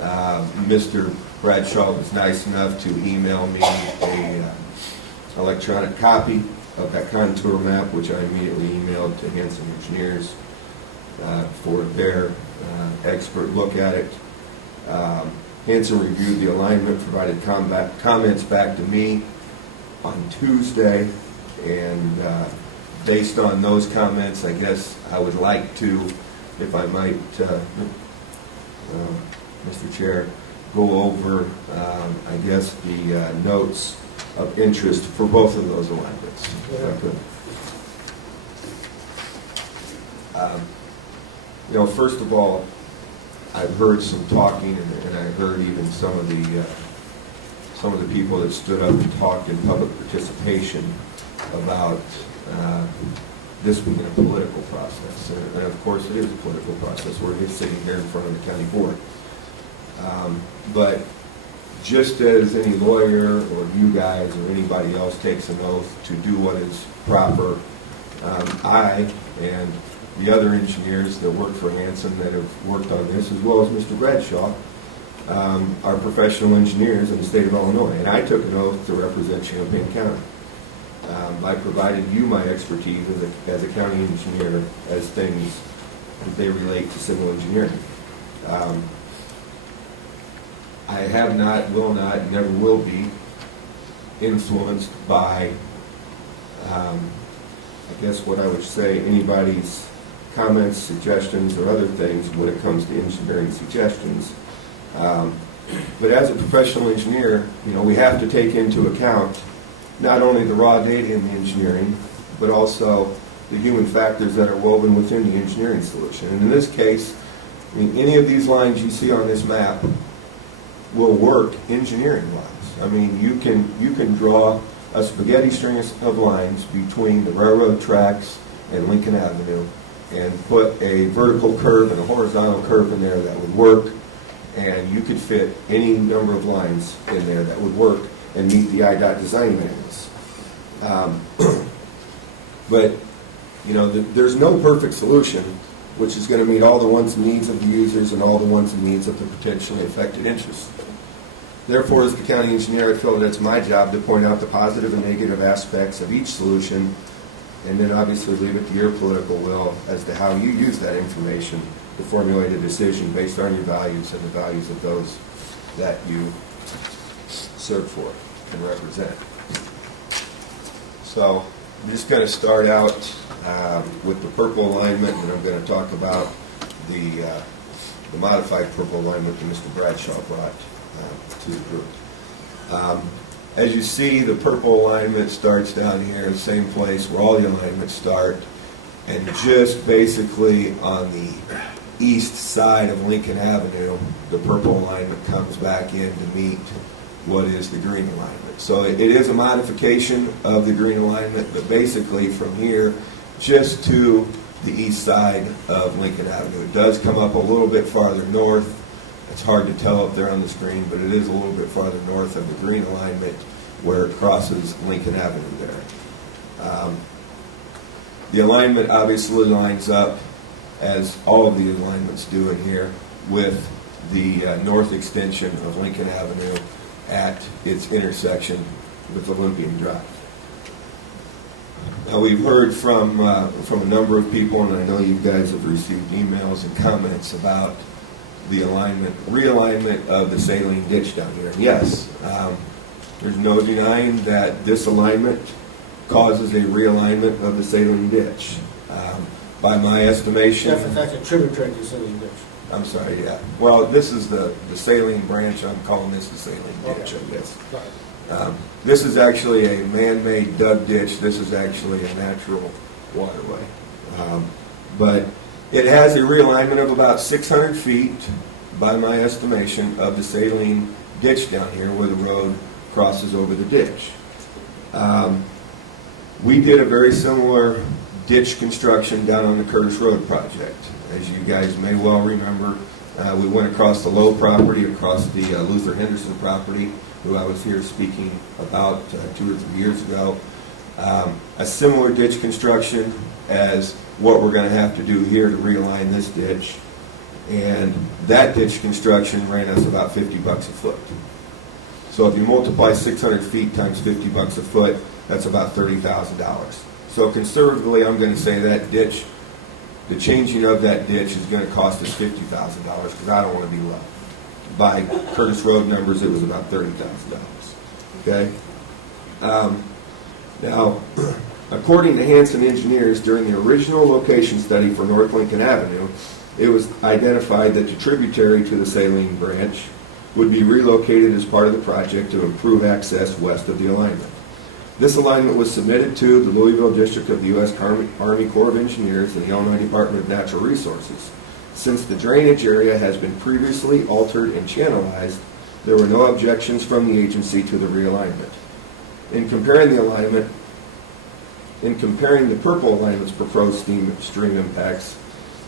Mr. Bradshaw was nice enough to email me a electronic copy of that contour map, which I immediately emailed to Hanson Engineers for their expert look at it. Hanson reviewed the alignment, provided comments back to me on Tuesday, and based on those comments, I guess I would like to, if I might, Mr. Chair, go over, I guess, the notes of interest for both of those alignments. If I could. First of all, I've heard some talking, and I've heard even some of the people that stood up and talked in public participation about this being a political process. And of course, it is a political process. We're just sitting here in front of the county board. But just as any lawyer or you guys or anybody else takes an oath to do what is proper, I and the other engineers that work for Hanson that have worked on this, as well as Mr. Bradshaw, are professional engineers in the state of Illinois. And I took an oath to represent Champaign County. I provided you my expertise as a county engineer as things as they relate to civil engineering. I have not, will not, never will be influenced by, I guess what I would say, anybody's comments, suggestions, or other things when it comes to engineering suggestions. But as a professional engineer, we have to take into account not only the raw data in the engineering, but also the human factors that are woven within the engineering solution. And in this case, any of these lines you see on this map will work engineering-wise. You can draw a spaghetti string of lines between the railroad tracks and Lincoln Avenue and put a vertical curve and a horizontal curve in there that would work, and you could fit any number of lines in there that would work and meet the IDOT design manuals. But there's no perfect solution which is going to meet all the wants and needs of the users and all the wants and needs of the potentially affected interests. Therefore, as the county engineer, I feel that it's my job to point out the positive and negative aspects of each solution, and then obviously leave it to your political will as to how you use that information to formulate a decision based on your values and the values of those that you serve for and represent. So I'm just going to start out with the purple alignment, and I'm going to talk about the modified purple alignment that Mr. Bradshaw brought to the group. As you see, the purple alignment starts down here, the same place where all the alignments start, and just basically on the east side of Lincoln Avenue, the purple alignment comes back in to meet what is the green alignment. So it is a modification of the green alignment, but basically from here just to the east side of Lincoln Avenue. It does come up a little bit farther north. It's hard to tell up there on the screen, but it is a little bit farther north of the green alignment where it crosses Lincoln Avenue there. The alignment obviously lines up, as all of the alignments do in here, with the north extension of Lincoln Avenue at its intersection with Olympian Drive. Now, we've heard from a number of people, and I know you guys have received emails and comments about the realignment of the saline ditch down here. And yes, there's no denying that this alignment causes a realignment of the saline ditch. By my estimation... That's a tributary to the saline ditch. I'm sorry, yeah. Well, this is the saline branch. I'm calling this the saline ditch, Okay. I guess. This is actually a man-made dug ditch. This is actually a natural waterway. But It has a realignment of about 600 feet, by my estimation, of the saline ditch down here where the road crosses over the ditch. We did a very similar ditch construction down on the Curtis Road project. As you guys may well remember, we went across the Lowe property, across the Luther Henderson property, who I was here speaking about 2 or 3 years ago. A similar ditch construction as what we're going to have to do here to realign this ditch. And that ditch construction ran us about $50 a foot. So if you multiply 600 feet times $50 a foot, that's about $30,000. So conservatively, I'm going to say that ditch, the changing of that ditch is going to cost us $50,000 because I don't want to be low. By Curtis Road numbers, it was about $30,000. Okay? Now, according to Hanson Engineers, during the original location study for North Lincoln Avenue, it was identified that the tributary to the Saline Branch would be relocated as part of the project to improve access west of the alignment. This alignment was submitted to the Louisville District of the U.S. Army Corps of Engineers and the Illinois Department of Natural Resources. Since the drainage area has been previously altered and channelized, there were no objections from the agency to the realignment. In comparing the purple alignment's proposed stream impacts,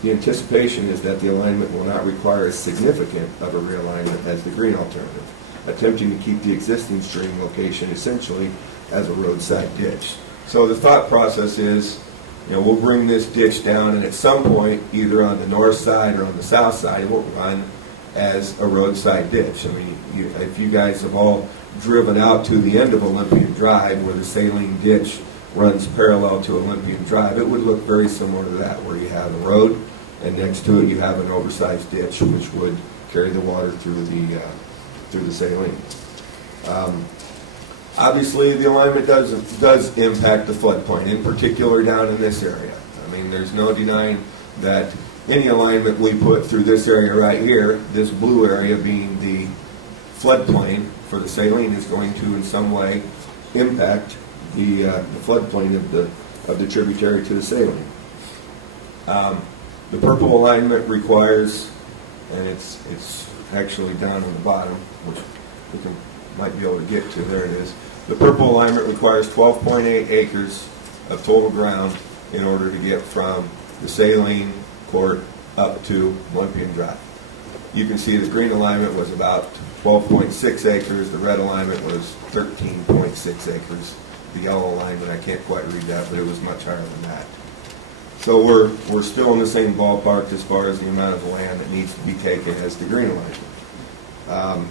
the anticipation is that the alignment will not require as significant of a realignment as the green alternative, attempting to keep the existing stream location essentially as a roadside ditch. So the thought process is, we'll bring this ditch down, and at some point, either on the north side or on the south side, it will run as a roadside ditch. I mean, if you guys have all driven out to the end of Olympian Drive, where the saline ditch runs parallel to Olympian Drive, it would look very similar to that, where you have a road, and next to it you have an oversized ditch, which would carry the water through the saline. Obviously, the alignment does impact the floodplain, in particular down in this area. I mean, there's no denying that any alignment we put through this area right here, this blue area being the floodplain for the saline, is going to in some way impact the floodplain of the tributary to the saline. The purple alignment requires, and it's actually down on the bottom, which we might be able to get to. There it is. The purple alignment requires 12.8 acres of total ground in order to get from the saline court up to Olympian Drive. You can see the green alignment was about 12.6 acres. The red alignment was 13.6 acres. The yellow alignment, I can't quite read that, but it was much higher than that. So we're still in the same ballpark as far as the amount of land that needs to be taken as the green alignment.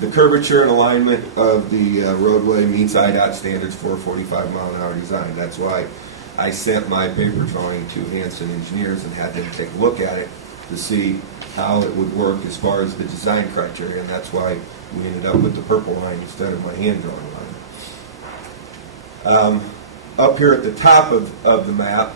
The curvature and alignment of the roadway meets IDOT standards for a 45-mile-an-hour design. That's why I sent my paper drawing to Hanson Engineers and had them take a look at it to see how it would work as far as the design criteria, and that's why we ended up with the purple line instead of my hand-drawn line. Up here at the top of the map,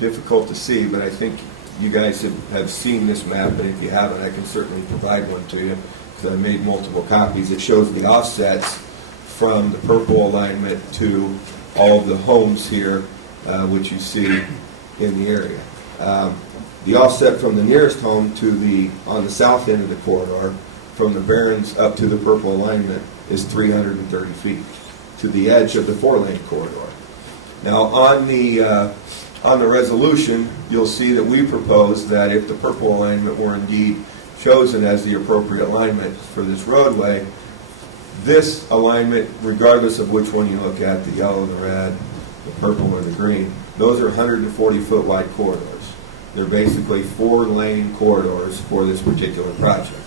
difficult to see, but I think you guys have seen this map, but if you haven't, I can certainly provide one to you, because I made multiple copies. It shows the offsets from the purple alignment to all of the homes here, which you see in the area. The offset from the nearest home to on the south end of the corridor, from the Barrens up to the purple alignment, is 330 feet to the edge of the 4-lane corridor. Now, on the resolution, you'll see that we propose that if the purple alignment were indeed chosen as the appropriate alignment for this roadway, this alignment, regardless of which one you look at, the yellow, the red, the purple, or the green, those are 140-foot wide corridors. They're basically 4-lane corridors for this particular project.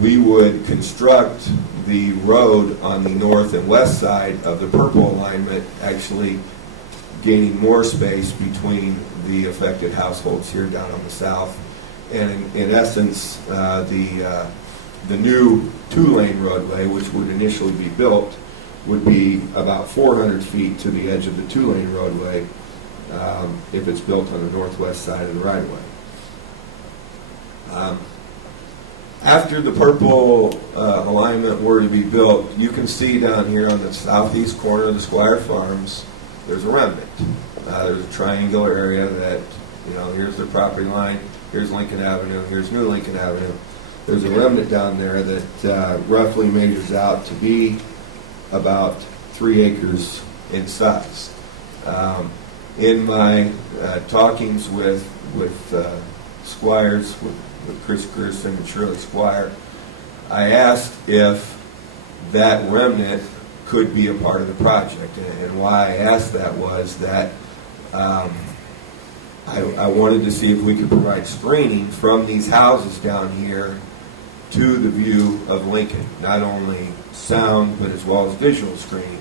We would construct the road on the north and west side of the purple alignment, actually gaining more space between the affected households here down on the south. And in essence, the new 2-lane roadway, which would initially be built, would be about 400 feet to the edge of the 2-lane roadway if it's built on the northwest side of the right-of-way. After the purple alignment were to be built, you can see down here on the southeast corner of the Squire Farms, there's a remnant. There's a triangular area that, here's their property line, here's Lincoln Avenue, here's New Lincoln Avenue. There's a remnant down there that roughly measures out to be about 3 acres in size. In my talkings with Squires, with Chris Gerson and Shirley Squire, I asked if that remnant could be a part of the project. And why I asked that was that I wanted to see if we could provide screening from these houses down here to the view of Lincoln, not only sound but as well as visual screening,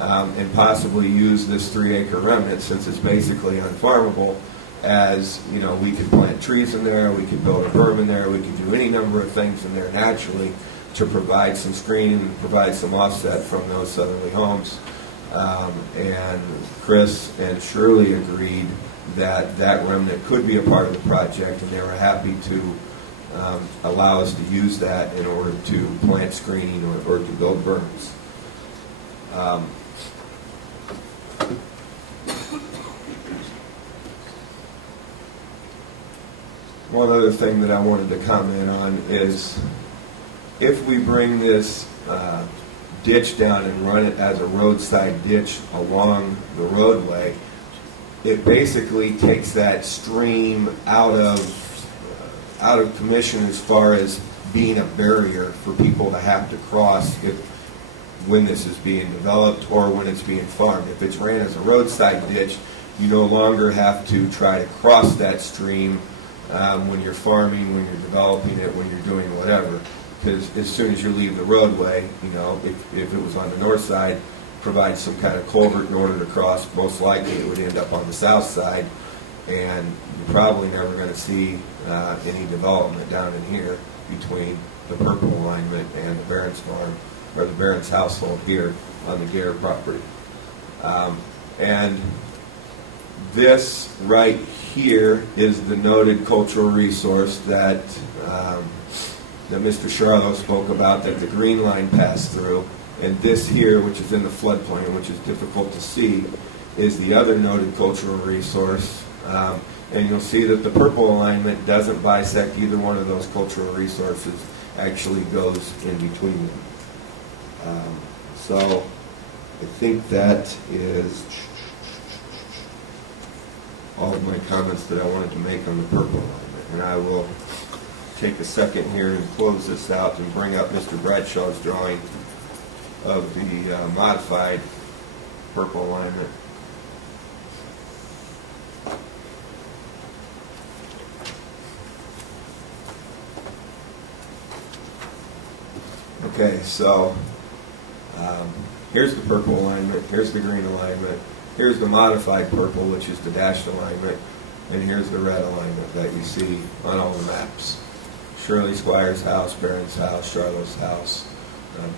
and possibly use this 3-acre remnant, since it's basically unfarmable, as, we could plant trees in there, we could build a berm in there, we could do any number of things in there naturally to provide some screening and provide some offset from those southerly homes. And Chris and Shirley agreed that that remnant could be a part of the project, and they were happy to allow us to use that in order to plant screening or to build berms. One other thing that I wanted to comment on is, if we bring this ditch down and run it as a roadside ditch along the roadway, it basically takes that stream out of commission as far as being a barrier for people to have to cross when this is being developed or when it's being farmed. If it's ran as a roadside ditch, you no longer have to try to cross that stream when you're farming, when you're developing it, when you're doing whatever. Because as soon as you leave the roadway, if it was on the north side, provide some kind of culvert in order to cross, most likely it would end up on the south side, and you're probably never going to see any development down in here between the purple alignment and the Barron's farm, or the Barron's household here on the Gare property. And this right here is the noted cultural resource that Mr. Charlo spoke about, that the green line passed through. And this here, which is in the floodplain, which is difficult to see, is the other noted cultural resource. And you'll see that the purple alignment doesn't bisect either one of those cultural resources, actually goes in between them. So I think that is all of my comments that I wanted to make on the purple alignment. And I will take a second here and close this out and bring up Mr. Bradshaw's drawing of the modified purple alignment. Okay, so here's the purple alignment, here's the green alignment, here's the modified purple, which is the dashed alignment, and here's the red alignment that you see on all the maps. Shirley Squire's house, Barron's house, Charlotte's house,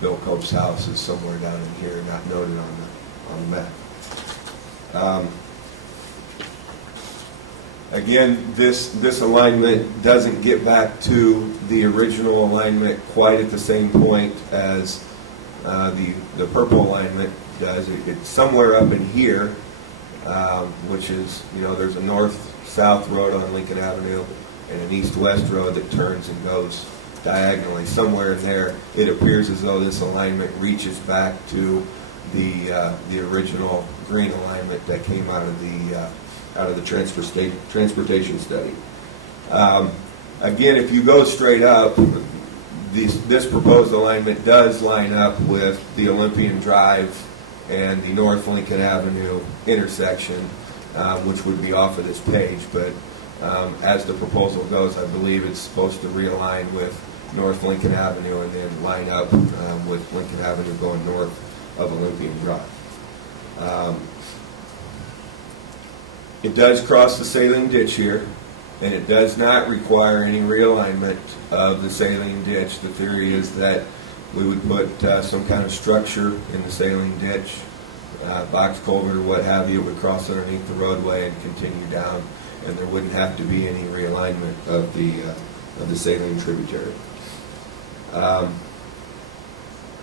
Bill Cope's house is somewhere down in here, not noted on the map. Again, this alignment doesn't get back to the original alignment quite at the same point as the purple alignment does. It's somewhere up in here, which is, there's a north-south road on Lincoln Avenue and an east-west road that turns and goes diagonally. Somewhere in there, it appears as though this alignment reaches back to the original green alignment that came out of the transportation study. Again, if you go straight up, this proposed alignment does line up with the Olympian Drive and the North Lincoln Avenue intersection, which would be off of this page. But as the proposal goes, I believe it's supposed to realign with North Lincoln Avenue and then line up with Lincoln Avenue going north of Olympian Drive. It does cross the saline ditch here, and it does not require any realignment of the saline ditch. The theory is that we would put some kind of structure in the saline ditch, box culvert or what have you. It would cross underneath the roadway and continue down, and there wouldn't have to be any realignment of the saline tributary.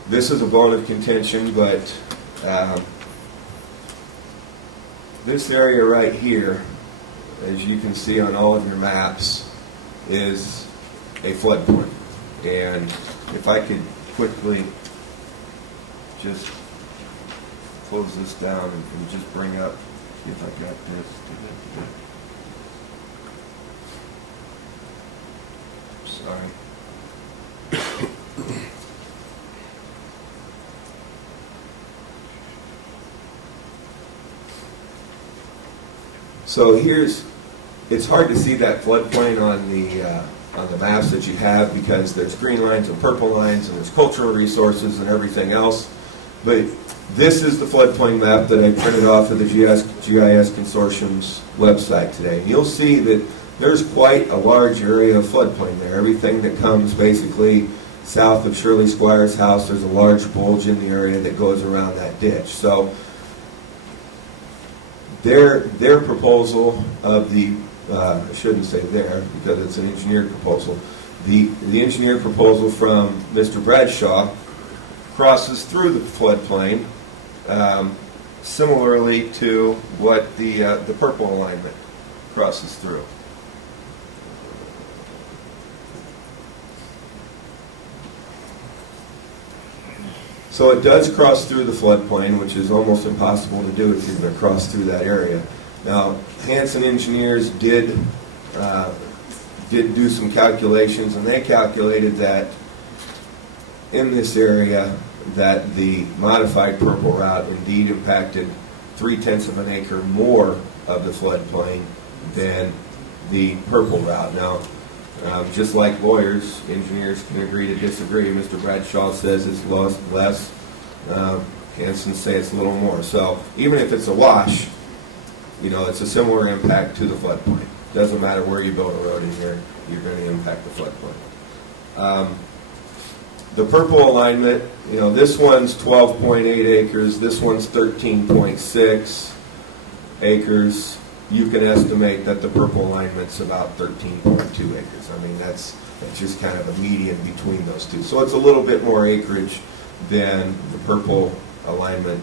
This is a bone of contention, but This area right here, as you can see on all of your maps, is a floodplain. And if I could quickly just close this down and just bring up, see if I got this. Sorry. So it's hard to see that floodplain on the maps that you have because there's green lines and purple lines and there's cultural resources and everything else. But this is the floodplain map that I printed off of the GIS Consortium's website today. You'll see that there's quite a large area of floodplain there. Everything that comes basically south of Shirley Squire's house, there's a large bulge in the area that goes around that ditch. So their proposal of the, I shouldn't say there because it's an engineered proposal, the engineered proposal from Mr. Bradshaw crosses through the floodplain, similarly to what the purple alignment crosses through. So it does cross through the floodplain, which is almost impossible to do if you're going to cross through that area. Now, Hanson Engineers did do some calculations, and they calculated that in this area that the modified purple route indeed impacted 0.3 of an acre more of the floodplain than the purple route. Now, just like lawyers, engineers can agree to disagree. Mr. Bradshaw says it's less. Hanson say it's a little more. So even if it's a wash, it's a similar impact to the floodplain. Doesn't matter where you build a road in here, you're going to impact the floodplain. The purple alignment, this one's 12.8 acres. This one's 13.6 acres. You can estimate that the purple alignment's about 13.2 acres. I mean, that's just kind of a median between those two. So it's a little bit more acreage than the purple alignment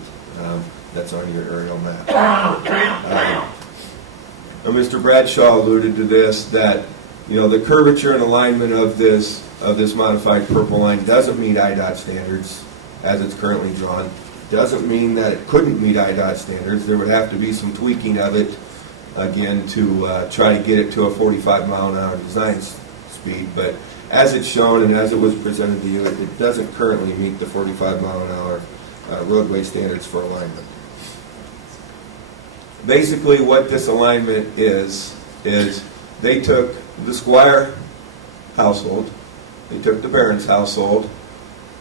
that's on your aerial map. Now, Mr. Bradshaw alluded to this, that the curvature and alignment of this modified purple line doesn't meet IDOT standards as it's currently drawn. Doesn't mean that it couldn't meet IDOT standards. There would have to be some tweaking of it, again, to try to get it to a 45-mile-an-hour design speed. But as it's shown and as it was presented to you, it doesn't currently meet the 45-mile-an-hour roadway standards for alignment. Basically, what this alignment is they took the Squire household, they took the Barron's household,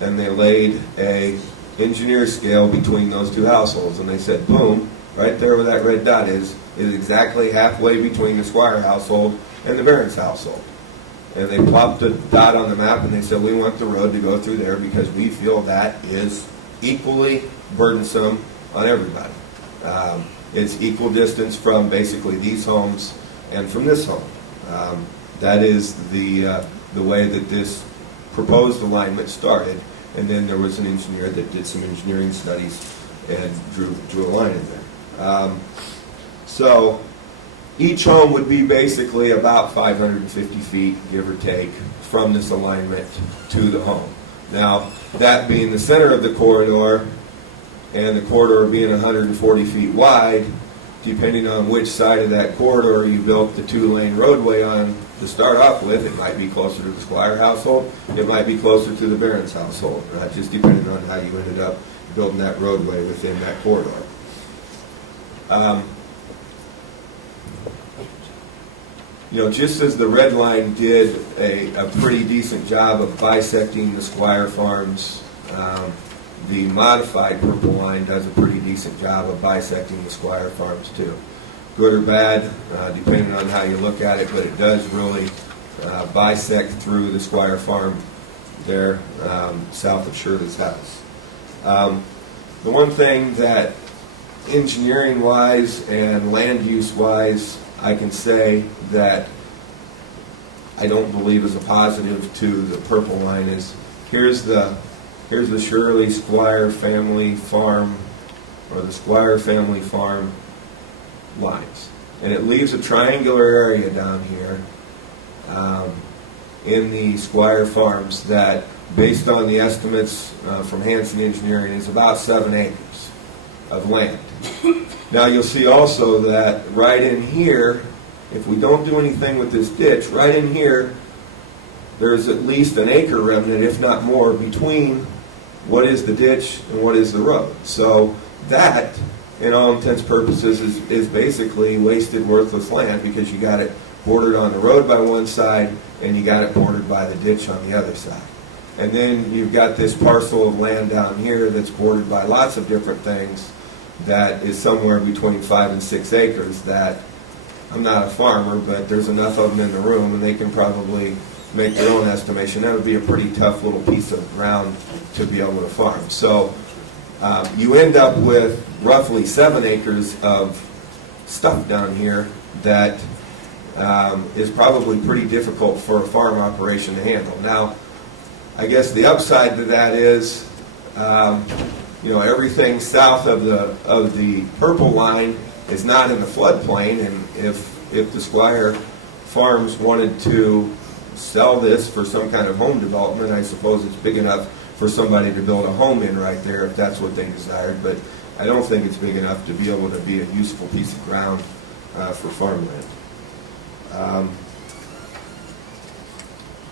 and they laid a engineer scale between those two households, and they said, boom, right there where that red dot is exactly halfway between the Squire household and the Barron's household. And they plopped a dot on the map, and they said, we want the road to go through there because we feel that is equally burdensome on everybody. It's equal distance from basically these homes and from this home. That is the way that this proposed alignment started, and then there was an engineer that did some engineering studies and drew a line in there. So each home would be basically about 550 feet, give or take, from this alignment to the home. Now, that being the center of the corridor, and the corridor being 140 feet wide, depending on which side of that corridor you built the two-lane roadway on to start off with, it might be closer to the Squire household, it might be closer to the Barron's household, right? Just depending on how you ended up building that roadway within that corridor. Just as the red line did a pretty decent job of bisecting the Squire farms, the modified purple line does a pretty decent job of bisecting the Squire farms too. Good or bad, depending on how you look at it, but it does really bisect through the Squire farm there south of Shirley's house. The one thing that engineering-wise and land use-wise I can say that I don't believe is a positive to the purple line is here's the Shirley Squire family farm, or the Squire family farm lines. And it leaves a triangular area down here in the Squire Farms that, based on the estimates from Hanson Engineering, is about 7 acres of land. Now you'll see also that right in here, if we don't do anything with this ditch, right in here, there's at least an acre remnant, if not more, between what is the ditch and what is the road. So that, in all intents and purposes, is basically wasted, worthless land, because you got it bordered on the road by one side and you got it bordered by the ditch on the other side. And then you've got this parcel of land down here that's bordered by lots of different things that is somewhere between 5 and 6 acres that, I'm not a farmer, but there's enough of them in the room and they can probably make their own estimation. That would be a pretty tough little piece of ground to be able to farm. So you end up with roughly 7 acres of stuff down here that is probably pretty difficult for a farm operation to handle. Now, I guess the upside to that is, everything south of the purple line is not in the floodplain, and if the Squire Farms wanted to sell this for some kind of home development, I suppose it's big enough for somebody to build a home in right there if that's what they desired, but I don't think it's big enough to be able to be a useful piece of ground for farmland.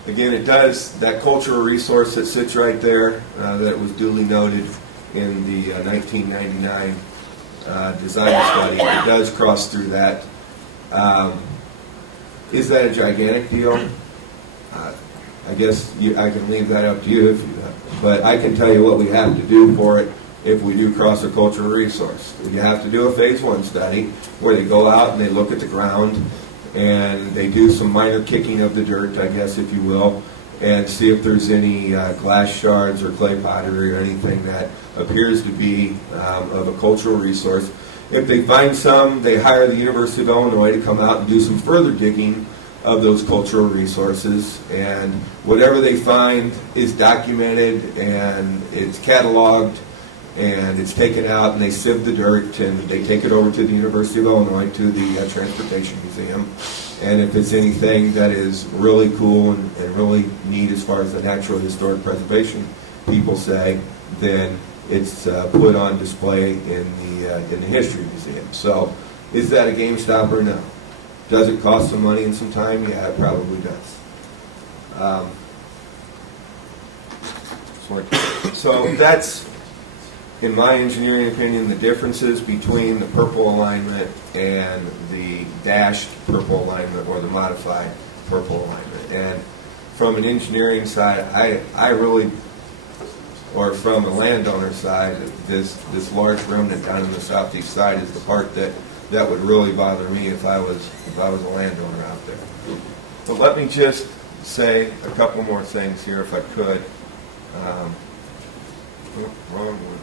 Again, it does, that cultural resource that sits right there, that was duly noted in the 1999 design study, it does cross through that. Is that a gigantic deal? I guess I can leave that up to you, but I can tell you what we have to do for it if we do cross a cultural resource. You have to do a phase 1 study where they go out and they look at the ground and they do some minor kicking of the dirt, I guess, if you will, and see if there's any glass shards or clay pottery or anything that appears to be of a cultural resource. If they find some, they hire the University of Illinois to come out and do some further digging of those cultural resources, and whatever they find is documented and it's cataloged and it's taken out, and they sieve the dirt and they take it over to the University of Illinois, to the Transportation Museum. And if it's anything that is really cool and really neat as far as the natural historic preservation people say, then it's put on display in the History Museum. So is that a game stopper? No. Does it cost some money and some time? Yeah, it probably does. So that's, in my engineering opinion, the differences between the purple alignment and the dashed purple alignment or the modified purple alignment. And from an engineering side, I really, or from a landowner side, this large remnant down in the southeast side is the part that would really bother me if I was a landowner out there. But let me just say a couple more things here, if I could. Wrong one.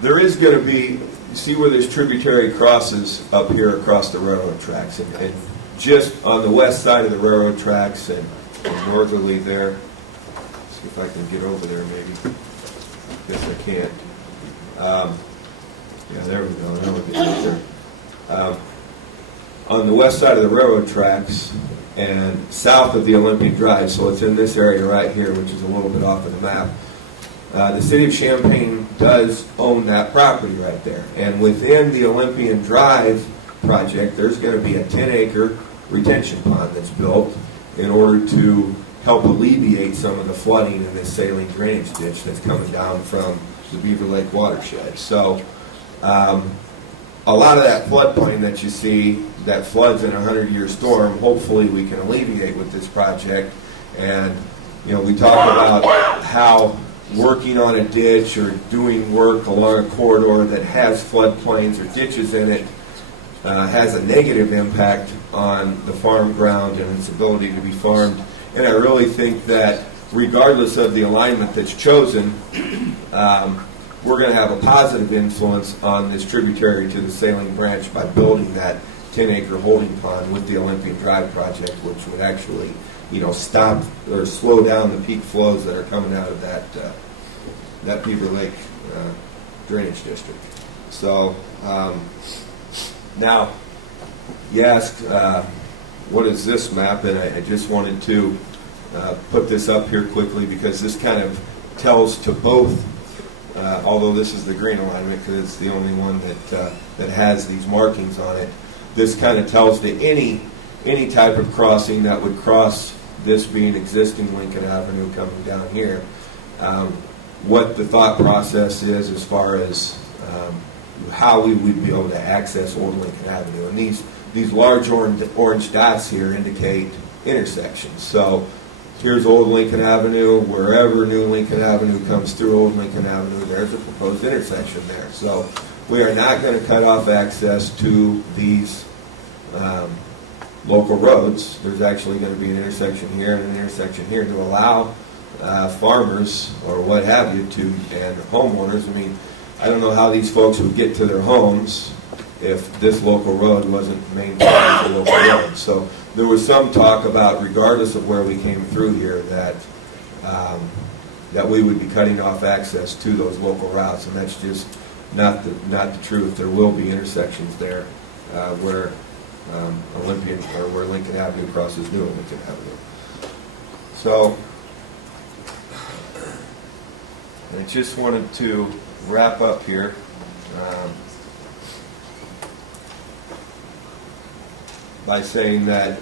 There is going to be, you see where this tributary crosses up here across the railroad tracks, and just on the west side of the railroad tracks and northerly there. See if I can get over there maybe. Guess I can't. Yeah, there we go. That would be right there. On the west side of the railroad tracks and south of the Olympic Drive, so it's in this area right here, which is a little bit off of the map. The city of Champaign does own that property right there. And within the Olympian Drive project, there's going to be a 10-acre retention pond that's built in order to help alleviate some of the flooding in this saline drainage ditch that's coming down from the Beaver Lake watershed. So a lot of that floodplain that you see that floods in a 100-year storm, hopefully we can alleviate with this project. And, we talk about how working on a ditch or doing work along a corridor that has floodplains or ditches in it has a negative impact on the farm ground and its ability to be farmed. And I really think that regardless of the alignment that's chosen, we're going to have a positive influence on this tributary to the saline branch by building that 10-acre holding pond with the Olympian Drive project, which would actually, stop or slow down the peak flows that are coming out of that Beaver Lake drainage district. So now you asked, what is this map? And I just wanted to put this up here quickly because this kind of tells to both, although this is the green alignment because it's the only one that has these markings on it. This kind of tells to any type of crossing that would cross this being existing Lincoln Avenue coming down here, what the thought process is as far as how we would be able to access Old Lincoln Avenue. And these large orange dots here indicate intersections. So here's Old Lincoln Avenue. Wherever New Lincoln Avenue comes through Old Lincoln Avenue, there's a proposed intersection there. So we are not going to cut off access to these local roads. There's actually going to be an intersection here and an intersection here to allow farmers or what have you to, and homeowners. I mean, I don't know how these folks would get to their homes if this local road wasn't maintained as a local road. So there was some talk about, regardless of where we came through here, that we would be cutting off access to those local routes, and that's just not the truth. There will be intersections there where Olympian or where Lincoln Avenue crosses New Lincoln Avenue. So I just wanted to wrap up here. By saying that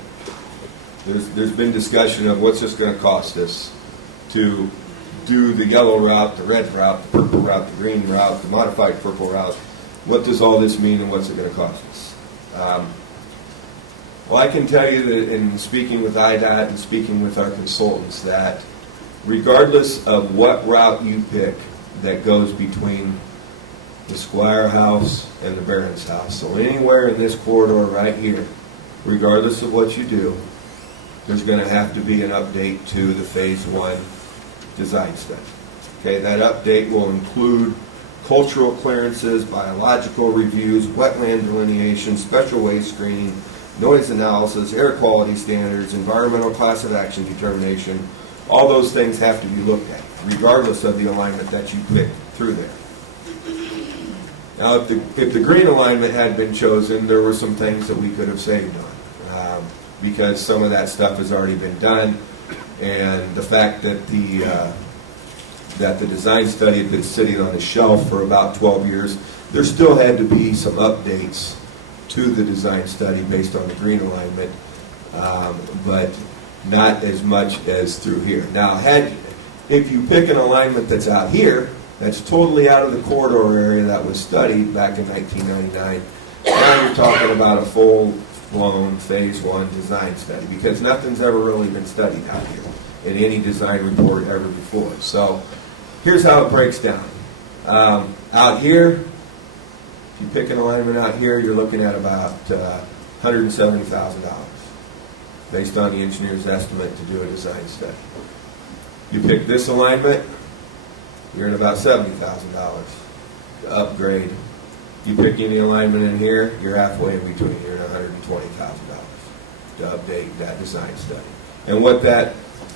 there's been discussion of what's this going to cost us to do the yellow route, the red route, the purple route, the green route, the modified purple route. What does all this mean and what's it going to cost us? Well, I can tell you that in speaking with IDOT and speaking with our consultants that regardless of what route you pick that goes between the Squire house and the Barron's house, so anywhere in this corridor right here, regardless of what you do, there's going to have to be an update to the Phase 1 design study. Okay, that update will include cultural clearances, biological reviews, wetland delineation, special waste screening, noise analysis, air quality standards, environmental class of action determination. All those things have to be looked at, regardless of the alignment that you pick through there. Now, if the green alignment had been chosen, there were some things that we could have saved on, because some of that stuff has already been done, and the fact that the design study had been sitting on the shelf for about 12 years, there still had to be some updates to the design study based on the green alignment, but not as much as through here. Now, if you pick an alignment that's out here, that's totally out of the corridor area that was studied back in 1999, now you're talking about a full-blown Phase 1 design study, because nothing's ever really been studied out here in any design report ever before. So here's how it breaks down. Out here, if you pick an alignment out here, you're looking at about $170,000 based on the engineer's estimate to do a design study. You pick this alignment, you're at about $70,000 to upgrade. You pick any alignment in here, you're halfway in between. You're at $120,000 to update that design study. And what that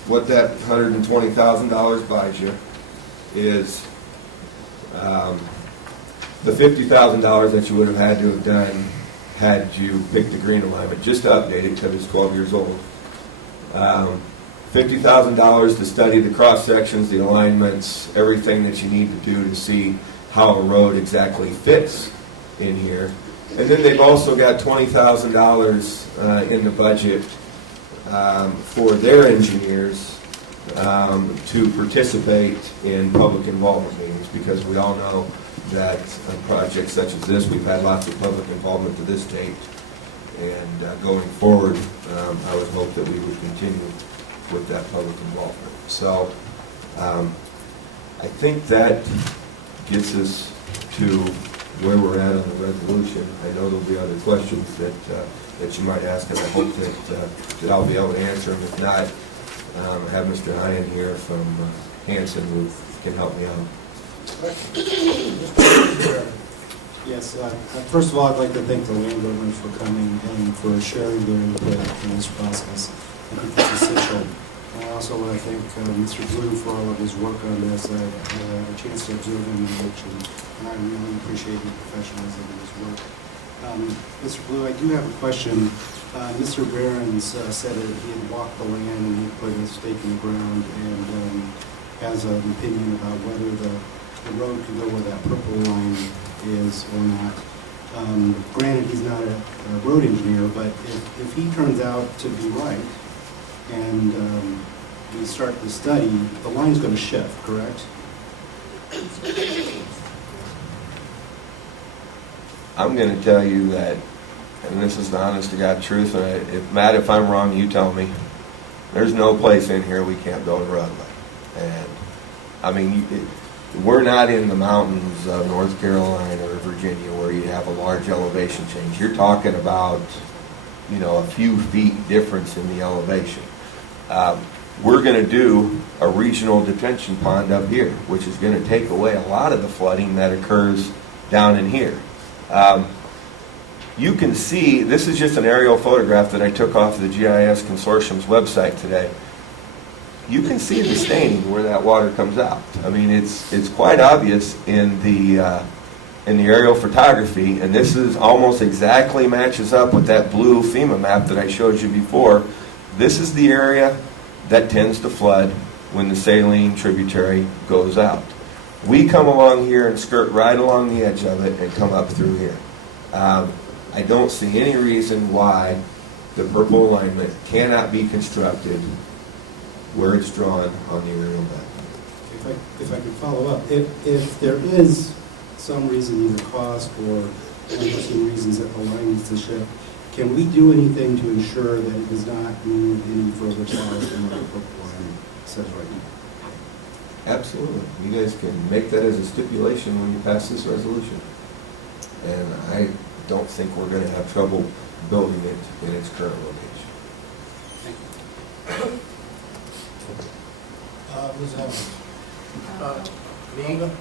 $120,000 buys you is the $50,000 that you would have had to have done had you picked the green alignment, just to update it because it's 12 years old. $50,000 to study the cross sections, the alignments, everything that you need to do to see how a road exactly fits in here. And then they've also got $20,000 in the budget for their engineers to participate in public involvement meetings, because we all know that on projects such as this, we've had lots of public involvement to this date. And going forward, I would hope that we would continue with that public involvement. So I think that gets us to where we're at on the resolution. I know there'll be other questions that you might ask, and I hope that I'll be able to answer them. If not, I have Mr. Hyan here from Hanson who can help me out. Yes, first of all, I'd like to thank the landowners for coming and for sharing their input in this process. I think it's essential. I also want to thank Mr. Blue for all of his work on this. I had a chance to observe him in action, and I really appreciate his professionalism in his work. Mr. Blue, I do have a question. Mr. Behrens said that he had walked the land and he put a stake in the ground and has an opinion about whether the road can go where that purple line is or not. Granted, he's not a road engineer, but if he turns out to be right and we start the study, the line's going to shift, correct? I'm going to tell you that, and this is the honest to God truth, and Matt, if I'm wrong, you tell me. There's no place in here we can't build a roadway. And, I mean, we're not in the mountains of North Carolina or Virginia where you have a large elevation change. You're talking about, you know, a few feet difference in the elevation. We're going to do a regional detention pond up here, which is going to take away a lot of the flooding that occurs down in here. You can see, this is just an aerial photograph that I took off the GIS Consortium's website today. You can see the staining where that water comes out. I mean, it's quite obvious in the aerial photography, and this is almost exactly matches up with that blue FEMA map that I showed you before. This is the area that tends to flood when the saline tributary goes out. We come along here and skirt right along the edge of it and come up through here. I don't see any reason why the purple alignment cannot be constructed where it's drawn on the aerial map. If I could follow up, if there is some reason, either cost or unforeseen reasons that the line needs to shift, can we do anything to ensure that it does not move any further south than what the purple line says right now? Absolutely. You guys can make that as a stipulation when you pass this resolution. And I don't think we're going to have trouble building it in its current location. Ms. Evans.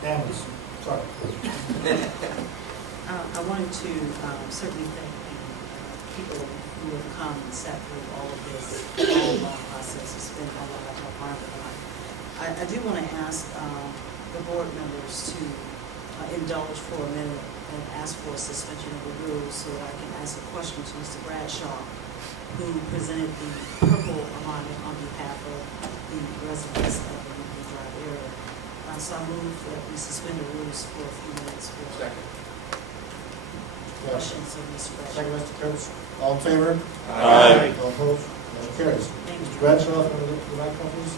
Evans, sorry. I wanted to certainly thank the people who have come and sat through all of this long process. It's been a lot of hard work. I do want to ask the board members to indulge for a minute and ask for a suspension of the rules so that I can ask a question to Mr. Bradshaw, who presented the purple alignment on behalf of the residents of the Newton Drive area. So I move that we suspend the rules for a few minutes for questions of Mr. Bradshaw. Second, Mr. Kurtz. All in favor? Aye. All opposed? Motion carries. Thank you. Mr. Bradshaw, if you want to look at the microphone, please.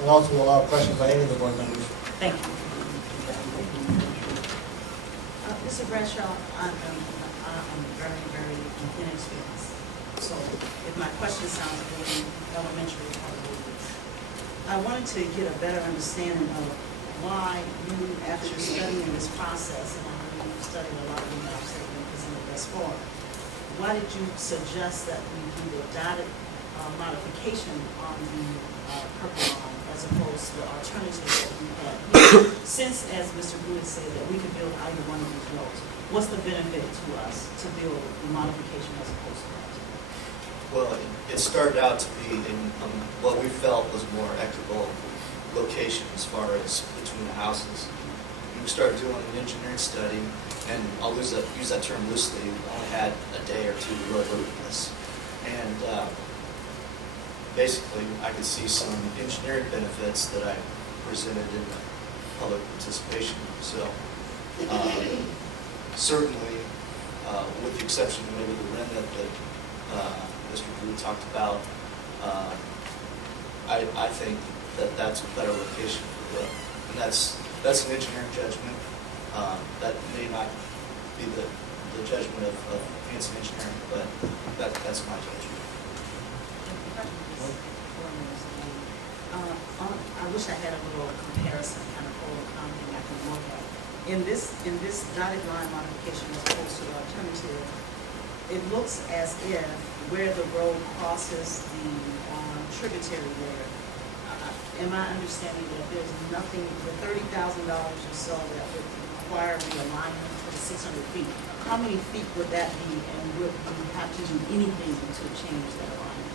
And also allow questions by any of the board members. Thank you. Mr. Bradshaw, I'm very, very inexperienced. So if my question sounds really elementary, I wanted to get a better understanding of why you, after studying this process, and I know you've studied a lot of the maps that have been presented thus far, why did you suggest that we do the dotted modification on the purple line as opposed to the alternative that we had here? Since, as Mr. Blewett said, that we could build either one of these roads, what's the benefit to us to build the modification as opposed to that? Well, it started out to be in what we felt was more equitable location as far as between the houses. We started doing an engineering study, and I'll use that term loosely. We only had a day or two to really look at this. And basically, I could see some engineering benefits that I presented in the public participation. So certainly, with the exception of maybe the remnant that Mr. Drew talked about, I think that that's a better location for the road. And that's an engineering judgment. That may not be the judgment of fancy engineering, but that's my judgment. I wish I had a little comparison, kind of old thing I can look at. In this dotted line modification as opposed to the alternative, it looks as if where the road crosses the tributary there, am I understanding that there's nothing, the $30,000 or so that would require realignment for the 600 feet, how many feet would that be, and would you have to do anything to change that alignment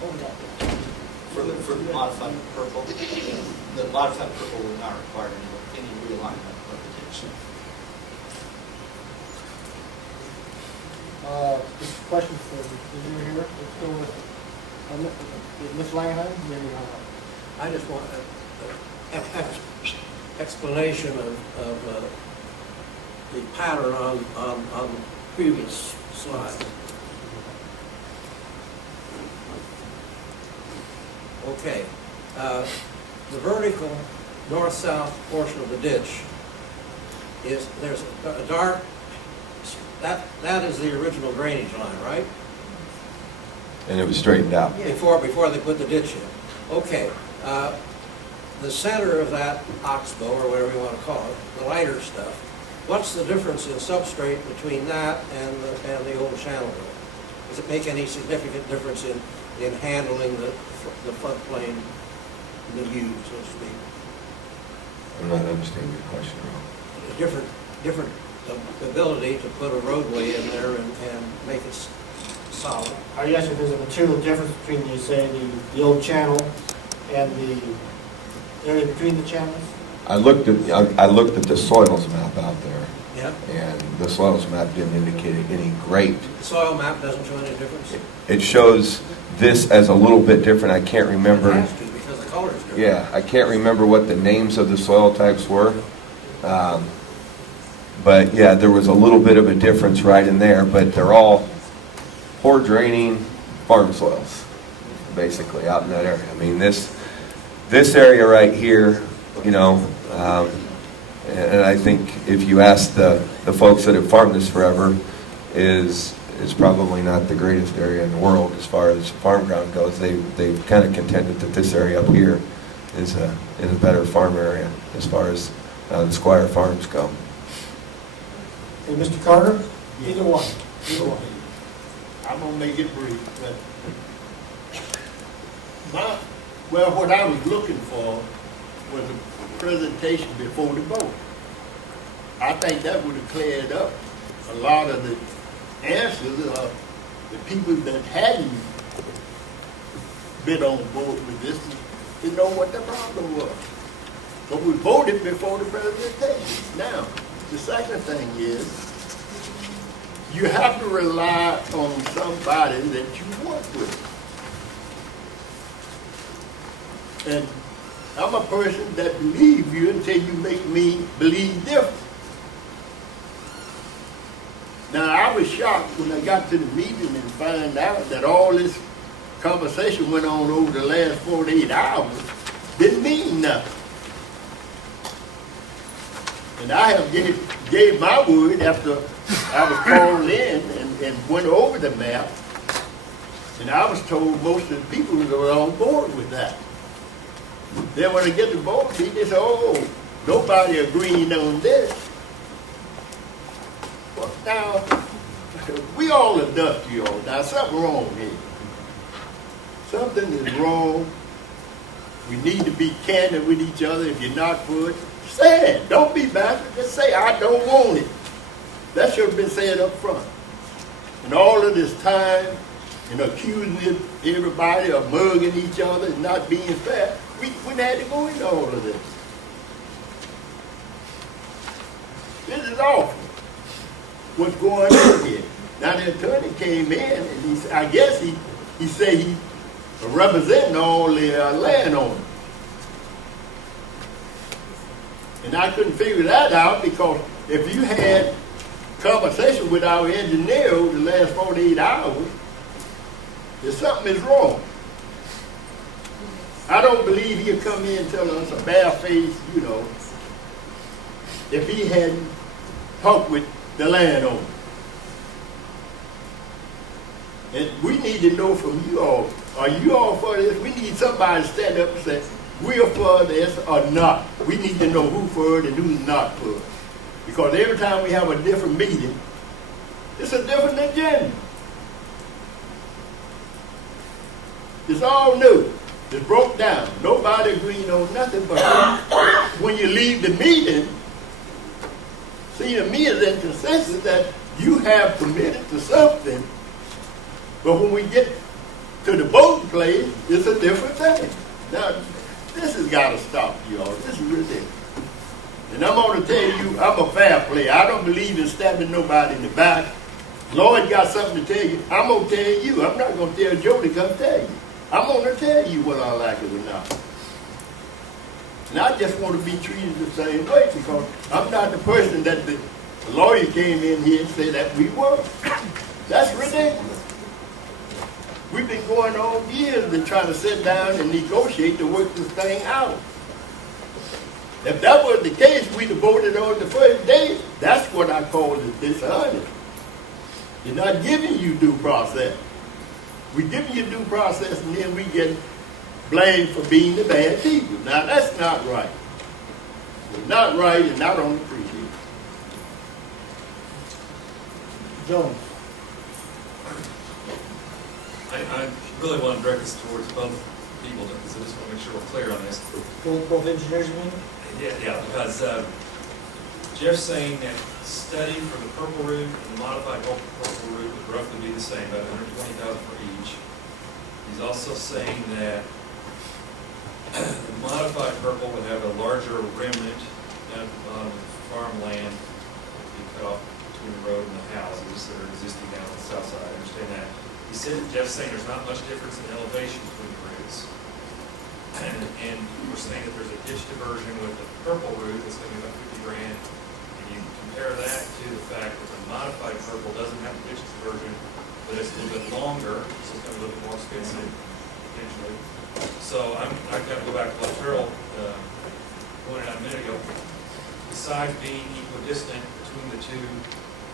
over that area? For the modified purple, the modified purple would not require any realignment of the ditch. Just a question for you here. Let's go with Ms. Langenheim. I just want an explanation of the pattern on the previous slide. Okay, the vertical north-south portion of the ditch there's a dark, that is the original drainage line, right? And it was straightened out. Before they put the ditch in. Okay, the center of that oxbow, or whatever you want to call it, the lighter stuff, what's the difference in substrate between that and the old channel road? Does it make any significant difference in handling the floodplain milieu, so to speak? I'm not understanding your question at all. Different ability to put a roadway in there and make it solid. Are you asking if there's a material difference between, you say, the old channel and the area between the channels? I looked at the soils map out there. Yeah. And the soils map didn't indicate any great. The soil map doesn't show any difference? It shows this as a little bit different. I can't remember. It has to, because the color is different. Yeah, I can't remember what the names of the soil types were. But yeah, there was a little bit of a difference right in there, but they're all poor draining farm soils, basically, out in that area. I mean, this area right here, you know, and I think if you ask the folks that have farmed this forever, is probably not the greatest area in the world as far as farm ground goes. They've kind of contended that this area up here is a better farm area as far as the Squire farms go. Hey, Mr. Carter? Either one. I'm gonna make it brief, but what I was looking for was a presentation before the vote. I think that would have cleared up a lot of the answers of the people that hadn't been on board with this to know what the problem was. But we voted before the presentation. Now, the second thing is, you have to rely on somebody that you work with. And I'm a person that believes you until you make me believe different. Now, I was shocked when I got to the meeting and found out that all this conversation went on over the last 48 hours. Didn't mean nothing. And I have gave my word after I was called in and went over the map, and I was told most of the people were on board with that. Then when I get to board meeting, they say, oh, nobody agreeing on this. Well, now, we all industrial. Now, something wrong here. Something is wrong. We need to be candid with each other. If you're not for it, say it. Don't be backward. Just say, I don't want it. That should have been said up front. And all of this time, and accusing everybody of mugging each other and not being fair, we had to go into all of this. This is awful. What's going on here? Now the attorney came in, and I guess he said he representing all the landowners. And I couldn't figure that out, because if you had conversation with our engineer over the last 48 hours, if something is wrong. I don't believe he'll come in and tell us a bare-faced, if he hadn't talked with the landowner. And we need to know from you all, are you all for this? We need somebody to stand up and say, we're for this or not. We need to know who's for it and who's not for it. Because every time we have a different meeting, it's a different agenda. It's all new. It's broke down. Nobody agreeing on nothing, but when you leave the meeting, See, to me, it's in consensus that you have committed to something, but when we get to the voting place, it's a different thing. Now, this has got to stop, y'all. This is ridiculous. And I'm going to tell you, I'm a fair player. I don't believe in stabbing nobody in the back. Lord got something to tell you. I'm going to tell you. I'm not going to tell Joe to come tell you. I'm going to tell you whether I like it or not. And I just want to be treated the same way because I'm not the person that the lawyer came in here and said that we were. That's ridiculous. We've been going on years to try to sit down and negotiate to work this thing out. If that was the case, we'd have voted on the first day. That's what I call dishonest. You're not giving you due process. We're giving you due process and then we get blamed for being the bad people. Now that's not right. It's not right and I don't appreciate it. Jones. I really want to direct this towards both people, because I just want to make sure we're clear on this. Both engineers, you mean? Yeah, because Jeff's saying that study for the purple route and the modified purple route would roughly be the same, about $120,000 for each. He's also saying that the modified purple would have a larger remnant down at the bottom of the farmland, be cut off between the road and the houses that are existing down on the south side. I understand that. He said, Jeff's saying there's not much difference in elevation between the routes. And we're saying that there's a ditch diversion with the purple route that's going to be about $50,000. And you compare that to the fact that the modified purple doesn't have the ditch diversion, but it's a little bit longer, so it's going to be a little bit more expensive, potentially. So I kind of go back to what Terrell pointed out a minute ago. Besides being equidistant between the two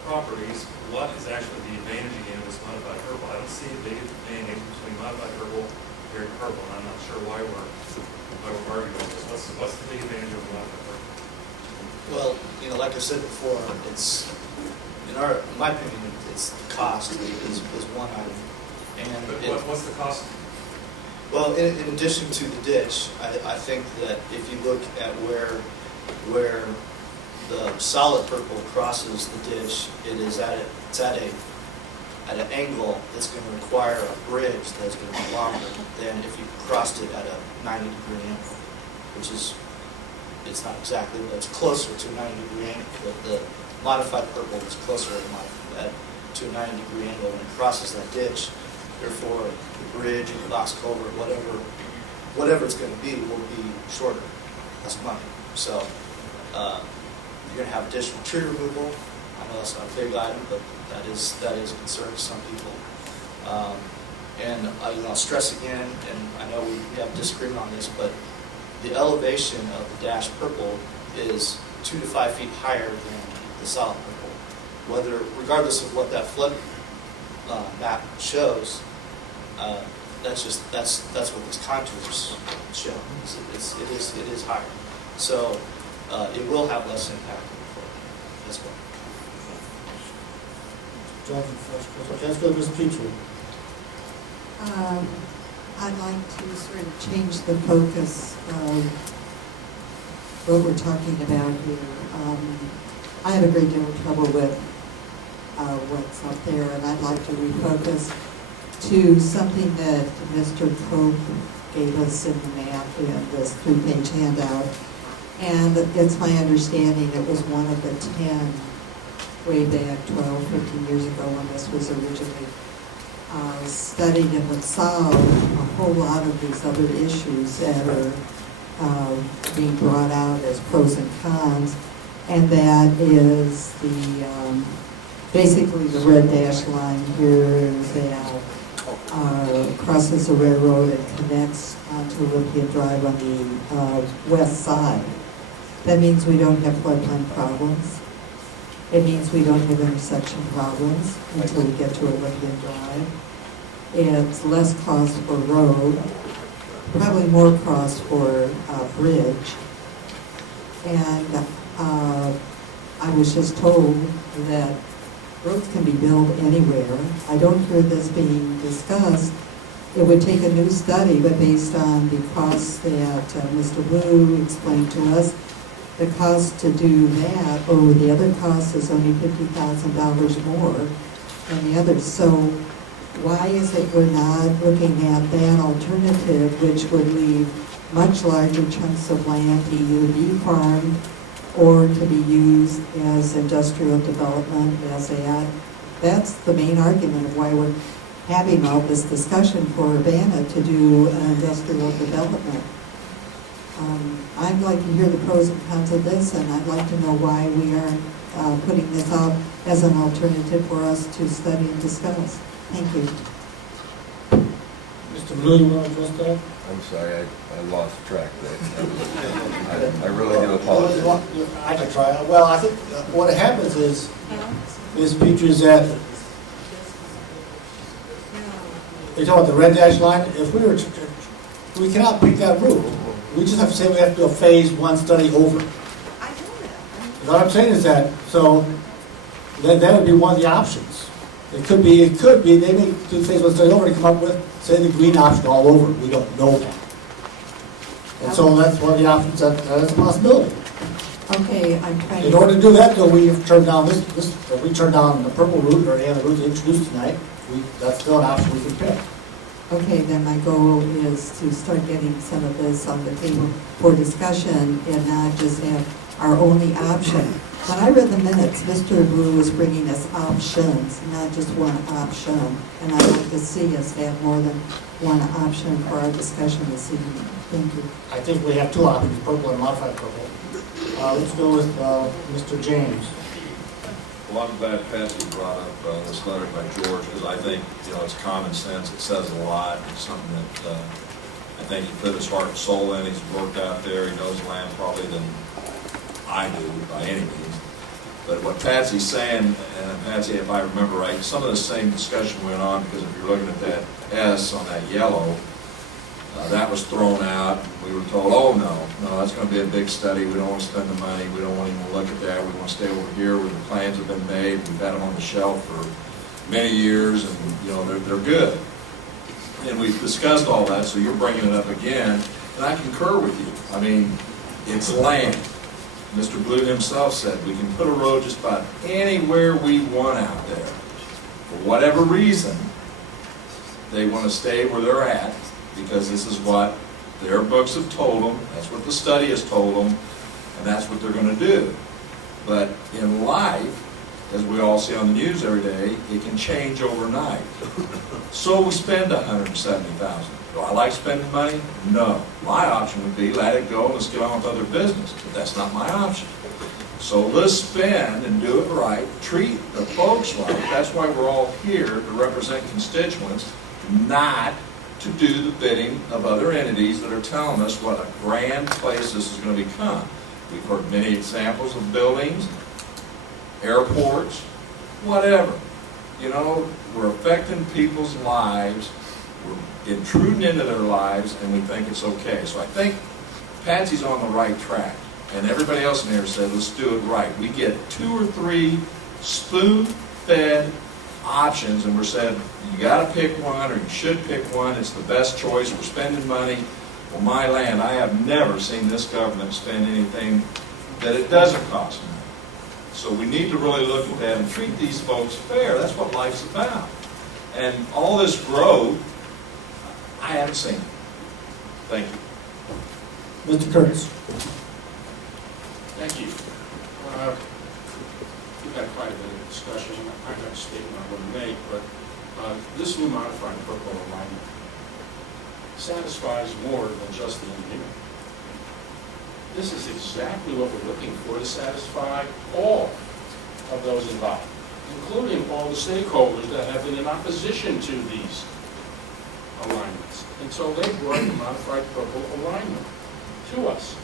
properties, what is actually the advantage again of this modified purple? I don't see a big advantage between modified purple and purple, and I'm not sure why we're arguing about this. What's the big advantage of modified purple? Well, like I said before, it's, in my opinion, it's the cost is one item. And what's the cost? Well, in addition to the ditch, I think that if you look at where the solid purple crosses the ditch, it's at an angle that's going to require a bridge that's going to be longer than if you crossed it at a 90-degree angle, which is, it's not exactly, but it's closer to a 90-degree angle. The modified purple is closer to a 90-degree angle when it crosses that ditch. Therefore, the bridge or the box culvert, whatever it's going to be, will be shorter. That's money. So you're going to have additional tree removal. I know that's not a big item, but that is a concern to some people. And I'll stress again, and I know we have disagreement on this, but the elevation of the dash purple is 2 to 5 feet higher than the solid purple. Regardless of what that flood map shows, that's what these contours show. It is higher, so it will have less impact on the flood as well. Let's go to Ms. Petrie. I'd like to sort of change the focus of what we're talking about here. I have a great deal of trouble with what's up there, and I'd like to refocus to something that Mr. Cope gave us in the map in this 3-page handout. And it's my understanding it was one of the 10 way back 12, 15 years ago when this was originally studied and would solve a whole lot of these other issues that are being brought out as pros and cons. And that is the basically the red dash line here that crosses the railroad and connects onto Olympia Drive on the west side. That means we don't have floodplain problems. It means we don't have intersection problems until we get to Olympia Drive. It's less cost for road, probably more cost for bridge. And I was just told that roads can be built anywhere. I don't hear this being discussed. It would take a new study, but based on the costs that Mr. Wu explained to us, the cost to do that, oh, the other cost is only $50,000 more than the others. So why is it we're not looking at that alternative, which would leave much larger chunks of land to either be farmed or to be used as industrial development, as that's the main argument of why we're having all this discussion for Urbana to do an industrial development. I'd like to hear the pros and cons of this, and I'd like to know why we aren't putting this out as an alternative for us to study and discuss. Thank you. Mr. Blue, you want to address that? I'm sorry, I lost track there. I really do apologize. I can try. Well, I think what happens is features that, you talk about the red dash line, if we cannot pick that route. We just have to say we have to do a phase one study over. What I'm saying is that, so that would be one of the options. It could be, they may do phase one study over and come up with, say, the green option all over. We don't know that. And so that's one of the options that is a possibility. Okay, I'm trying to... In order to do that, though, we have turned down if we turn down the purple route or any other route introduced tonight, that's still an option we can pick. Okay, then my goal is to start getting some of this on the table for discussion and not just have our only option. When I read the minutes, Mr. Blue was bringing us options, not just one option. And I'd like to see us have more than one option for our discussion this evening. Thank you. I think we have two options, purple and modified purple. Let's go with Mr. James. Well, I'm glad Patsy brought up this letter by George, because I think, it's common sense. It says a lot. It's something that I think he put his heart and soul in. He's worked out there. He knows the land probably than I do by any means. But what Patsy's saying, and Patsy, if I remember right, some of the same discussion went on, because if you're looking at that S on that yellow, that was thrown out. We were told, oh, no, that's going to be a big study. We don't want to spend the money. We don't want to even look at that. We want to stay over here where the plans have been made. We've had them on the shelf for many years, and, they're good. And we've discussed all that, so you're bringing it up again, and I concur with you. I mean, it's land. Mr. Blue himself said we can put a road just about anywhere we want out there. For whatever reason, they want to stay where they're at, because this is what their books have told them, that's what the study has told them, and that's what they're going to do. But in life, as we all see on the news every day, it can change overnight. So we spend $170,000. Do I like spending money? No. My option would be let it go and let's get on with other business, but that's not my option. So let's spend and do it right, treat the folks right. That's why we're all here, to represent constituents, not to do the bidding of other entities that are telling us what a grand place this is going to become. We've heard many examples of buildings, airports, whatever. We're affecting people's lives, we're intruding into their lives, and we think it's okay. So I think Patsy's on the right track, and everybody else in here said, let's do it right. We get 2 or 3 spoon-fed options, and we're saying, you got to pick one, or you should pick one. It's the best choice. We're spending money. Well, my land, I have never seen this government spend anything that it doesn't cost money. So we need to really look at that and treat these folks fair. That's what life's about. And all this growth, I haven't seen it. Thank you. Mr. Curtis. Thank you. We've had quite a bit of discussion. I have a statement I want to make, but this new modified purple alignment satisfies more than just the engineering. This is exactly what we're looking for, to satisfy all of those involved, including all the stakeholders that have been in opposition to these alignments. And so they brought the modified purple alignment to us.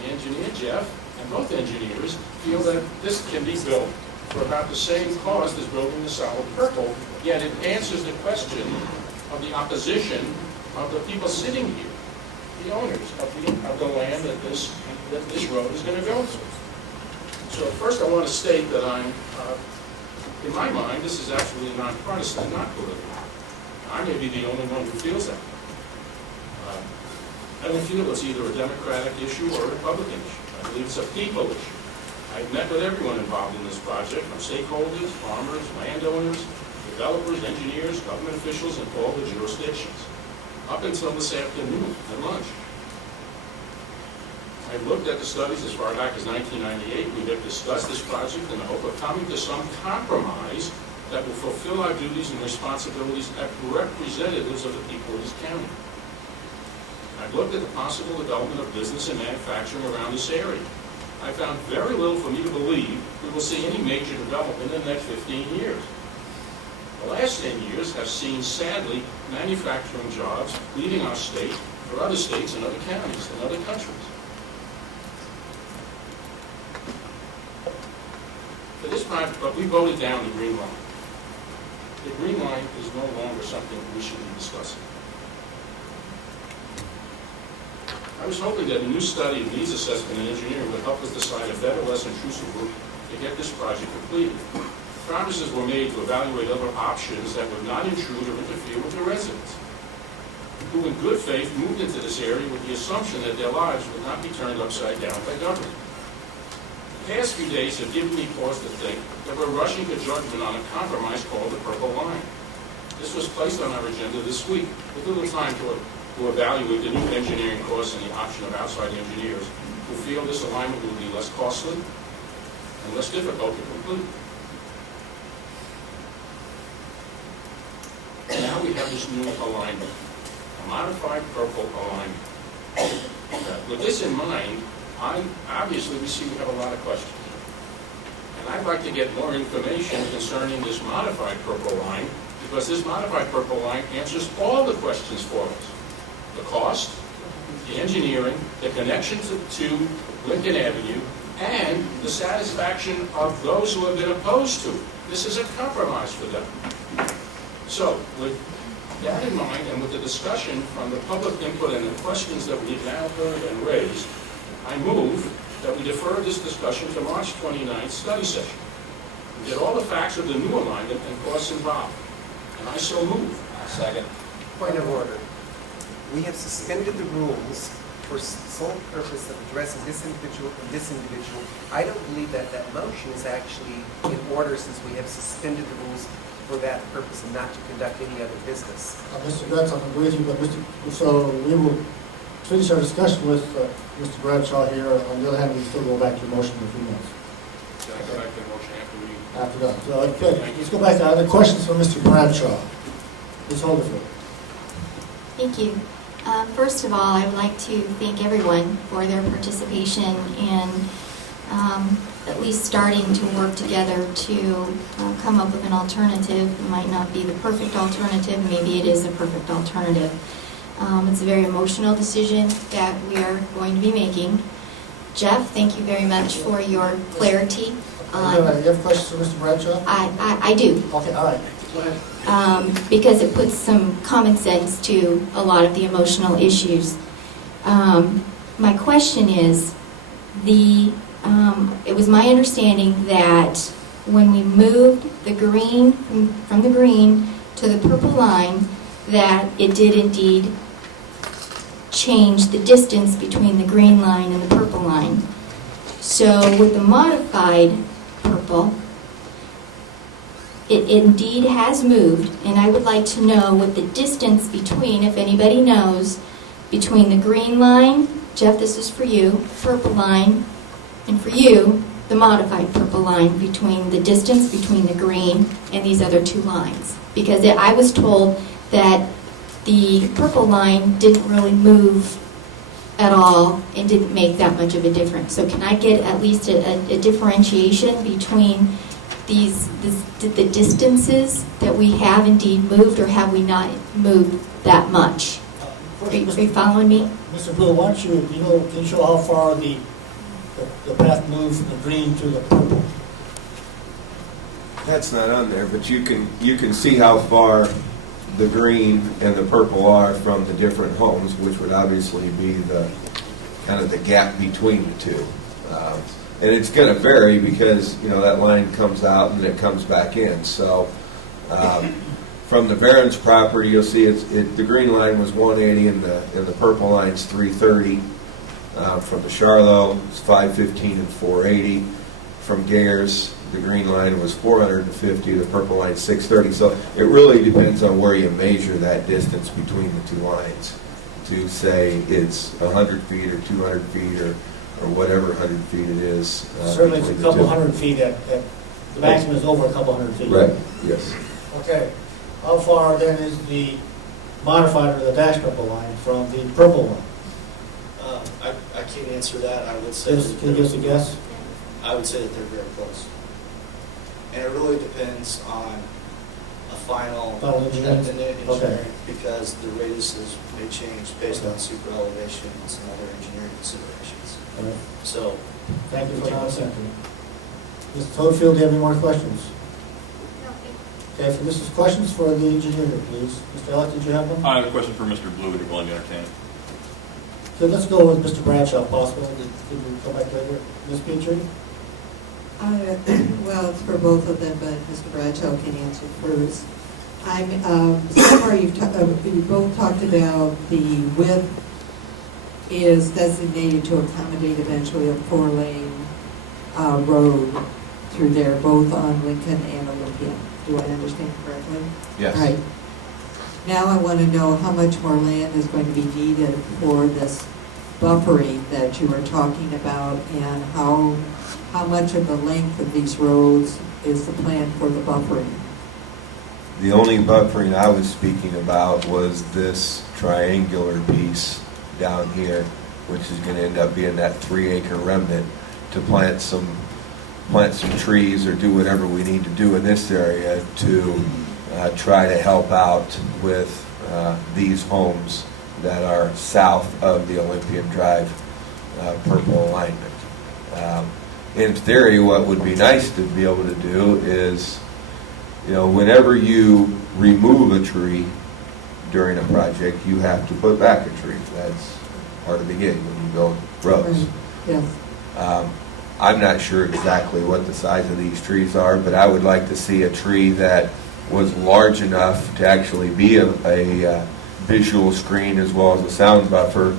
The engineer, Jeff, and both engineers feel that this can be built for about the same cost as building the solid purple, yet it answers the question of the opposition of the people sitting here, the owners of the land that this road is going to go to. So first I want to state that in my mind, this is actually nonpartisan, not political. I may be the only one who feels that. I don't feel it's either a Democratic issue or a Republican issue. I I believe it's a people issue. I've met with everyone involved in this project, from stakeholders, farmers, landowners, developers, engineers, government officials, and all the jurisdictions, up until this afternoon at lunch. I've looked at the studies as far back as 1998. We have discussed this project in the hope of coming to some compromise that will fulfill our duties and responsibilities as representatives of the people of this county. I've looked at the possible development of business and manufacturing around this area. I found very little for me to believe we will see any major development in the next 15 years. The last 10 years have seen, sadly, manufacturing jobs leaving our state for other states and other counties and other countries. For this project, but we voted down the Green Line. The Green Line is no longer something we should be discussing. I was hoping that a new study of needs assessment and engineering would help us decide a better, less intrusive route to get this project completed. Promises were made to evaluate other options that would not intrude or interfere with the residents, who in good faith moved into this area with the assumption that their lives would not be turned upside down by government. The past few days have given me pause to think that we're rushing to judgment on a compromise called the Purple Line. This was placed on our agenda this week, with little time to evaluate the new engineering costs and the option of outside engineers who feel this alignment will be less costly and less difficult to complete. Now we have this new alignment, a modified purple alignment. With this in mind, obviously we see we have a lot of questions. And I'd like to get more information concerning this modified purple line, because this modified purple line answers all the questions for us. The cost, the engineering, the connection to Lincoln Avenue, and the satisfaction of those who have been opposed to it. This is a compromise for them. So, with that in mind, and with the discussion from the public input and the questions that we've now heard and raised, I move that we defer this discussion to March 29th study session. We get all the facts of the new alignment and costs involved. And I so move. Second. Point of order. We have suspended the rules for sole purpose of addressing this individual and this individual. I don't believe that that motion is actually in order, since we have suspended the rules for that purpose and not to conduct any other business. Mr. Gretz, I agree with you, but so we will finish our discussion with Mr. Bradshaw here. On the other hand, we still go back to your motion in a few minutes. Can I go back to the motion after we... After that. So, okay, let's go back to other questions for Mr. Bradshaw. Ms. Holderfield. Thank you. First of all, I would like to thank everyone for their participation in at least starting to work together to come up with an alternative. It might not be the perfect alternative, maybe it is the perfect alternative. It's a very emotional decision that we are going to be making. Jeff, thank you very much for your clarity. You have questions for Mr. Bradshaw? I do. Okay, all right. Because it puts some common sense to a lot of the emotional issues. My question is, it was my understanding that when we moved the green from the green to the purple line, that it did indeed change the distance between the green line and the purple line. So with the modified purple, it indeed has moved, and I would like to know what the distance between, if anybody knows, between the green line, Jeff, this is for you, purple line, and for you, the modified purple line, between the distance between the green and these other two lines. Because I was told that the purple line didn't really move at all and didn't make that much of a difference. So can I get at least a differentiation between the distances that we have indeed moved, or have we not moved that much? Are you following me? Mr. Brewer, why don't you can you show how far the path moved from the green to the purple? That's not on there, but you can see how far the green and the purple are from the different homes, which would obviously be the kind of the gap between the two. And it's going to vary because that line comes out and it comes back in. So from the Barron's property, you'll see the green line was 180 and the purple line's 330. From the Charlo, it's 515 and 480. From Gares, the green line was 450, the purple line 630. So it really depends on where you measure that distance between the two lines to say it's 100 feet or 200 feet or whatever 100 feet it is. Certainly it's a between the couple two. hundred feet the maximum is over a couple hundred feet. Right, yes. Okay. How far then is the modified or the dash purple line from the purple one? I can't answer that. I would say. Can you give us a guess? I would say that they're very close. And it really depends on a final engineering? Okay. Because the radiuses may change based on super elevation and some other engineering considerations. All right. So, Thank you for not answering. Mr. Toadfield, do you have any more questions? Okay, so this is questions for the engineer, please. Mr. Elliott, did you have one? I have a question for Mr. Blue, if you're willing to entertain it. Okay, let's go with Mr. Bradshaw, if possible. Can you come back later? Ms. Petrie? Well, it's for both of them, but Mr. Bradshaw can answer first. So far you both talked about the width is designated to accommodate eventually a 4-lane road through there, both on Lincoln and Olympia. Do I understand correctly? Yes. Right. Now I want to know how much more land is going to be needed for this buffering that you were talking about, and how much of the length of these roads is the plan for the buffering? The only buffering I was speaking about was this triangular piece down here, which is going to end up being that 3-acre remnant to plant some trees or do whatever we need to do in this area to try to help out with these homes that are south of the Olympian Drive purple alignment. In theory, what would be nice to be able to do is, whenever you remove a tree during a project, you have to put back a tree. That's part of the gig when you build roads. Yes. I'm not sure exactly what the size of these trees are, but I would like to see a tree that was large enough to actually be a visual screen as well as a sound buffer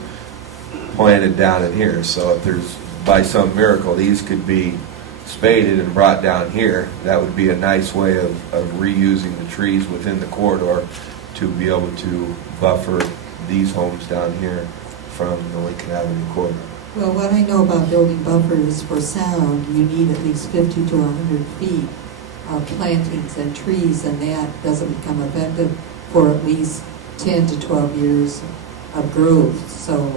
planted down in here. So if there's, by some miracle, these could be spaded and brought down here, that would be a nice way of reusing the trees within the corridor to be able to buffer these homes down here from the Lincoln Avenue corridor. Well, what I know about building buffers for sound, you need at least 50 to 100 feet of plantings and trees, and that doesn't become effective for at least 10 to 12 years of growth. So,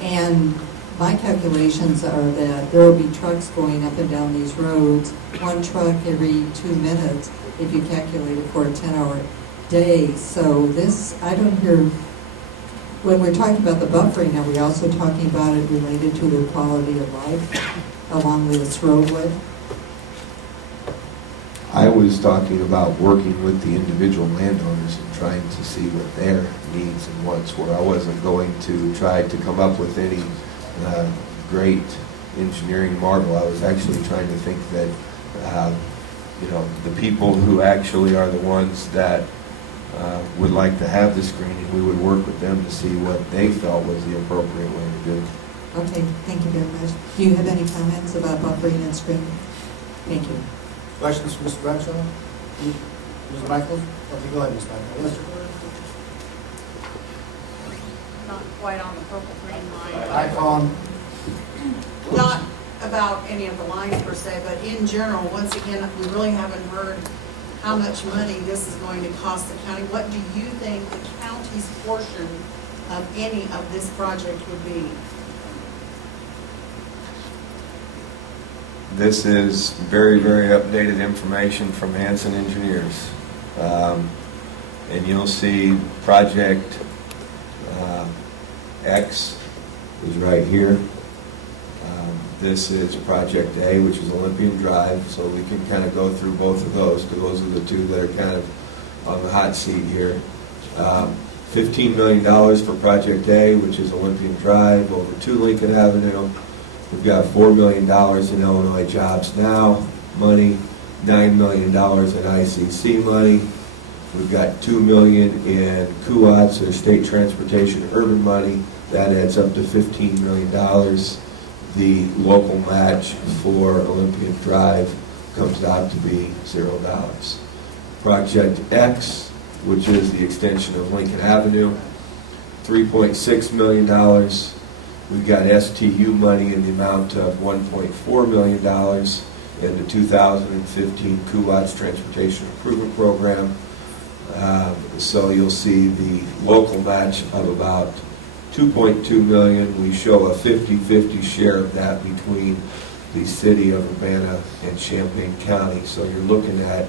and my calculations are that there will be trucks going up and down these roads, one truck every 2 minutes, if you calculate it for a 10-hour day. So this, I don't hear, when we're talking about the buffering, are we also talking about it related to the quality of life along this roadway? I was talking about working with the individual landowners and trying to see what their needs and wants were. I wasn't going to try to come up with any great engineering marvel. I was actually trying to think that, the people who actually are the ones that would like to have the screening, we would work with them to see what they felt was the appropriate way to do it. Okay, thank you very much. Do you have any comments about buffering and screening? Thank you. Questions for Mr. Bradshaw? Mr. Michaels? Okay, go ahead, Ms. Michaels. Yes, Not quite on the purple green line. Icon. Not about any of the lines per se, but in general, once again, we really haven't heard how much money this is going to cost the county. What do you think the county's portion of any of this project would be? This is very, very updated information from Hanson Engineers. And you'll see project X is right here. This is project A, which is Olympian Drive, so we can kind of go through both of those, because those are the two that are kind of on the hot seat here. $15 million for project A, which is Olympian Drive, over to Lincoln Avenue. We've got $4 million in Illinois Jobs Now money, $9 million in ICC money. We've got $2 million in CUATS, or State Transportation Urban money, That adds up to $15 million. The local match for Olympian Drive comes out to be $0. Project X, which is the extension of Lincoln Avenue, $3.6 million. We've got STU money in the amount of $1.4 million in the 2015 Kuwat's Transportation Improvement Program. So you'll see the local match of about $2.2 million. We show a 50-50 share of that between the city of Urbana and Champaign County. So you're looking at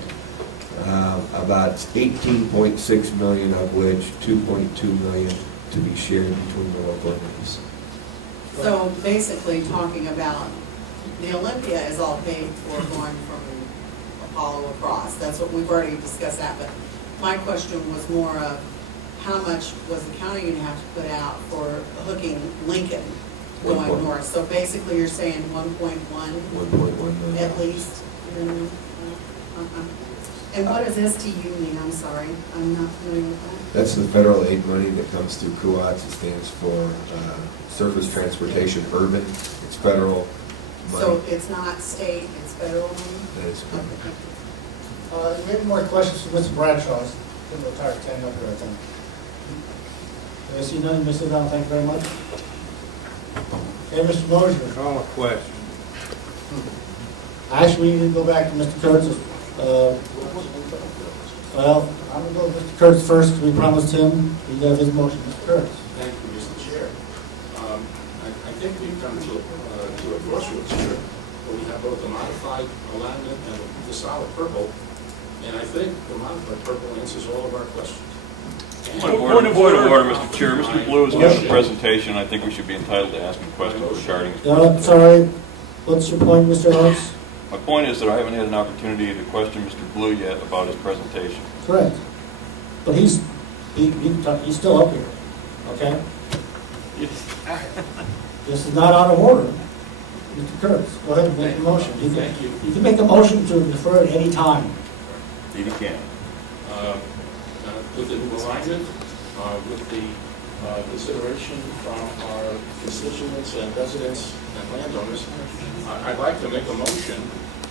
about $18.6 million, of which $2.2 million to be shared between the local entities. So basically talking about, the Olympia is all paid for going from Apollo across. That's what we've already discussed that, but my question was more of how much was the county going to have to put out for hooking Lincoln going north? So basically you're saying 1.1 million at least. And what does STU mean? I'm sorry, I'm not familiar with that. That's the federal aid money that comes through Kuwat's. It stands for Surface Transportation Urban. It's federal money. So it's not state, it's federal money? That is correct. Maybe more questions for Mr. Bradshaw. He's going to retire 10 up here, I think. I see none, Mr. Down, thank you very much. Okay, Mr. Mosier. Call a question. Actually, we need to go back to Mr. Kurtz. Well, I'm going to go with Mr. Kurtz first, because we promised him we have his motion. Mr. Kurtz. Thank you, Mr. Chair. I think we've come to a crossroads here, where we have both the modified alignment and the solid purple, and I think the modified purple answers all of our questions. Point of order, Mr. Chair. Mr. Blue has given a presentation. I think we should be entitled to ask him questions regarding his presentation. Sorry. What's your point, Mr. Ellis? My point is that I haven't had an opportunity to question Mr. Blue yet about his presentation. Correct. But he's still up here, okay? This is not out of order. Mr. Kurtz, go ahead and make a motion. Thank you. You can make a motion to defer at any time. Indeed he can. With the new alignment, with the consideration from our constituents and residents and landowners, I'd like to make a motion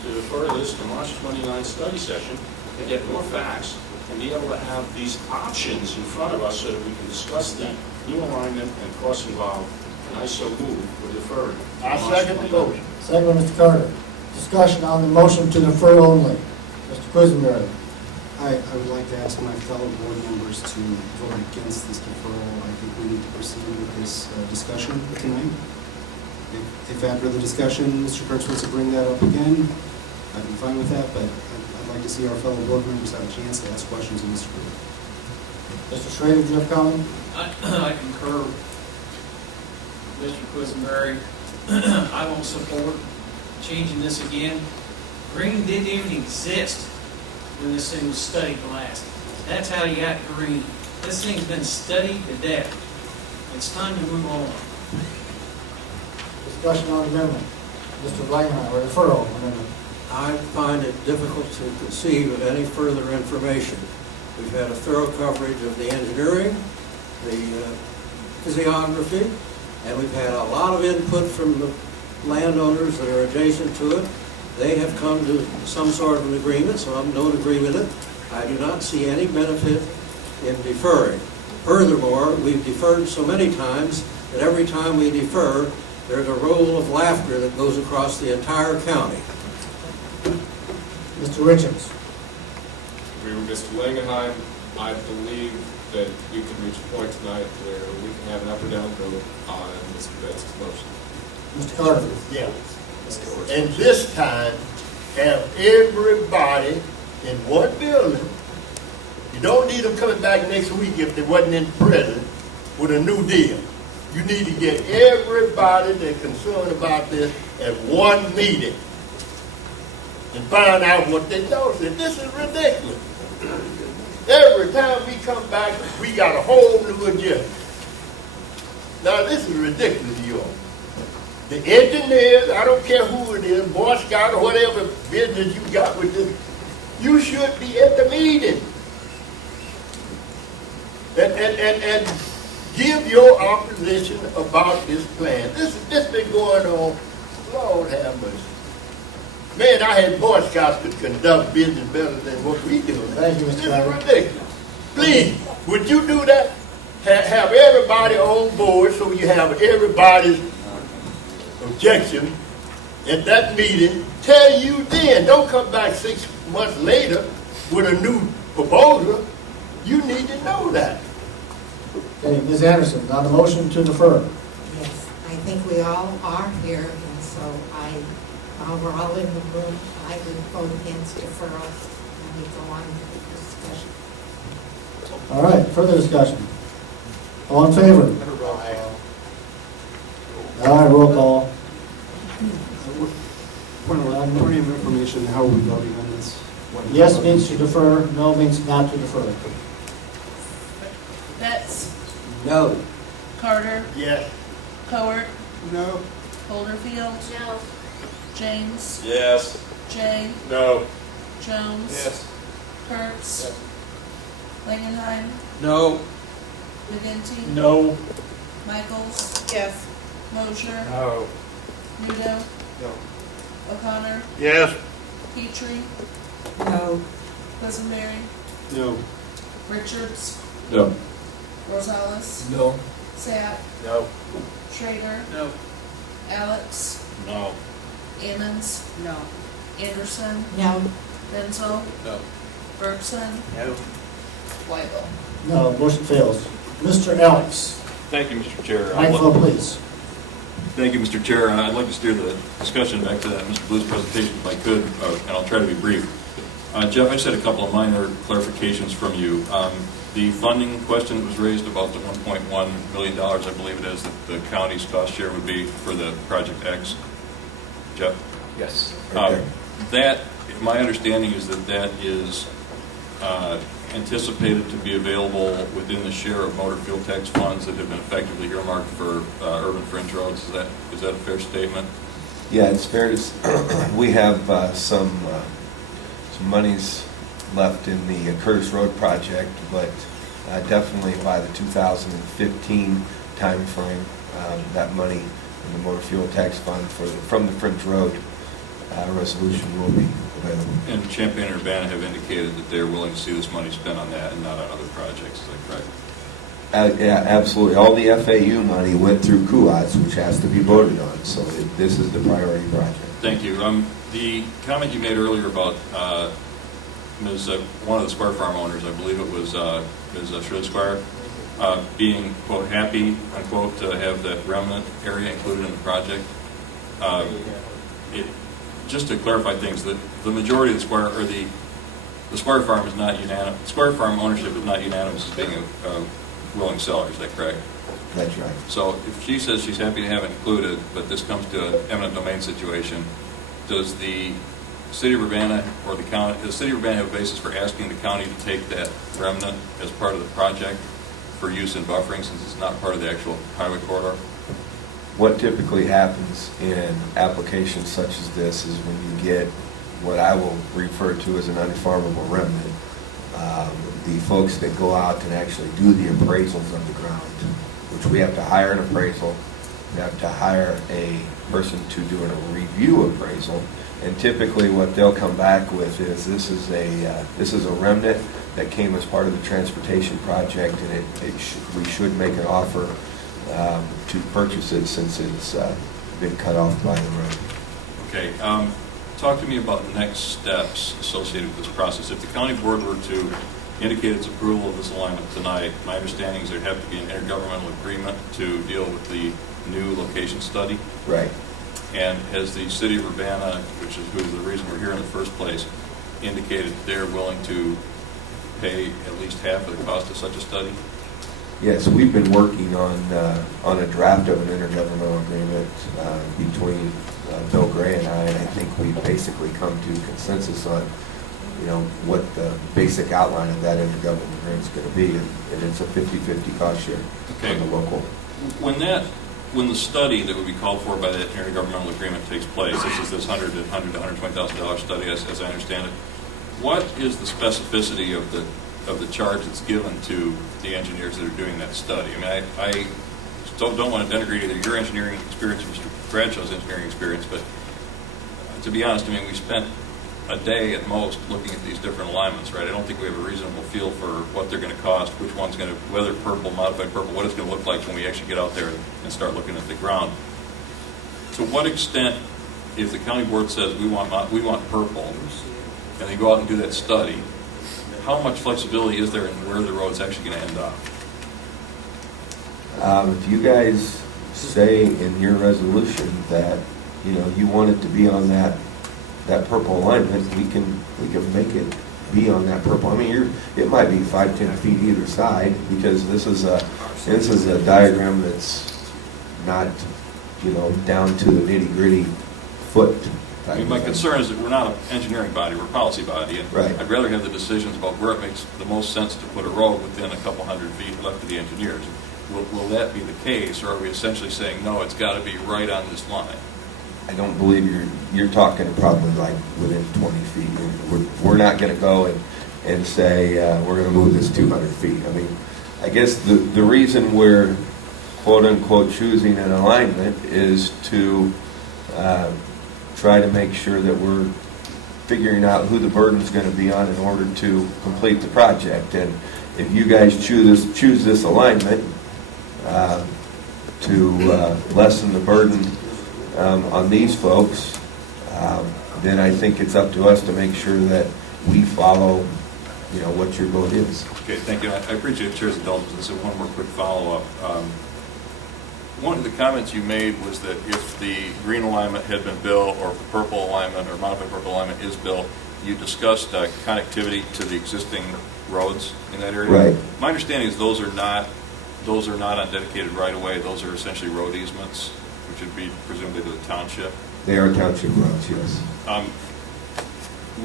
to defer this to March 29th study session and get more facts and be able to have these options in front of us so that we can discuss the new alignment and cost involved. And I so move for deferred. I second the motion. Second by Mr. Carter. Discussion on the motion to defer only. Mr. Quisenberry. I would like to ask my fellow board members to vote against this deferral. I think we need to proceed with this discussion tonight. If after the discussion, Mr. Kurtz wants to bring that up again, I'd be fine with that, but I'd like to see our fellow board members have a chance to ask questions of Mr. Kurtz. Mr. Schrader, do you have a comment? I concur. Mr. Quisenberry, I won't support changing this again. Green didn't even exist when this thing was studied last. That's how you got green. This thing's been studied to death. It's time to move on. Discussion on the amendment. Mr. Langenheim, or deferral amendment. I find it difficult to conceive of any further information. We've had a thorough coverage of the engineering, the physiography, and we've had a lot of input from the landowners that are adjacent to it. They have come to some sort of an agreement, so I don't agree with it. I do not see any benefit in deferring. Furthermore, we've deferred so many times that every time we defer, there's a roll of laughter that goes across the entire county. Mr. Richards. Agree with Mr. Langenheim. I believe that we can reach a point tonight where we can have an up or down vote on Mr. Betts' motion. Mr. Carter. Yeah. And this time, have everybody in one building. You don't need them coming back next week if they wasn't in prison with a new deal. You need to get everybody that's concerned about this at one meeting and find out what they thought. This is ridiculous. Every time we come back, we got a whole new agenda. Now, this is ridiculous, you all. The engineers, I don't care who it is, Boy Scout or whatever business you got with this, you should be at the meeting. And give your opposition about this plan. This been going on, Lord have mercy. Man, I had Boy Scouts could conduct business better than what we do. Thank you, Mr. This is Carter. ridiculous. Please, would you do that? Have everybody on board so you have everybody's objection at that meeting. Tell you then. Don't come back 6 months later with a new proposal. You need to know that. Okay, Ms. Anderson, on the motion to defer. Yes, I think we all are here, and so while we're all in the room, I would vote against deferral, and we go on with the discussion. All right, further discussion. All in favor? All right, roll call. Point of information, how are we voting on this? Yes means to defer, no means not to defer. Betts, No. Carter, Yes. Cowart, No. Holderfield, No. James, Yes. Jay, No. Jones, Yes. Kurtz, Langenheim, No. McGinty, No. Michaels, Yes. Mosher, No. Nudo, No. O'Connor, Yes. Petrie, No. Quisenberry, No. Richards, No. Rosales, No. Sapp, No. Schrader, No. Alex, No. Ammons, No. Anderson, No. Benzel, No. Bergson, No. Weigel. No, motion fails. Mr. Alex, Thank you, Mr. Chair. I'd microphone, like- please. Thank you, Mr. Chair. I'd like to steer the discussion back to Mr. Blue's presentation if I could, and I'll try to be brief. Jeff, I just had a couple of minor clarifications from you. The funding question that was raised about the $1.1 million, I believe it is, that the county's cost share would be for the Project X. Jeff? Yes. That, my understanding is that that is anticipated to be available within the share of motor fuel tax funds that have been effectively earmarked for urban fringe roads. Is that a fair statement? Yeah, it's fair to, we have some monies left in the Curtis Road project, but definitely by the 2015 timeframe, that money in the motor fuel tax fund from the Fringe Road resolution will be available. And Champaign and Urbana have indicated that they're willing to see this money spent on that and not on other projects. Is that correct? Yeah, absolutely. All the FAU money went through CUATS, which has to be voted on, so this is the priority project. Thank you. The comment you made earlier about one of the Square Farm owners, I believe it was Ms. Shirley Squire, being, quote, happy, unquote, to have that remnant area included in the project. Just to clarify things, the majority of the Squire Farm is not unanimous. Squire Farm ownership is not unanimous as being a willing seller. Is that correct? That's right. So if she says she's happy to have it included, but this comes to an eminent domain situation, does the City of Urbana or the county, does the City of Urbana have a basis for asking the county to take that remnant as part of the project for use in buffering, since it's not part of the actual highway corridor? What typically happens in applications such as this is when you get what I will refer to as an unfarmable remnant, the folks that go out and actually do the appraisals of the ground, which we have to hire an appraisal, we have to hire a person to do a review appraisal, and typically what they'll come back with is this is a remnant that came as part of the transportation project, and we should make an offer to purchase it since it's been cut off by the road. Okay. Talk to me about next steps associated with this process. If the county board were to indicate its approval of this alignment tonight, my understanding is there'd have to be an intergovernmental agreement to deal with the new location study. Right. And has the City of Urbana, which is the reason we're here in the first place, indicated they're willing to pay at least half of the cost of such a study? Yes, we've been working on a draft of an intergovernmental agreement between Bill Gray and I think we've basically come to consensus on, what the basic outline of that intergovernmental agreement is going to be, and it's a 50-50 cost share on the local. When the study that would be called for by that intergovernmental agreement takes place, this is this $100,000 to $120,000 study, as I understand it. What is the specificity of the of the charge that's given to the engineers that are doing that study. I mean, I don't want to denigrate either your engineering experience or Mr. Bradshaw's engineering experience, but to be honest, I mean, we spent a day at most looking at these different alignments, right? I don't think we have a reasonable feel for what they're going to cost, which one's going to, whether purple, modified purple, what it's going to look like when we actually get out there and start looking at the ground. To what extent, if the county board says we want purple, and they go out and do that study, how much flexibility is there in where the road's actually going to end up? If you guys say in your resolution that, you know, you want it to be on that purple alignment, we can make it be on that purple. I mean, it might be 5-10 feet either side, because this is a diagram that's not, you know, down to the nitty-gritty foot. I mean, my concern is that we're not an engineering body, we're a policy body, and right. I'd rather have the decisions about where it makes the most sense to put a road within a couple hundred feet left to the engineers. Will that be the case, or are we essentially saying, no, it's got to be right on this line? I don't believe you're talking probably like within 20 feet. We're not going to go and say we're going to move this 200 feet. I mean, I guess the reason we're quote unquote choosing an alignment is to try to make sure that we're figuring out who the burden's going to be on in order to complete the project. And if you guys choose this alignment to lessen the burden on these folks, then I think it's up to us to make sure that we follow, you know, what your vote is. Okay, thank you. I appreciate the Chair's indulgence. So one more quick follow-up. One of the comments you made was that if the green alignment had been built, or if the purple alignment or modified purple alignment is built, you discussed connectivity to the existing roads in that area. Right. My understanding is those are not on dedicated right-of-way. Those are essentially road easements, which would be presumably to the township. They are township roads, yes.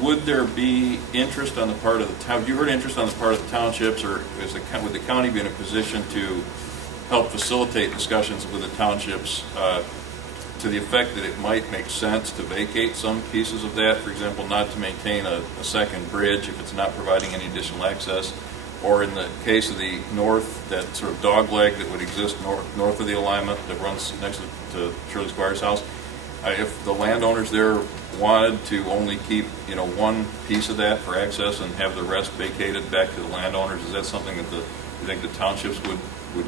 Would there be interest on the part of the town? Have you heard interest on the part of the townships, or would the county be in a position to help facilitate discussions with the townships to the effect that it might make sense to vacate some pieces of that? For example, not to maintain a second bridge if it's not providing any additional access, or in the case of the north, that sort of dog leg that would exist north of the alignment that runs next to Shirley Squire's house. If the landowners there wanted to only keep, you know, one piece of that for access and have the rest vacated back to the landowners, is that something that you think the townships would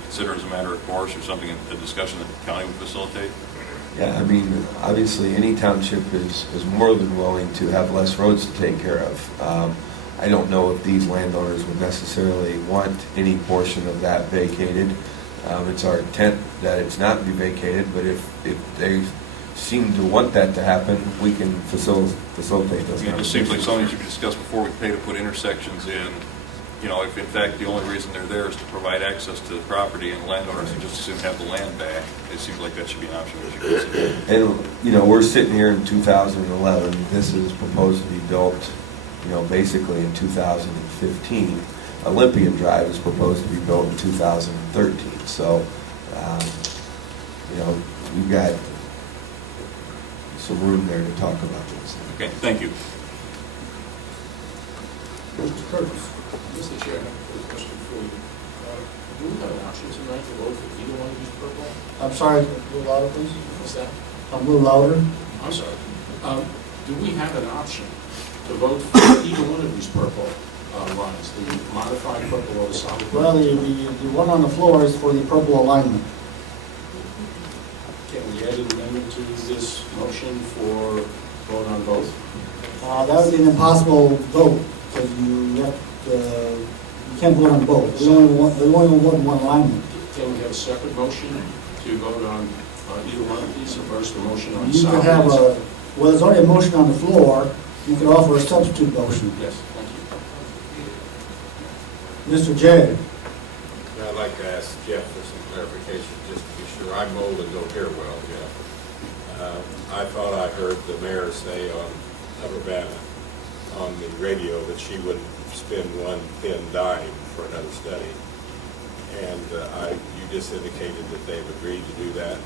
consider as a matter of course, or something, a discussion that the county would facilitate? Yeah, I mean, obviously any township is more than willing to have less roads to take care of. I don't know if these landowners would necessarily want any portion of that vacated. It's our intent that it's not be vacated, but if they seem to want that to happen, we can facilitate those. It just seems like something should be discussed before we pay to put intersections in. You know, if in fact the only reason they're there is to provide access to the property, and landowners would just assume have the land back, it seems like that should be an option we should consider. And, you know, we're sitting here in 2011. This is proposed to be built, you know, basically in 2015. Olympian Drive is proposed to be built in 2013. So, you know, we've got some room there to talk about this. Okay, thank you. Mr. Curtis. Mr. Chair, I have a question for you. Do we have an option tonight to vote for either one of these purple? I'm sorry, a little louder, please. What's that? A little louder. I'm sorry. Do we have an option to vote for either one of these purple lines, the modified purple or the solid purple? Well, the one on the floor is for the purple alignment. Can we add an amendment to this motion for vote on both? That would be an impossible vote, because you can't vote on both. They only want one alignment. Can we have a separate motion to vote on either one of these, or first a motion on You solid? could have well, there's already a motion on the floor. You could offer a substitute motion. Yes, thank you. Mr. J. I'd like to ask Jeff for some clarification, just to be sure. I'm old and don't hear well, Jeff. I thought I heard the mayor say on Urbana on the radio that she wouldn't spend one pin dime for another study. And you just indicated that they've agreed to do that.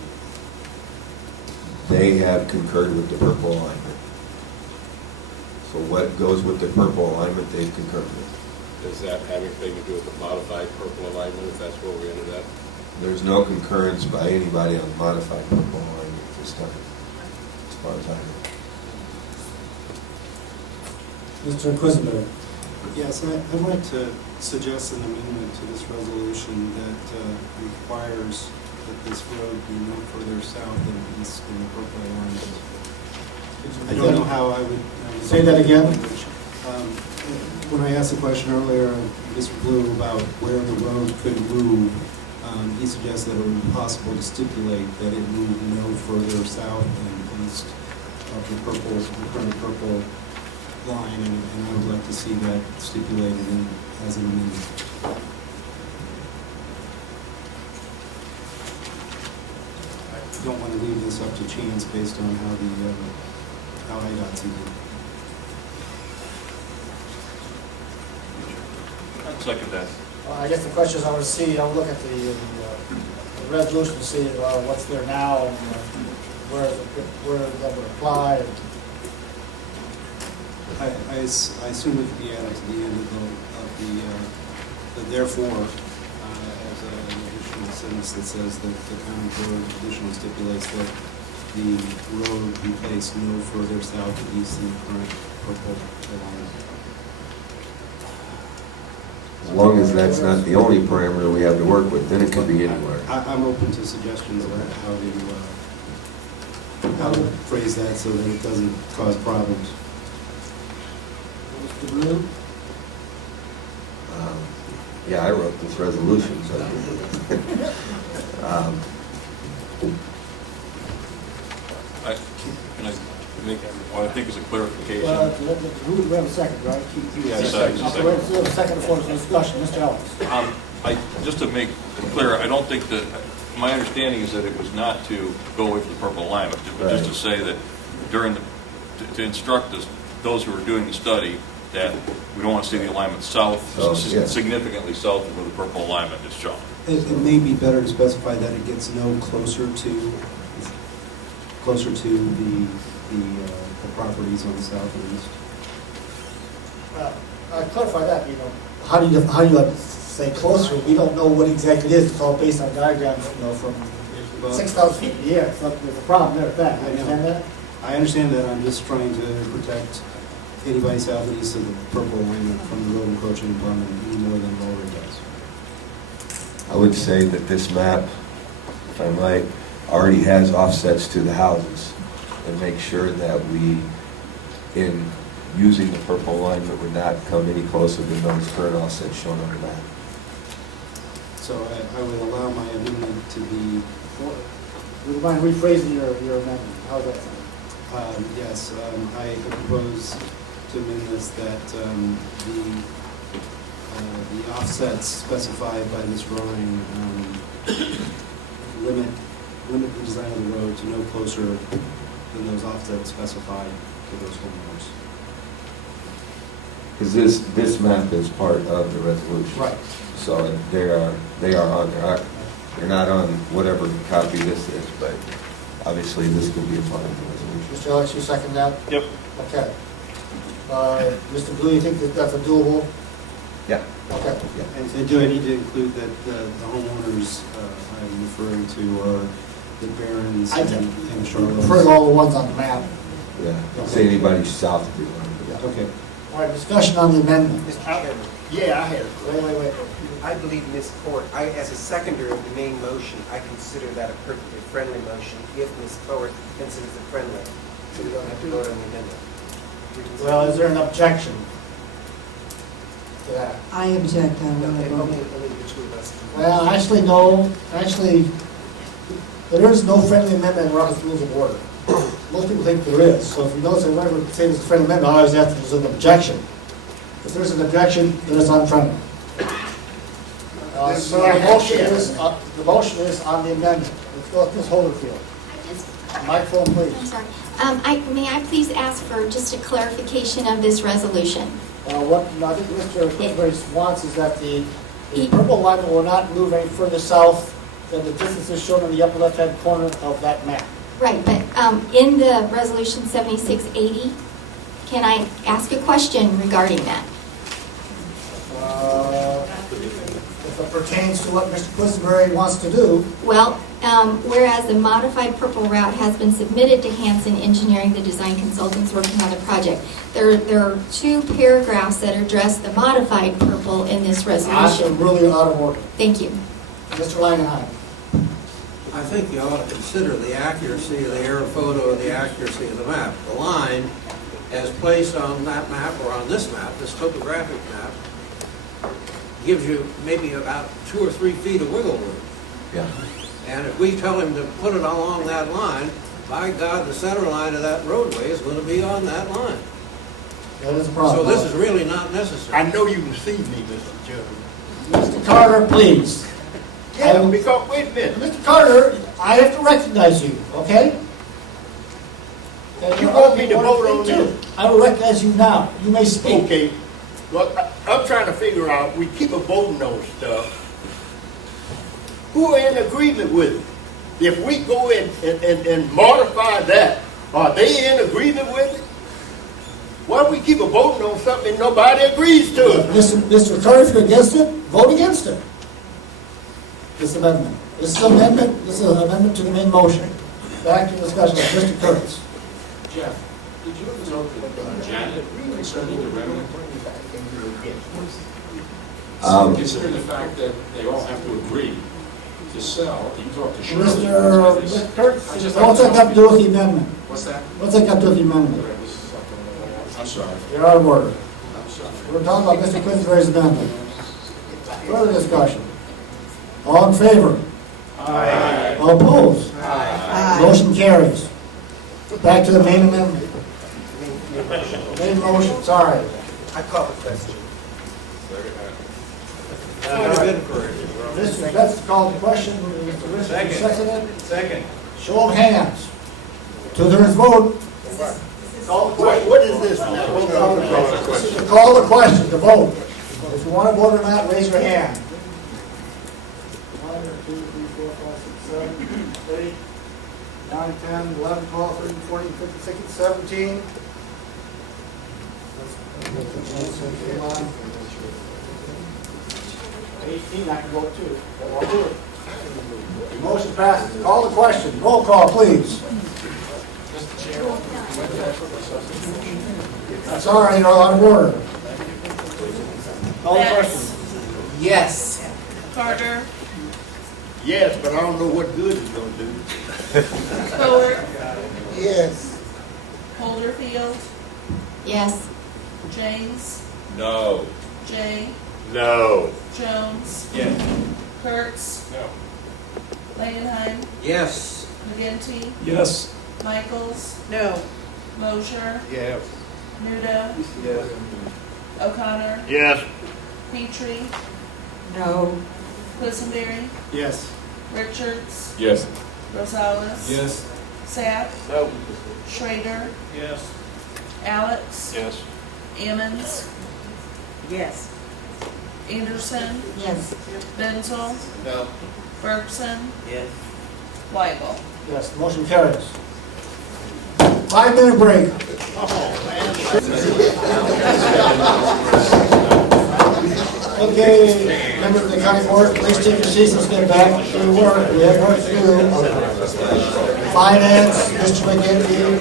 They have concurred with the purple alignment. So what goes with the purple alignment, they've concurred with. Does that have anything to do with the modified purple alignment, if that's where we ended up? There's no concurrence by anybody on modified purple alignment at this time, as far as I know. Mr. Quisenberry. Yes, I'd like to suggest an amendment to this resolution that requires that this road be no further south than east in the purple alignment. I don't know how I would... Say that again. When I asked the question earlier of Mr. Blue about where the road could move, he suggests that it would be possible to stipulate that it move no further south than east of the current purple line, and I would like to see that stipulated in as an amendment. I don't want to leave this up to chance based on how IDOT sees it. I'd second that. I guess the question is, I want to see, I'll look at the resolution to see what's there now and where that would apply. I assume it could be added to the end of the therefore, as an additional sentence that says that the county board additionally stipulates that the road be placed no further south or east than the current purple line. As long as that's not the only parameter we have to work with, then it could be anywhere. I'm open to suggestions about how to phrase that so that it doesn't cause problems. Mr. Blue? Yeah, I wrote this resolution, so. Can I make what I think is a clarification? We have a second, right? Yes, second. Okay, we have a second for the discussion. Mr. Ellis. Just to make it clear, I don't think that, my understanding is that it was not to go away from the purple alignment, but just to say that to instruct those who are doing the study that we don't want to see the alignment south, significantly south of where the purple alignment is shown. It may be better to specify that it gets no closer to the properties on the south and east. I clarify that, how do you say closer? We don't know what exactly it is. It's all based on diagrams, from 6,000 feet in the air. So there's a problem there with that. You understand that? I understand that. I'm just trying to protect anybody south and east of the purple alignment from the road encroaching upon them any more than it already does. I would say that this map, if I might, already has offsets to the houses, and make sure that we, in using the purple alignment, would not come any closer than those current offsets shown on the map. So I would allow my amendment to be... Would you mind rephrasing your amendment? How's that sound? Yes, I propose to amend this that the offsets specified by this drawing limit the design of the road to no closer than those offsets specified to those homeowners. Because this map is part of the resolution. Right. So they are on there. They're not on whatever copy this is, but obviously this could be a part of the resolution. Mr. Alex, you second that? Yep. Okay. Mr. Blue, you think that that's a doable? Yeah. Okay. Yeah. And do I need to include that the homeowners I'm referring to are the Barons and the Charlottes? Refer to all the ones on the map. Yeah. Okay. Say anybody south of the line. Yeah. Okay. All right, discussion on the amendment. Mr. Chairman, Yeah, I hear it. Wait. I believe Ms. Court, as a seconder of the main motion, I consider that a perfectly friendly motion if Ms. Court considers it friendly. So we don't have to vote on the amendment. Well, is there an objection to that? I object on Okay, the only vote. the two of us. Well, actually, no. Actually, there is no friendly amendment in Robert's Rules of Order. Most people think there is. So if you notice, whenever we say there's a friendly amendment, I always ask if there's an objection. If there's an objection, then it's unfriendly. So the motion is on the amendment. Let's go with Ms. Holderfield. Microphone, please. I'm sorry. May I please ask for just a clarification of this resolution? What I think Mr. Quincy wants is that the purple line will not move any further south than the distances shown in the upper left-hand corner of that map. Right, but in the resolution 7680, can I ask a question regarding that? pertains to what Mr. Quisenberry wants to do. Well, whereas the modified purple route has been submitted to Hanson Engineering, the design consultants working on the project. There are 2 paragraphs that address the modified purple in this That's resolution. really out of order. Thank you. Mr. Langenheim. I think you ought to consider the accuracy of the air photo and the accuracy of the map. The line, as placed on that map or on this map, this topographic map, gives you maybe about 2 or 3 feet of wiggle room. Yeah. And if we tell him to put it along that line, by God, the center line of that roadway is going to be on that line. That is a problem. So this is really not necessary. I know you can see me, Mr. Chairman. Mr. Carter, please. Yeah, because, wait a minute. Mr. Carter, I have to recognize you, okay? You want me to vote on this? I will recognize you now. You may speak. Okay. Well, I'm trying to figure out, we keep voting on stuff. Who are in agreement with it? If we go in and modify that, are they in agreement with it? Why do we keep voting on something and nobody agrees to it? Mr. Carter, if you're against it, vote against it. This amendment. This is an amendment to the main motion. Back to discussion. Mr. Kurtz. Jeff, did you ever talk to Janet concerning the revenue? Consider the fact that they all have to agree to sell. You talk to Shirley. Mr. Kurtz, what's that got to do with the amendment? What's that? What's that got to do with the amendment? I'm sorry. You're out of order. I'm sorry. We're talking about Mr. Quisenberry's amendment. Further discussion. All in favor? Aye. All opposed? Aye. Motion carries. Back to the main amendment. Main motion, sorry. I call the question. Mr. Betts called the question. Mr. Richard seconded. Second. Show of hands. Two-thirds vote. Call the question. What is this now? This is to call the question, to vote. If you want to vote or not, raise your hand. 1, 2, 3, 4, 5, 6, 7, 8, 9, 10, 11, 12, 13, 14, 15, 16, 17. 18, I can vote too. I'll do it. Motion passes. Call the question. Roll call, please. Sorry, you're out of order. Call the question. Yes. Carter, Yes, but I don't know what good it's going to do. Howard, Yes. Holderfield, Yes. James, No. Jay, No. Jones, Yes. Kurtz, No. Langenheim, Yes. McGinty, Yes. Michaels, No. Mosher, Yes. Nuda, Yes. O'Connor, Yes. Petrie, No. Quisenberry, Yes. Richards, Yes. Rosales, Yes. Sapp, No. Schrader, Yes. Alex, Yes. Ammons, Yes. Anderson, Yes. Benzel, No. Bergson, Yes. Weigel. Yes, motion carries. 5-minute break. Okay, members of the county board, please take your seats. Let's get back to work. We have work to do. Finance, Mr. McGinty.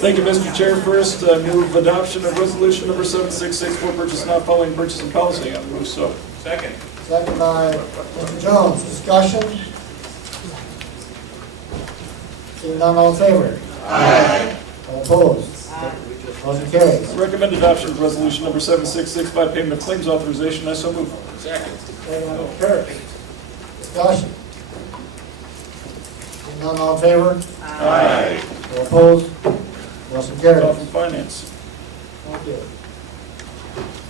Thank you, Mr. Chair. First, move adoption of resolution number 766 for purchase not following purchasing policy. I move so. Second. Second by Mr. Jones. Discussion? Seeing none, all in favor? Aye. All opposed? Motion carries. Recommend adoption of resolution number 766 by payment of claims authorization. I so move. Second. Second by Mr. Kurtz. Discussion? Seeing none, all in favor? Aye. All opposed? Motion carries. Off from finance. Okay.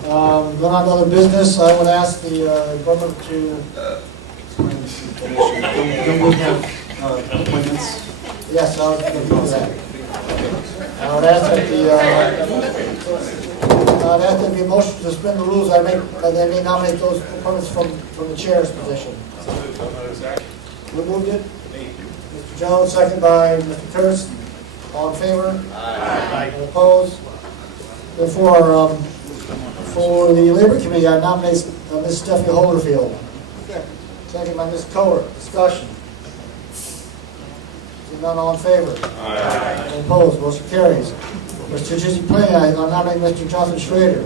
Going on to other business, I would ask the government to, Don't we have appointments? yes, I would do that. I would ask that I'd ask that the motion to suspend the rules, I may nominate those appointments from the chair's position. Who moved it? Mr. Jones, second by Mr. Kurtz. All in favor? Aye. All opposed? Therefore, For the Labor Committee, I nominate Ms. Stephanie Holderfield. Second by Ms. Coer. Discussion. Seeing none, all in favor? Aye. Any opposed? Motion carries. For Strategic Planning, I nominate Mr. Jonathan Schrader.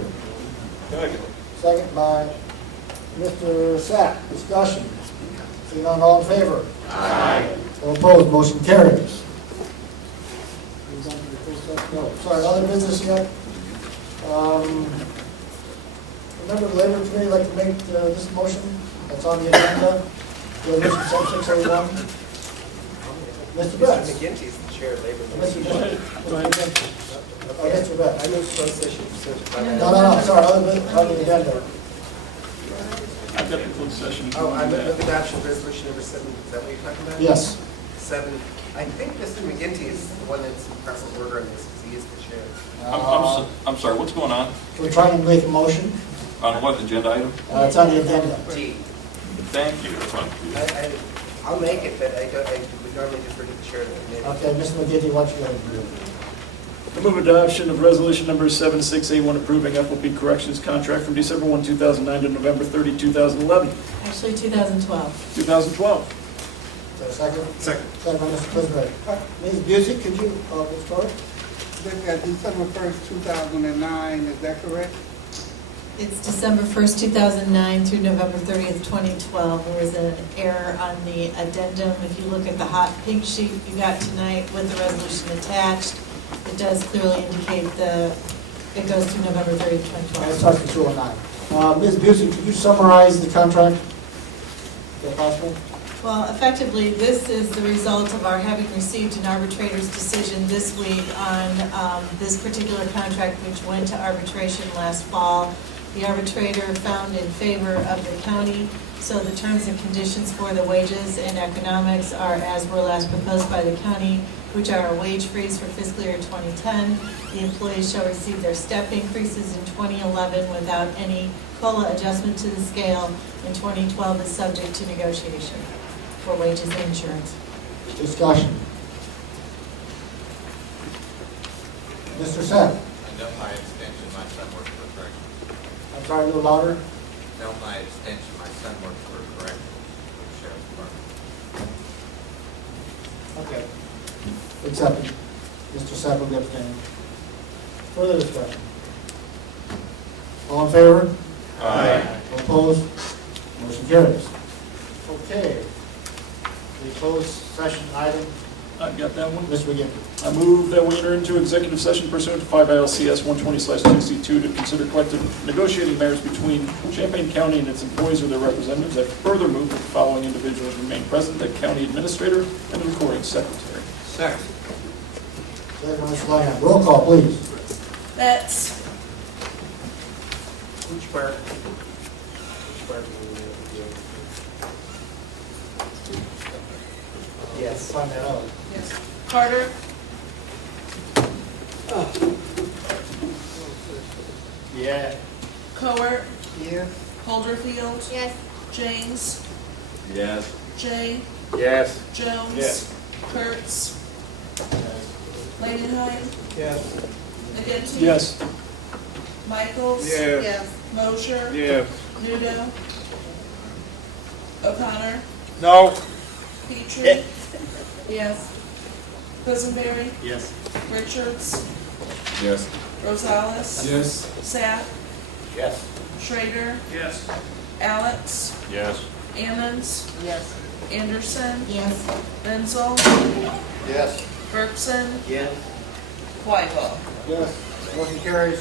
Second by Mr. Sack. Discussion. Seeing none, all in favor? Aye. All opposed? Motion carries. No, sorry, other business yet? Remember the Labor Committee like to make this motion that's on the agenda? Resolution 7681. Mr. Betts. Mr. McGinty is the chair of Labor. Mr. Betts. Mr. Betts. I move closed session pursuant to No, sorry, other business on the agenda. I've got the closed session. Oh, I move adoption of resolution number 7. Is that what you're talking about? Yes. 7. I think Mr. McGinty is the one that's in proper order on this, because he is the chair. I'm sorry, what's going on? We're trying to make a motion. On what agenda item? It's on the agenda. G. Thank you. I'll make it, but I would normally defer to the chair of the committee. Okay, Mr. McGinty, what you going to do? I move adoption of resolution number 7681 approving FOP corrections contract from December 1, 2009 to November 30, 2011. Actually, 2012. 2012. Is there a second? Second. Second by Mr. President. Ms. Busey, could you start? December 1st, 2009, is that correct? It's December 1st, 2009 through November 30th, 2012. There was an error on the addendum. If you look at the hot pink sheet you got tonight with the resolution attached, it does clearly indicate it goes through November 30th, 2012. It starts with 209. Ms. Busey, could you summarize the contract? Is that possible? Well, effectively, this is the result of our having received an arbitrator's decision this week on this particular contract, which went to arbitration last fall. The arbitrator found in favor of the county, so the terms and conditions for the wages and economics are as were last proposed by the county, which are a wage freeze for fiscal year 2010. The employees shall receive their step increases in 2011 without any COLA adjustment to the scale. In 2012 is subject to negotiation for wages and insurance. Discussion. Mr. Sapp. I know my extension, my son works for corrections. I'm sorry, a little louder. No, my extension, my son works for corrections, for the sheriff's department. Okay. Accepted. Mr. Sapp will be abstaining. Further discussion. All in favor? Aye. All opposed? Motion carries. Okay. The closed session item, I've got that one. Mr. McGinty. I move that we enter into executive session pursuant to 5 ILCS 120/62 to consider collective negotiating matters between Champaign County and its employees or their representatives. I further move that the following individuals remain present: the county administrator and the recording secretary. Second. Second by Mr. Lyon. Roll call, please. Betts, Which part? Which part? Yes. Find that out. yes. Carter, Yeah. Coer, Yes. Holderfield. Yes. James, Yes. Jay, Yes. Jones. Yes. Kurtz, Langenheim, Yes. McGinty. Yes. Michaels. Yes. Mosher. Yes. Nudo. O'Connor. No. Petrie. Yes. Quisenberry. Yes. Richards. Yes. Rosales. Yes. Sapp. Yes. Schrader. Yes. Alex. Yes. Ammons. Yes. Anderson. Yes. Benzel. Yes. Bergson. Yes. Whitehall. Yes. Motion carries.